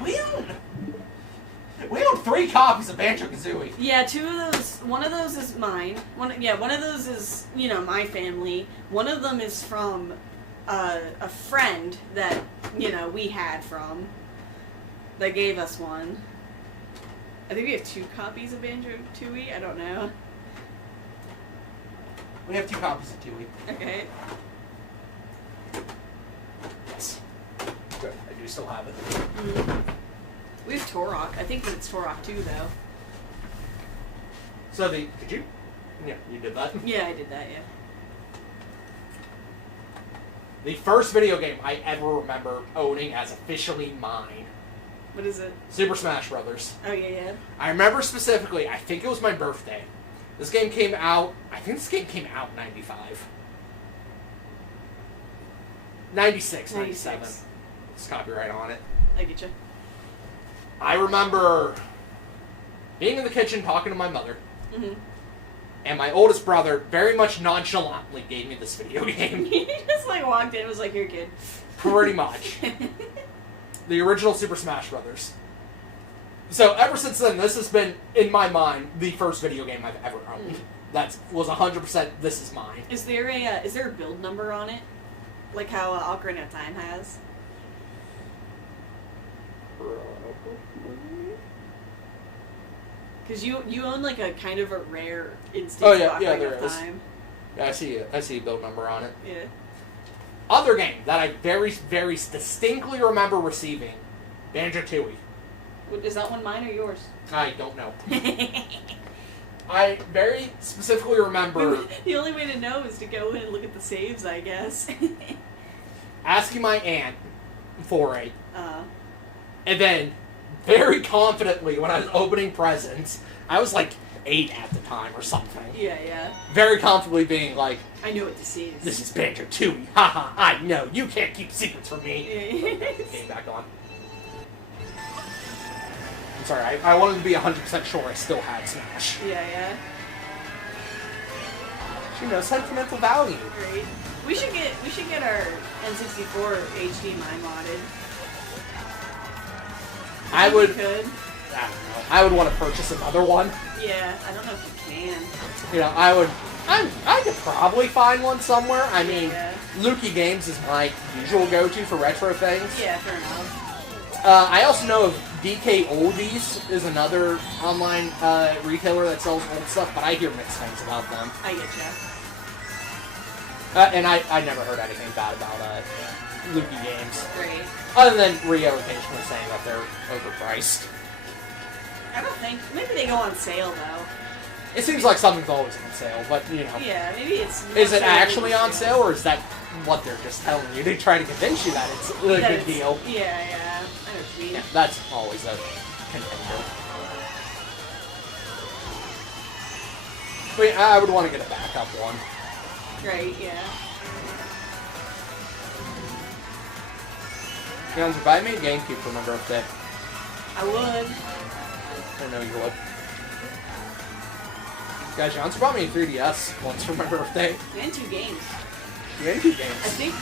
We own 3 copies of Banjo-Kazooie. Yeah, 2 of those, one of those is mine. One of those is, my family. One of them is from a friend that, we had from. That gave us one. I think we have 2 copies of Banjo-Tooie. I don't know. We have 2 copies of Tooie. Okay. Yes. Good. I do still have it. Mm-hmm. We have Torok. I think that it's Torok too, though. So did you? Yeah, you did that? Yeah, I did that, yeah. The first video game I ever remember owning as officially mine. What is it? Super Smash Brothers. Oh, yeah. I remember specifically, I think it was my birthday. This game came out, I think this game came out in 95. 96, 97. It's copyright on it. I get you. I remember being in the kitchen talking to my mother, and my oldest brother very much nonchalantly gave me this video game. He just walked in and was like, here, kid. Pretty much. The original Super Smash Brothers. So ever since then, this has been, in my mind, the first video game I've ever owned. That was 100% this is mine. Is there a build number on it? Like how Ocarina of Time has? Because you own a kind of a rare instance of Ocarina of Time. Yeah, I see a build number on it. Yeah. Other game that I very, very distinctly remember receiving, Banjo-Tooie. Is that one mine or yours? I don't know. I very specifically remember... The only way to know is to go in and look at the saves, I guess. asking my aunt for it. And then, very confidently, when I was opening presents, I was 8 at the time or something. Yeah, yeah. Very comfortably being like, I know what this is. This is Banjo-Tooie. Haha, I know. You can't keep secrets from me. Came back on. I'm sorry, I wanted to be 100% sure I still had Smash. Yeah, yeah. Sentimental value. Great. We should get our N64 HD mine modded. I would. We could. I don't know. I would want to purchase another one. Yeah, I don't know if you can. I would. I could probably find one somewhere. I mean, yeah. Lukey Games is my usual go-to for retro things. Yeah, fair enough. I also know of DK Oldies is another online retailer that sells old stuff, but I hear mixed things about them. I get ya. And I never heard anything bad about Lukey Games. Great. Other than Rio occasionally saying that they're overpriced. I don't think. Maybe they go on sale, though. It seems like something's always on sale, but, Yeah, maybe it's... Is it actually on sale, or is that what they're just telling you? They try to convince you that it's a good deal. Yeah, yeah. I know what you mean. Yeah, that's always a contender. But I would want to get a backup one. Right, yeah. If I made GameCube for my birthday, I would. I know you would. Guys, Johnson brought me a 3DS once for my birthday. And 2 games. You had 2 games. I think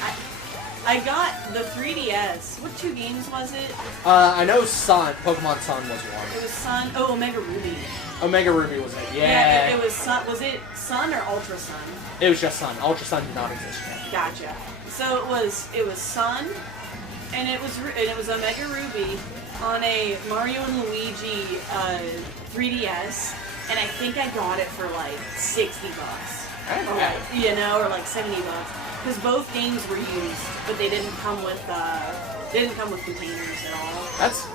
I got the 3DS. What 2 games was it? I know Sun, Pokemon Sun was one. It was Sun. Oh, Omega Ruby. Omega Ruby was it, Yeah, it was Sun. Was it Sun or Ultra Sun? It was just Sun. Ultra Sun did not exist yet. Gotcha. So it was Sun, and it was Omega Ruby on a Mario and Luigi 3DS, and I think I got it for $60. Or or 70 bucks. Because both games were used, but they didn't come with containers at all. That's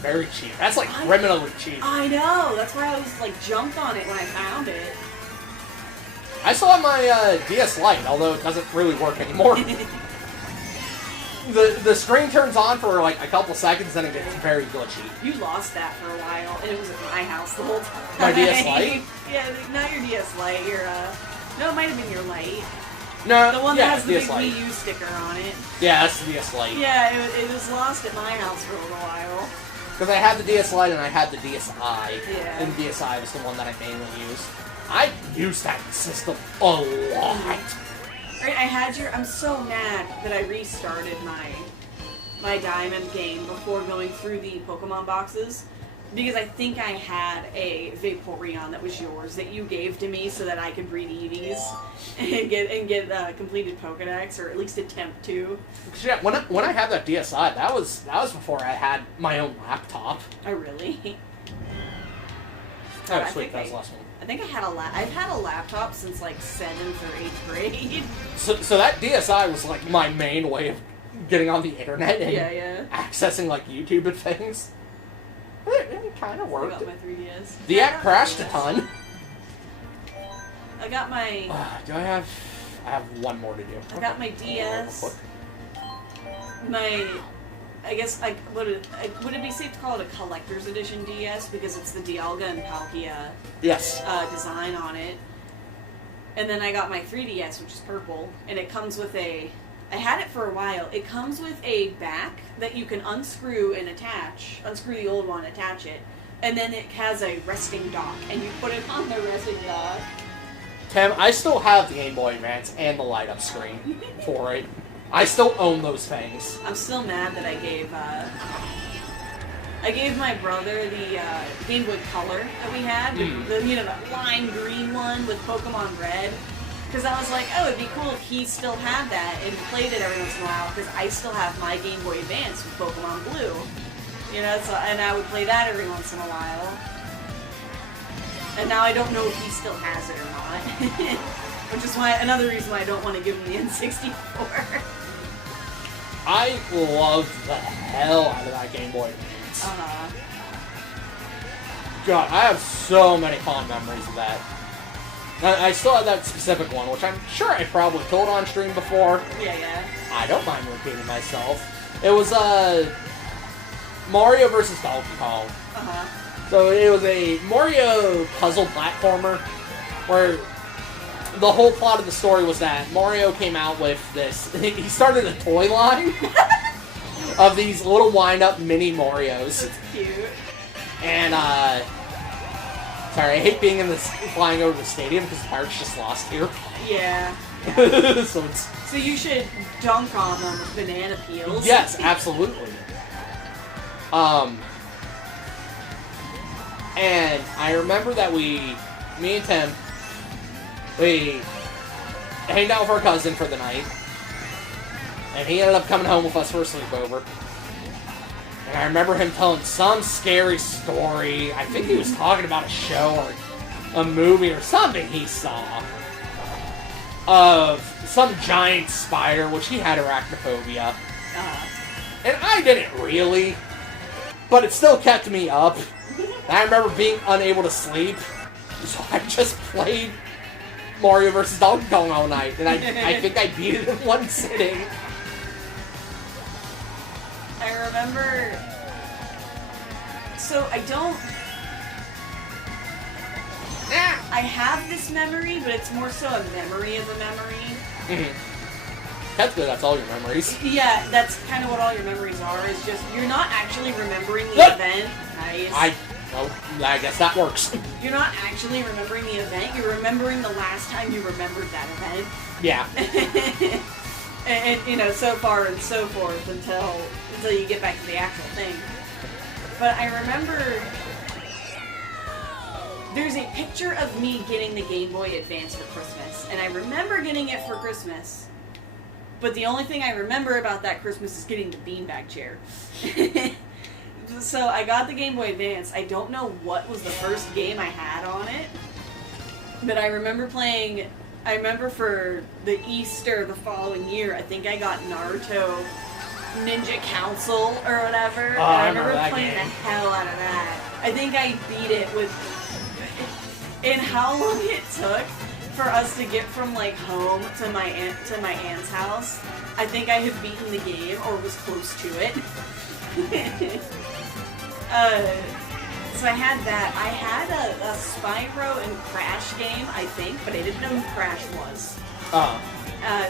very cheap. That's criminally cheap. I know. That's why I was jumped on it when I found it. I still have my DS Lite, although it doesn't really work anymore. The screen turns on for a couple seconds, then it gets very glitchy. You lost that for a while, and it was at my house the whole time. My DS Lite? Yeah, not your DS Lite. No, it might have been your Lite. No, the one that has the DS big Lite. Wii U sticker on it. Yeah, that's the DS Lite. Yeah, it was lost at my house for a little while. Because I had the DS Lite and I had the DSi. Yeah. And DSi was the one that I mainly used. I used that system a lot. Right, I'm so mad that I restarted my Diamond game before going through the Pokemon boxes. Because I think I had a Vaporeon that was yours that you gave to me so that I could breed Eevees and get completed Pokedex, or at least attempt to. Yeah, when I had that DSi, that was before I had my own laptop. Oh really? Oh, sweet, that was the last one. I think I've had a laptop since like 7th or 8th grade. So that DSi was like my main way of getting on the internet and accessing like YouTube and things. It kind of worked. I got my 3DS. The app crashed a ton. I got my... do I have one more to do. I got my DS. I guess, would it be safe to call it a collector's edition DS? Because it's the Dialga and Palkia design on it. And then I got my 3DS, which is purple. And it comes with I had it for a while. It comes with a back that you can unscrew and attach. Unscrew the old one, attach it. And then it has a resting dock. And you put it on the resting dock. Tim, I still have the Game Boy Advance and the light-up screen for it. I still own those things. I'm still mad that I gave my brother the Game Boy Color that we had. The lime green one with Pokemon Red. Because I was like, oh, it'd be cool if he still had that and played it every once in a while, because I still have my Game Boy Advance with Pokemon Blue. And I would play that every once in a while. And now I don't know if he still has it or not. Which is another reason why I don't want to give him the N64. I loved the hell out of that Game Boy Advance. God, I have so many fond memories of that. I still have that specific one, which I'm sure I probably told on stream before. Yeah. I don't mind repeating myself. It was, Mario vs. Donkey Kong. So it was a Mario puzzle platformer, where the whole plot of the story was that Mario came out with this, he started a toy line of these little wind-up mini Marios. That's cute. And, sorry, I hate being flying over the stadium because the Pirates just lost here. Yeah. So you should dunk on them with banana peels. Yes, absolutely. And I remember that me and Tim, we hanged out with our cousin for the night, and he ended up coming home with us for a sleepover. And I remember him telling some scary story. I think he was talking about a show or a movie or something he saw of some giant spider, which he had arachnophobia. And I didn't really, but it still kept me up. And I remember being unable to sleep, so I just played Mario vs. Donkey Kong all night, and I think I beat it in one sitting. I remember... So, I have this memory, but it's more so a memory of a memory. That's good, that's all your memories. Yeah, that's kind of what all your memories are, is just, you're not actually remembering the event. Nice. Well, I guess that works. You're not actually remembering the event, you're remembering the last time you remembered that event. Yeah. and so far and so forth until you get back to the actual thing. But I remember there's a picture of me getting the Game Boy Advance for Christmas, and I remember getting it for Christmas. But the only thing I remember about that Christmas is getting the beanbag chair. So I got the Game Boy Advance. I don't know what was the first game I had on it, but I remember playing... I remember for the Easter the following year, I think I got Naruto Ninja Council or whatever. And I remember playing the hell out of that. I think I beat it with... And how long it took for us to get from like home to my aunt's house, I think I had beaten the game or was close to it. So I had that. I had a Spyro and Crash game, I think, but I didn't know who Crash was.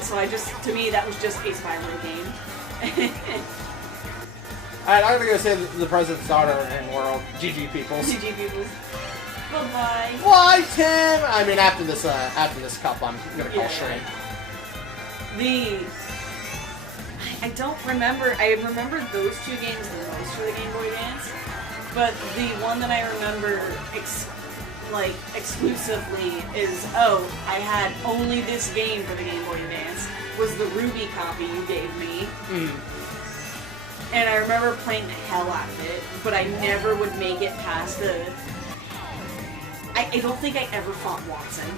So to me, that was just a Spyro game. Alright, I'm gonna go say the president's daughter in world. GG peoples. GG peoples. Bye-bye. Why, Tim? I mean, after this cup, I'm gonna call stream. I don't remember. I remember those two games the most for the Game Boy Advance, but the one that I remember exclusively is, oh, I had only this game for the Game Boy Advance, was the Ruby copy you gave me. And I remember playing the hell out of it, but I never would make it past the... I don't think I ever fought Watson.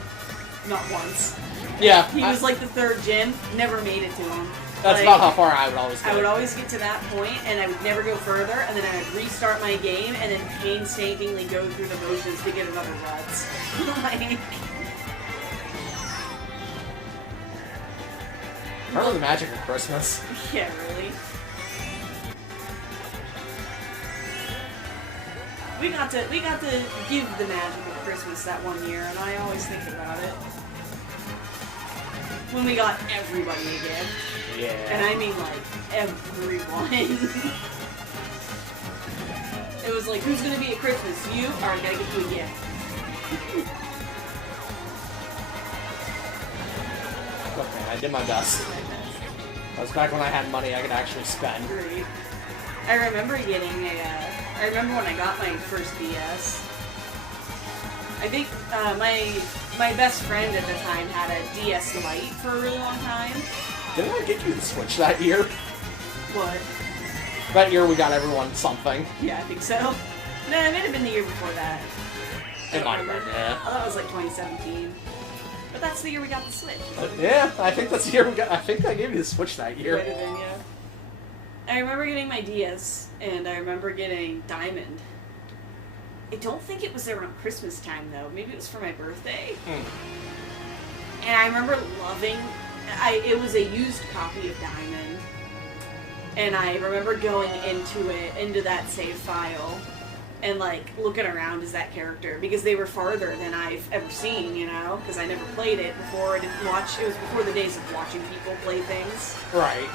Not once. Yeah. He was like the third gym, never made it to him. That's about how far I would always go. I would always get to that point, and I would never go further, and then I would restart my game, and then painstakingly go through the motions to get another ruts. Remember the magic of Christmas? Yeah, really. We got to give the magic of Christmas that one year, and I always think about it. When we got everybody a gift. Yeah. And I mean, like, everyone. It was like, who's gonna be at Christmas? You? Alright, gotta get you a gift. Look, man, I did my best. That was back when I had money I could actually spend. Great. I remember getting I remember when I got my first DS. I think my best friend at the time had a DS Lite for a really long time. Didn't I get you the Switch that year? What? That year we got everyone something. Yeah, I think so. No, it may have been the year before that. It might have been, yeah. I thought it was like 2017. But that's the year we got the Switch. Yeah, I think that's the year we got... I think I gave you the Switch that year. Might have been, yeah. I remember getting my DS, and I remember getting Diamond. I don't think it was around Christmas time, though. Maybe it was for my birthday. And I remember loving... it was a used copy of Diamond. And I remember going into that save file, and, like, looking around as that character. Because they were farther than I've ever seen, you know? Because I never played it before. I didn't watch... It was before the days of watching people play things. Right.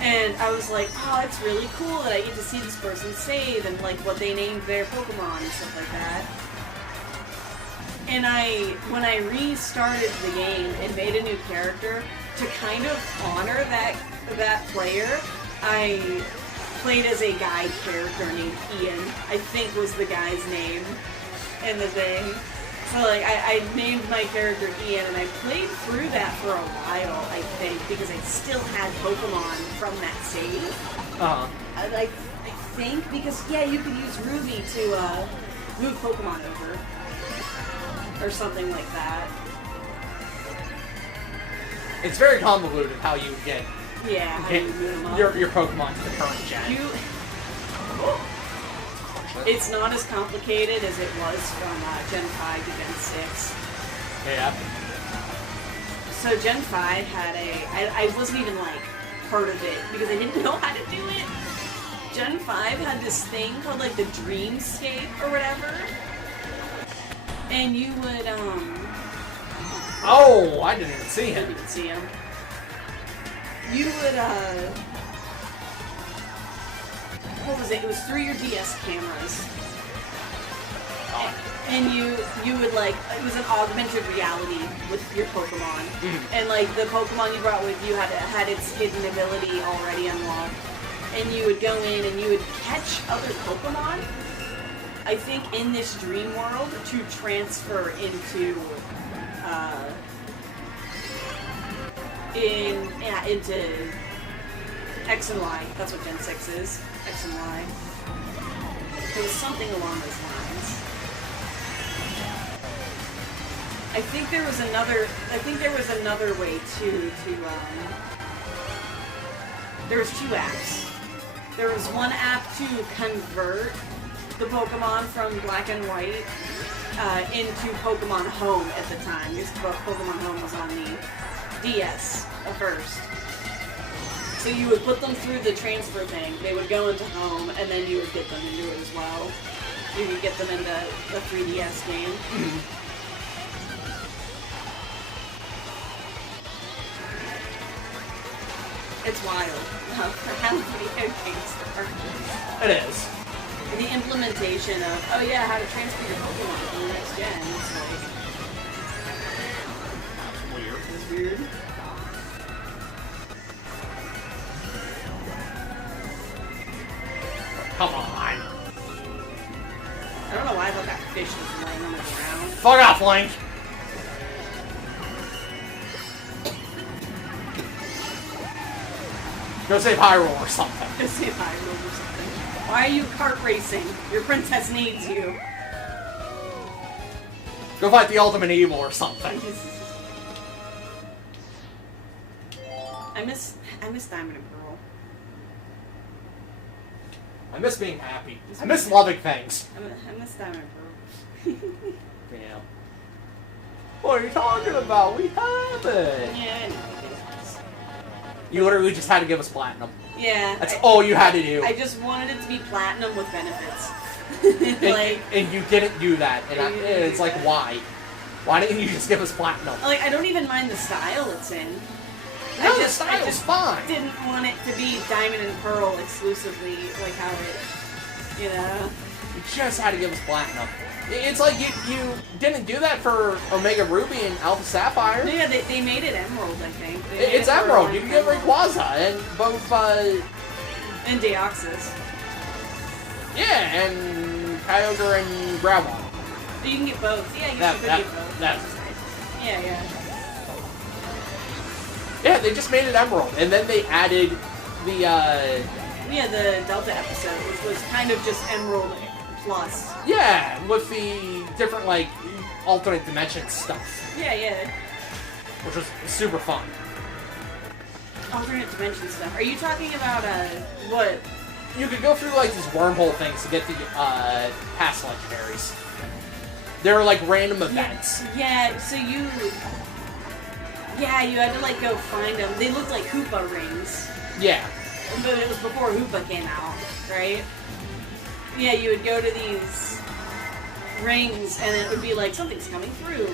And I was like, oh, it's really cool that I get to see this person save and like what they named their Pokemon and stuff like that. And when I restarted the game and made a new character, to kind of honor that player, I played as a guy character named Ian, I think was the guy's name in the thing. So, like, I named my character Ian, and I played through that for a while, I think, because I still had Pokemon from that save. I think, because, yeah, you could use Ruby to move Pokemon over. Or something like that. It's very convoluted how you get your Pokemon to the current gen. It's not as complicated as it was from Gen 5 to Gen 6. Yeah. So Gen 5 had I wasn't even, like, part of it, because I didn't know how to do it. Gen 5 had this thing called, like, the Dreamscape or whatever. And you would, Oh, I didn't even see him. I didn't see him. You would, what was it? It was through your DS cameras. And you would, like, it was an augmented reality with your Pokemon. And, like, the Pokemon you brought with you had its hidden ability already unlocked. And you would go in and you would catch other Pokemon, I think, in this dream world to transfer into into X and Y. That's what Gen 6 is. X and Y. It was something along those lines. I think there was another way to there was two apps. There was one app to convert the Pokemon from Black and White into Pokemon Home at the time. Because Pokemon Home was on the DS at first. So you would put them through the transfer thing. They would go into Home, and then you would get them into it as well. You could get them into the 3DS game. It's wild how video games are. It is. The implementation of, oh yeah, how to transfer your Pokemon to the next gen. It's like... Weird. It's weird. Come on. I don't know why I thought that fish was laying on the ground. Fuck off, Link! Go save Hyrule or something. Just say Hyrule or something. Why are you kart racing? Your princess needs you. Go fight the ultimate evil or something. I miss Diamond and Pearl. I miss being happy. I miss loving things. I miss Diamond and Pearl. Yeah. What are you talking about? We have it. Yeah, I know. You literally just had to give us platinum. Yeah. That's all you had to do. I just wanted it to be platinum with benefits. And you didn't do that. And it's like, that. why? Why didn't you just give us platinum? Like, I don't even mind the style it's in. No, I the style's fine. Didn't want it to be Diamond and Pearl exclusively, like how it, you know. You just had to give us platinum. It's like you didn't do that for Omega Ruby and Alpha Sapphire. Yeah, they made it Emerald, I think. It's Emerald. You can get Rayquaza and both. And Deoxys. Yeah, and Kyogre and Gravel. You can get both. Yeah, you should get both. That's nice. Yeah. Yeah, they just made it Emerald, and then they added the. Yeah, the Delta episode, which was kind of just Emerald Plus. Yeah, with the different, like, alternate dimension stuff. Yeah. Which was super fun. Alternate dimension stuff. Are you talking about, what? You could go through, like, these wormhole things to get the, past legendaries. They're, like, random events. Yeah, so you... Yeah, you had to, like, go find them. They looked like Hoopa rings. Yeah. But it was before Hoopa came out, right? Yeah, you would go to these rings, and it would be like, something's coming through.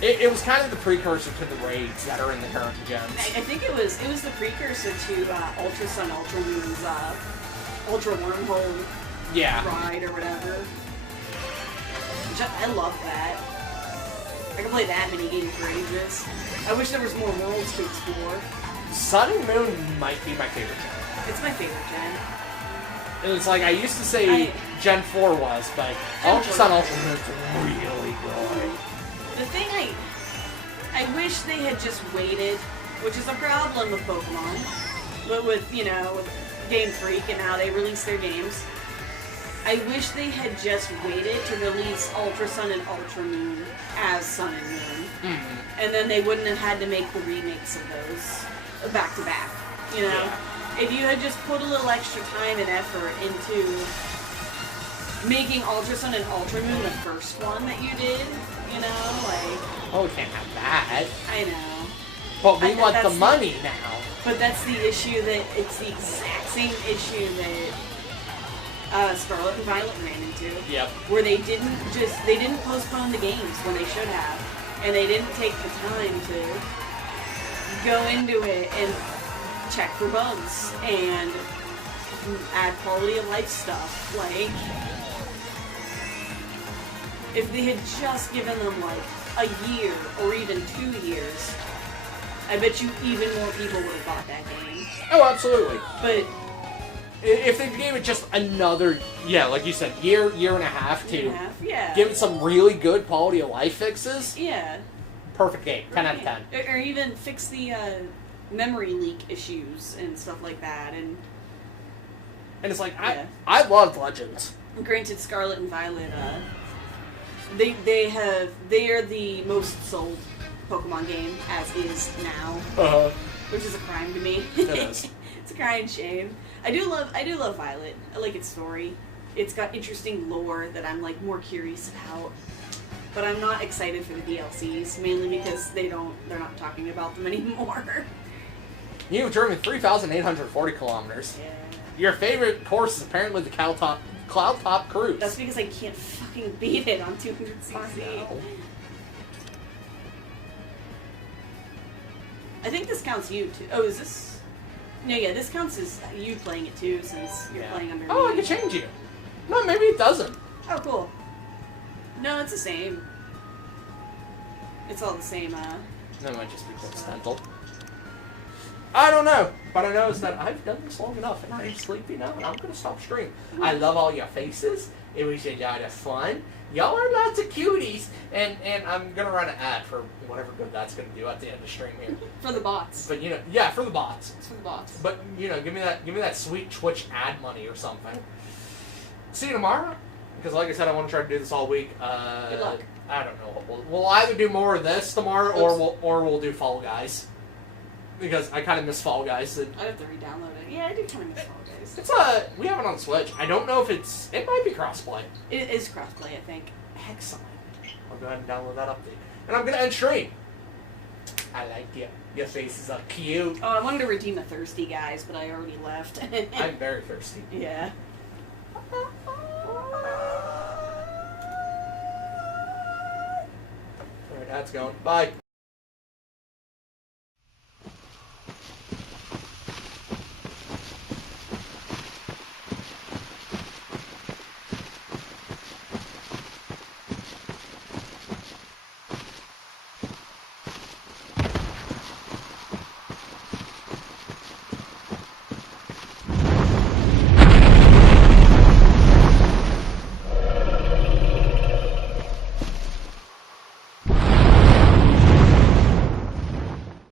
It was kind of the precursor to the raids that are in the current gens. I think it was the precursor to Ultra Sun, Ultra Moon's Ultra Wormhole ride or whatever. Which I love that. I can play that mini game for ages. I wish there was more worlds to explore. Sun and Moon might be my favorite gen. It's my favorite gen. It was like, I used to say Gen 4 was, but Ultra Sun, Ultra Moon's really good. The thing I wish they had just waited, which is a problem with Pokemon, but with Game Freak and how they release their games. I wish they had just waited to release Ultra Sun and Ultra Moon as Sun and Moon. Mm-hmm. And then they wouldn't have had to make the remakes of those back to back, you know? Yeah. If you had just put a little extra time and effort into making Ultra Sun and Ultra Moon the first one that you did, you know, like... Oh, we can't have that. I know. But we want the money now. But that's the issue that... It's the exact same issue that Scarlet and Violet ran into. Yep. Where they didn't postpone the games when they should have. And they didn't take the time to go into it and check for bugs and add quality of life stuff. Like, if they had just given them like a year or even 2 years, I bet you even more people would have bought that game. Oh, absolutely. But if they gave it just another, like you said, year and a half to give it some really good quality of life fixes, perfect game, 10 out of 10. Or even fix the memory leak issues and stuff like that. And it's like, I love Legends. Granted, Scarlet and Violet, they are the most sold Pokemon game as is now, which is a crime to me. It is. It's a crying shame. I do love Violet. I like its story. It's got interesting lore that I'm like more curious about. But I'm not excited for the DLCs, mainly because they're not talking about them anymore. You've driven 3,840 kilometers. Yeah. Your favorite course is apparently the Cloud Top Cruise. That's because I can't fucking beat it on 200cc. I think this counts you too. Oh, is this? Yeah, this counts as you playing it too, since you're playing under Oh, me. I can change you. No, maybe it doesn't. Oh, cool. No, it's the same. It's all the same, That might just be coincidental. I don't know, but I know is that I've done this long enough, and I'm sleepy now, and I'm gonna stop streaming. I love all your faces. It was a lot of fun. Y'all are lots of cuties, and I'm gonna run an ad for whatever good that's gonna do at the end of the stream here. for the bots. But you know, yeah, for the bots. It's for the bots. But you know, give me that sweet Twitch ad money or something. See you tomorrow, because like I said, I want to try to do this all week. Good luck. I don't know. We'll either do more of this tomorrow, or we'll do Fall Guys. Because I kind of miss Fall Guys. I'd have to re-download it. Yeah, I do kind of miss Fall Guys. It's we have it on Switch. I don't know if it might be crossplay. It is crossplay, I think. Excellent. I'll go ahead and download that update. And I'm gonna end stream. I like you. Your faces are cute. Oh, I wanted to redeem the thirsty guys, but I already left. I'm very thirsty. Yeah. Alright, that's going. Bye.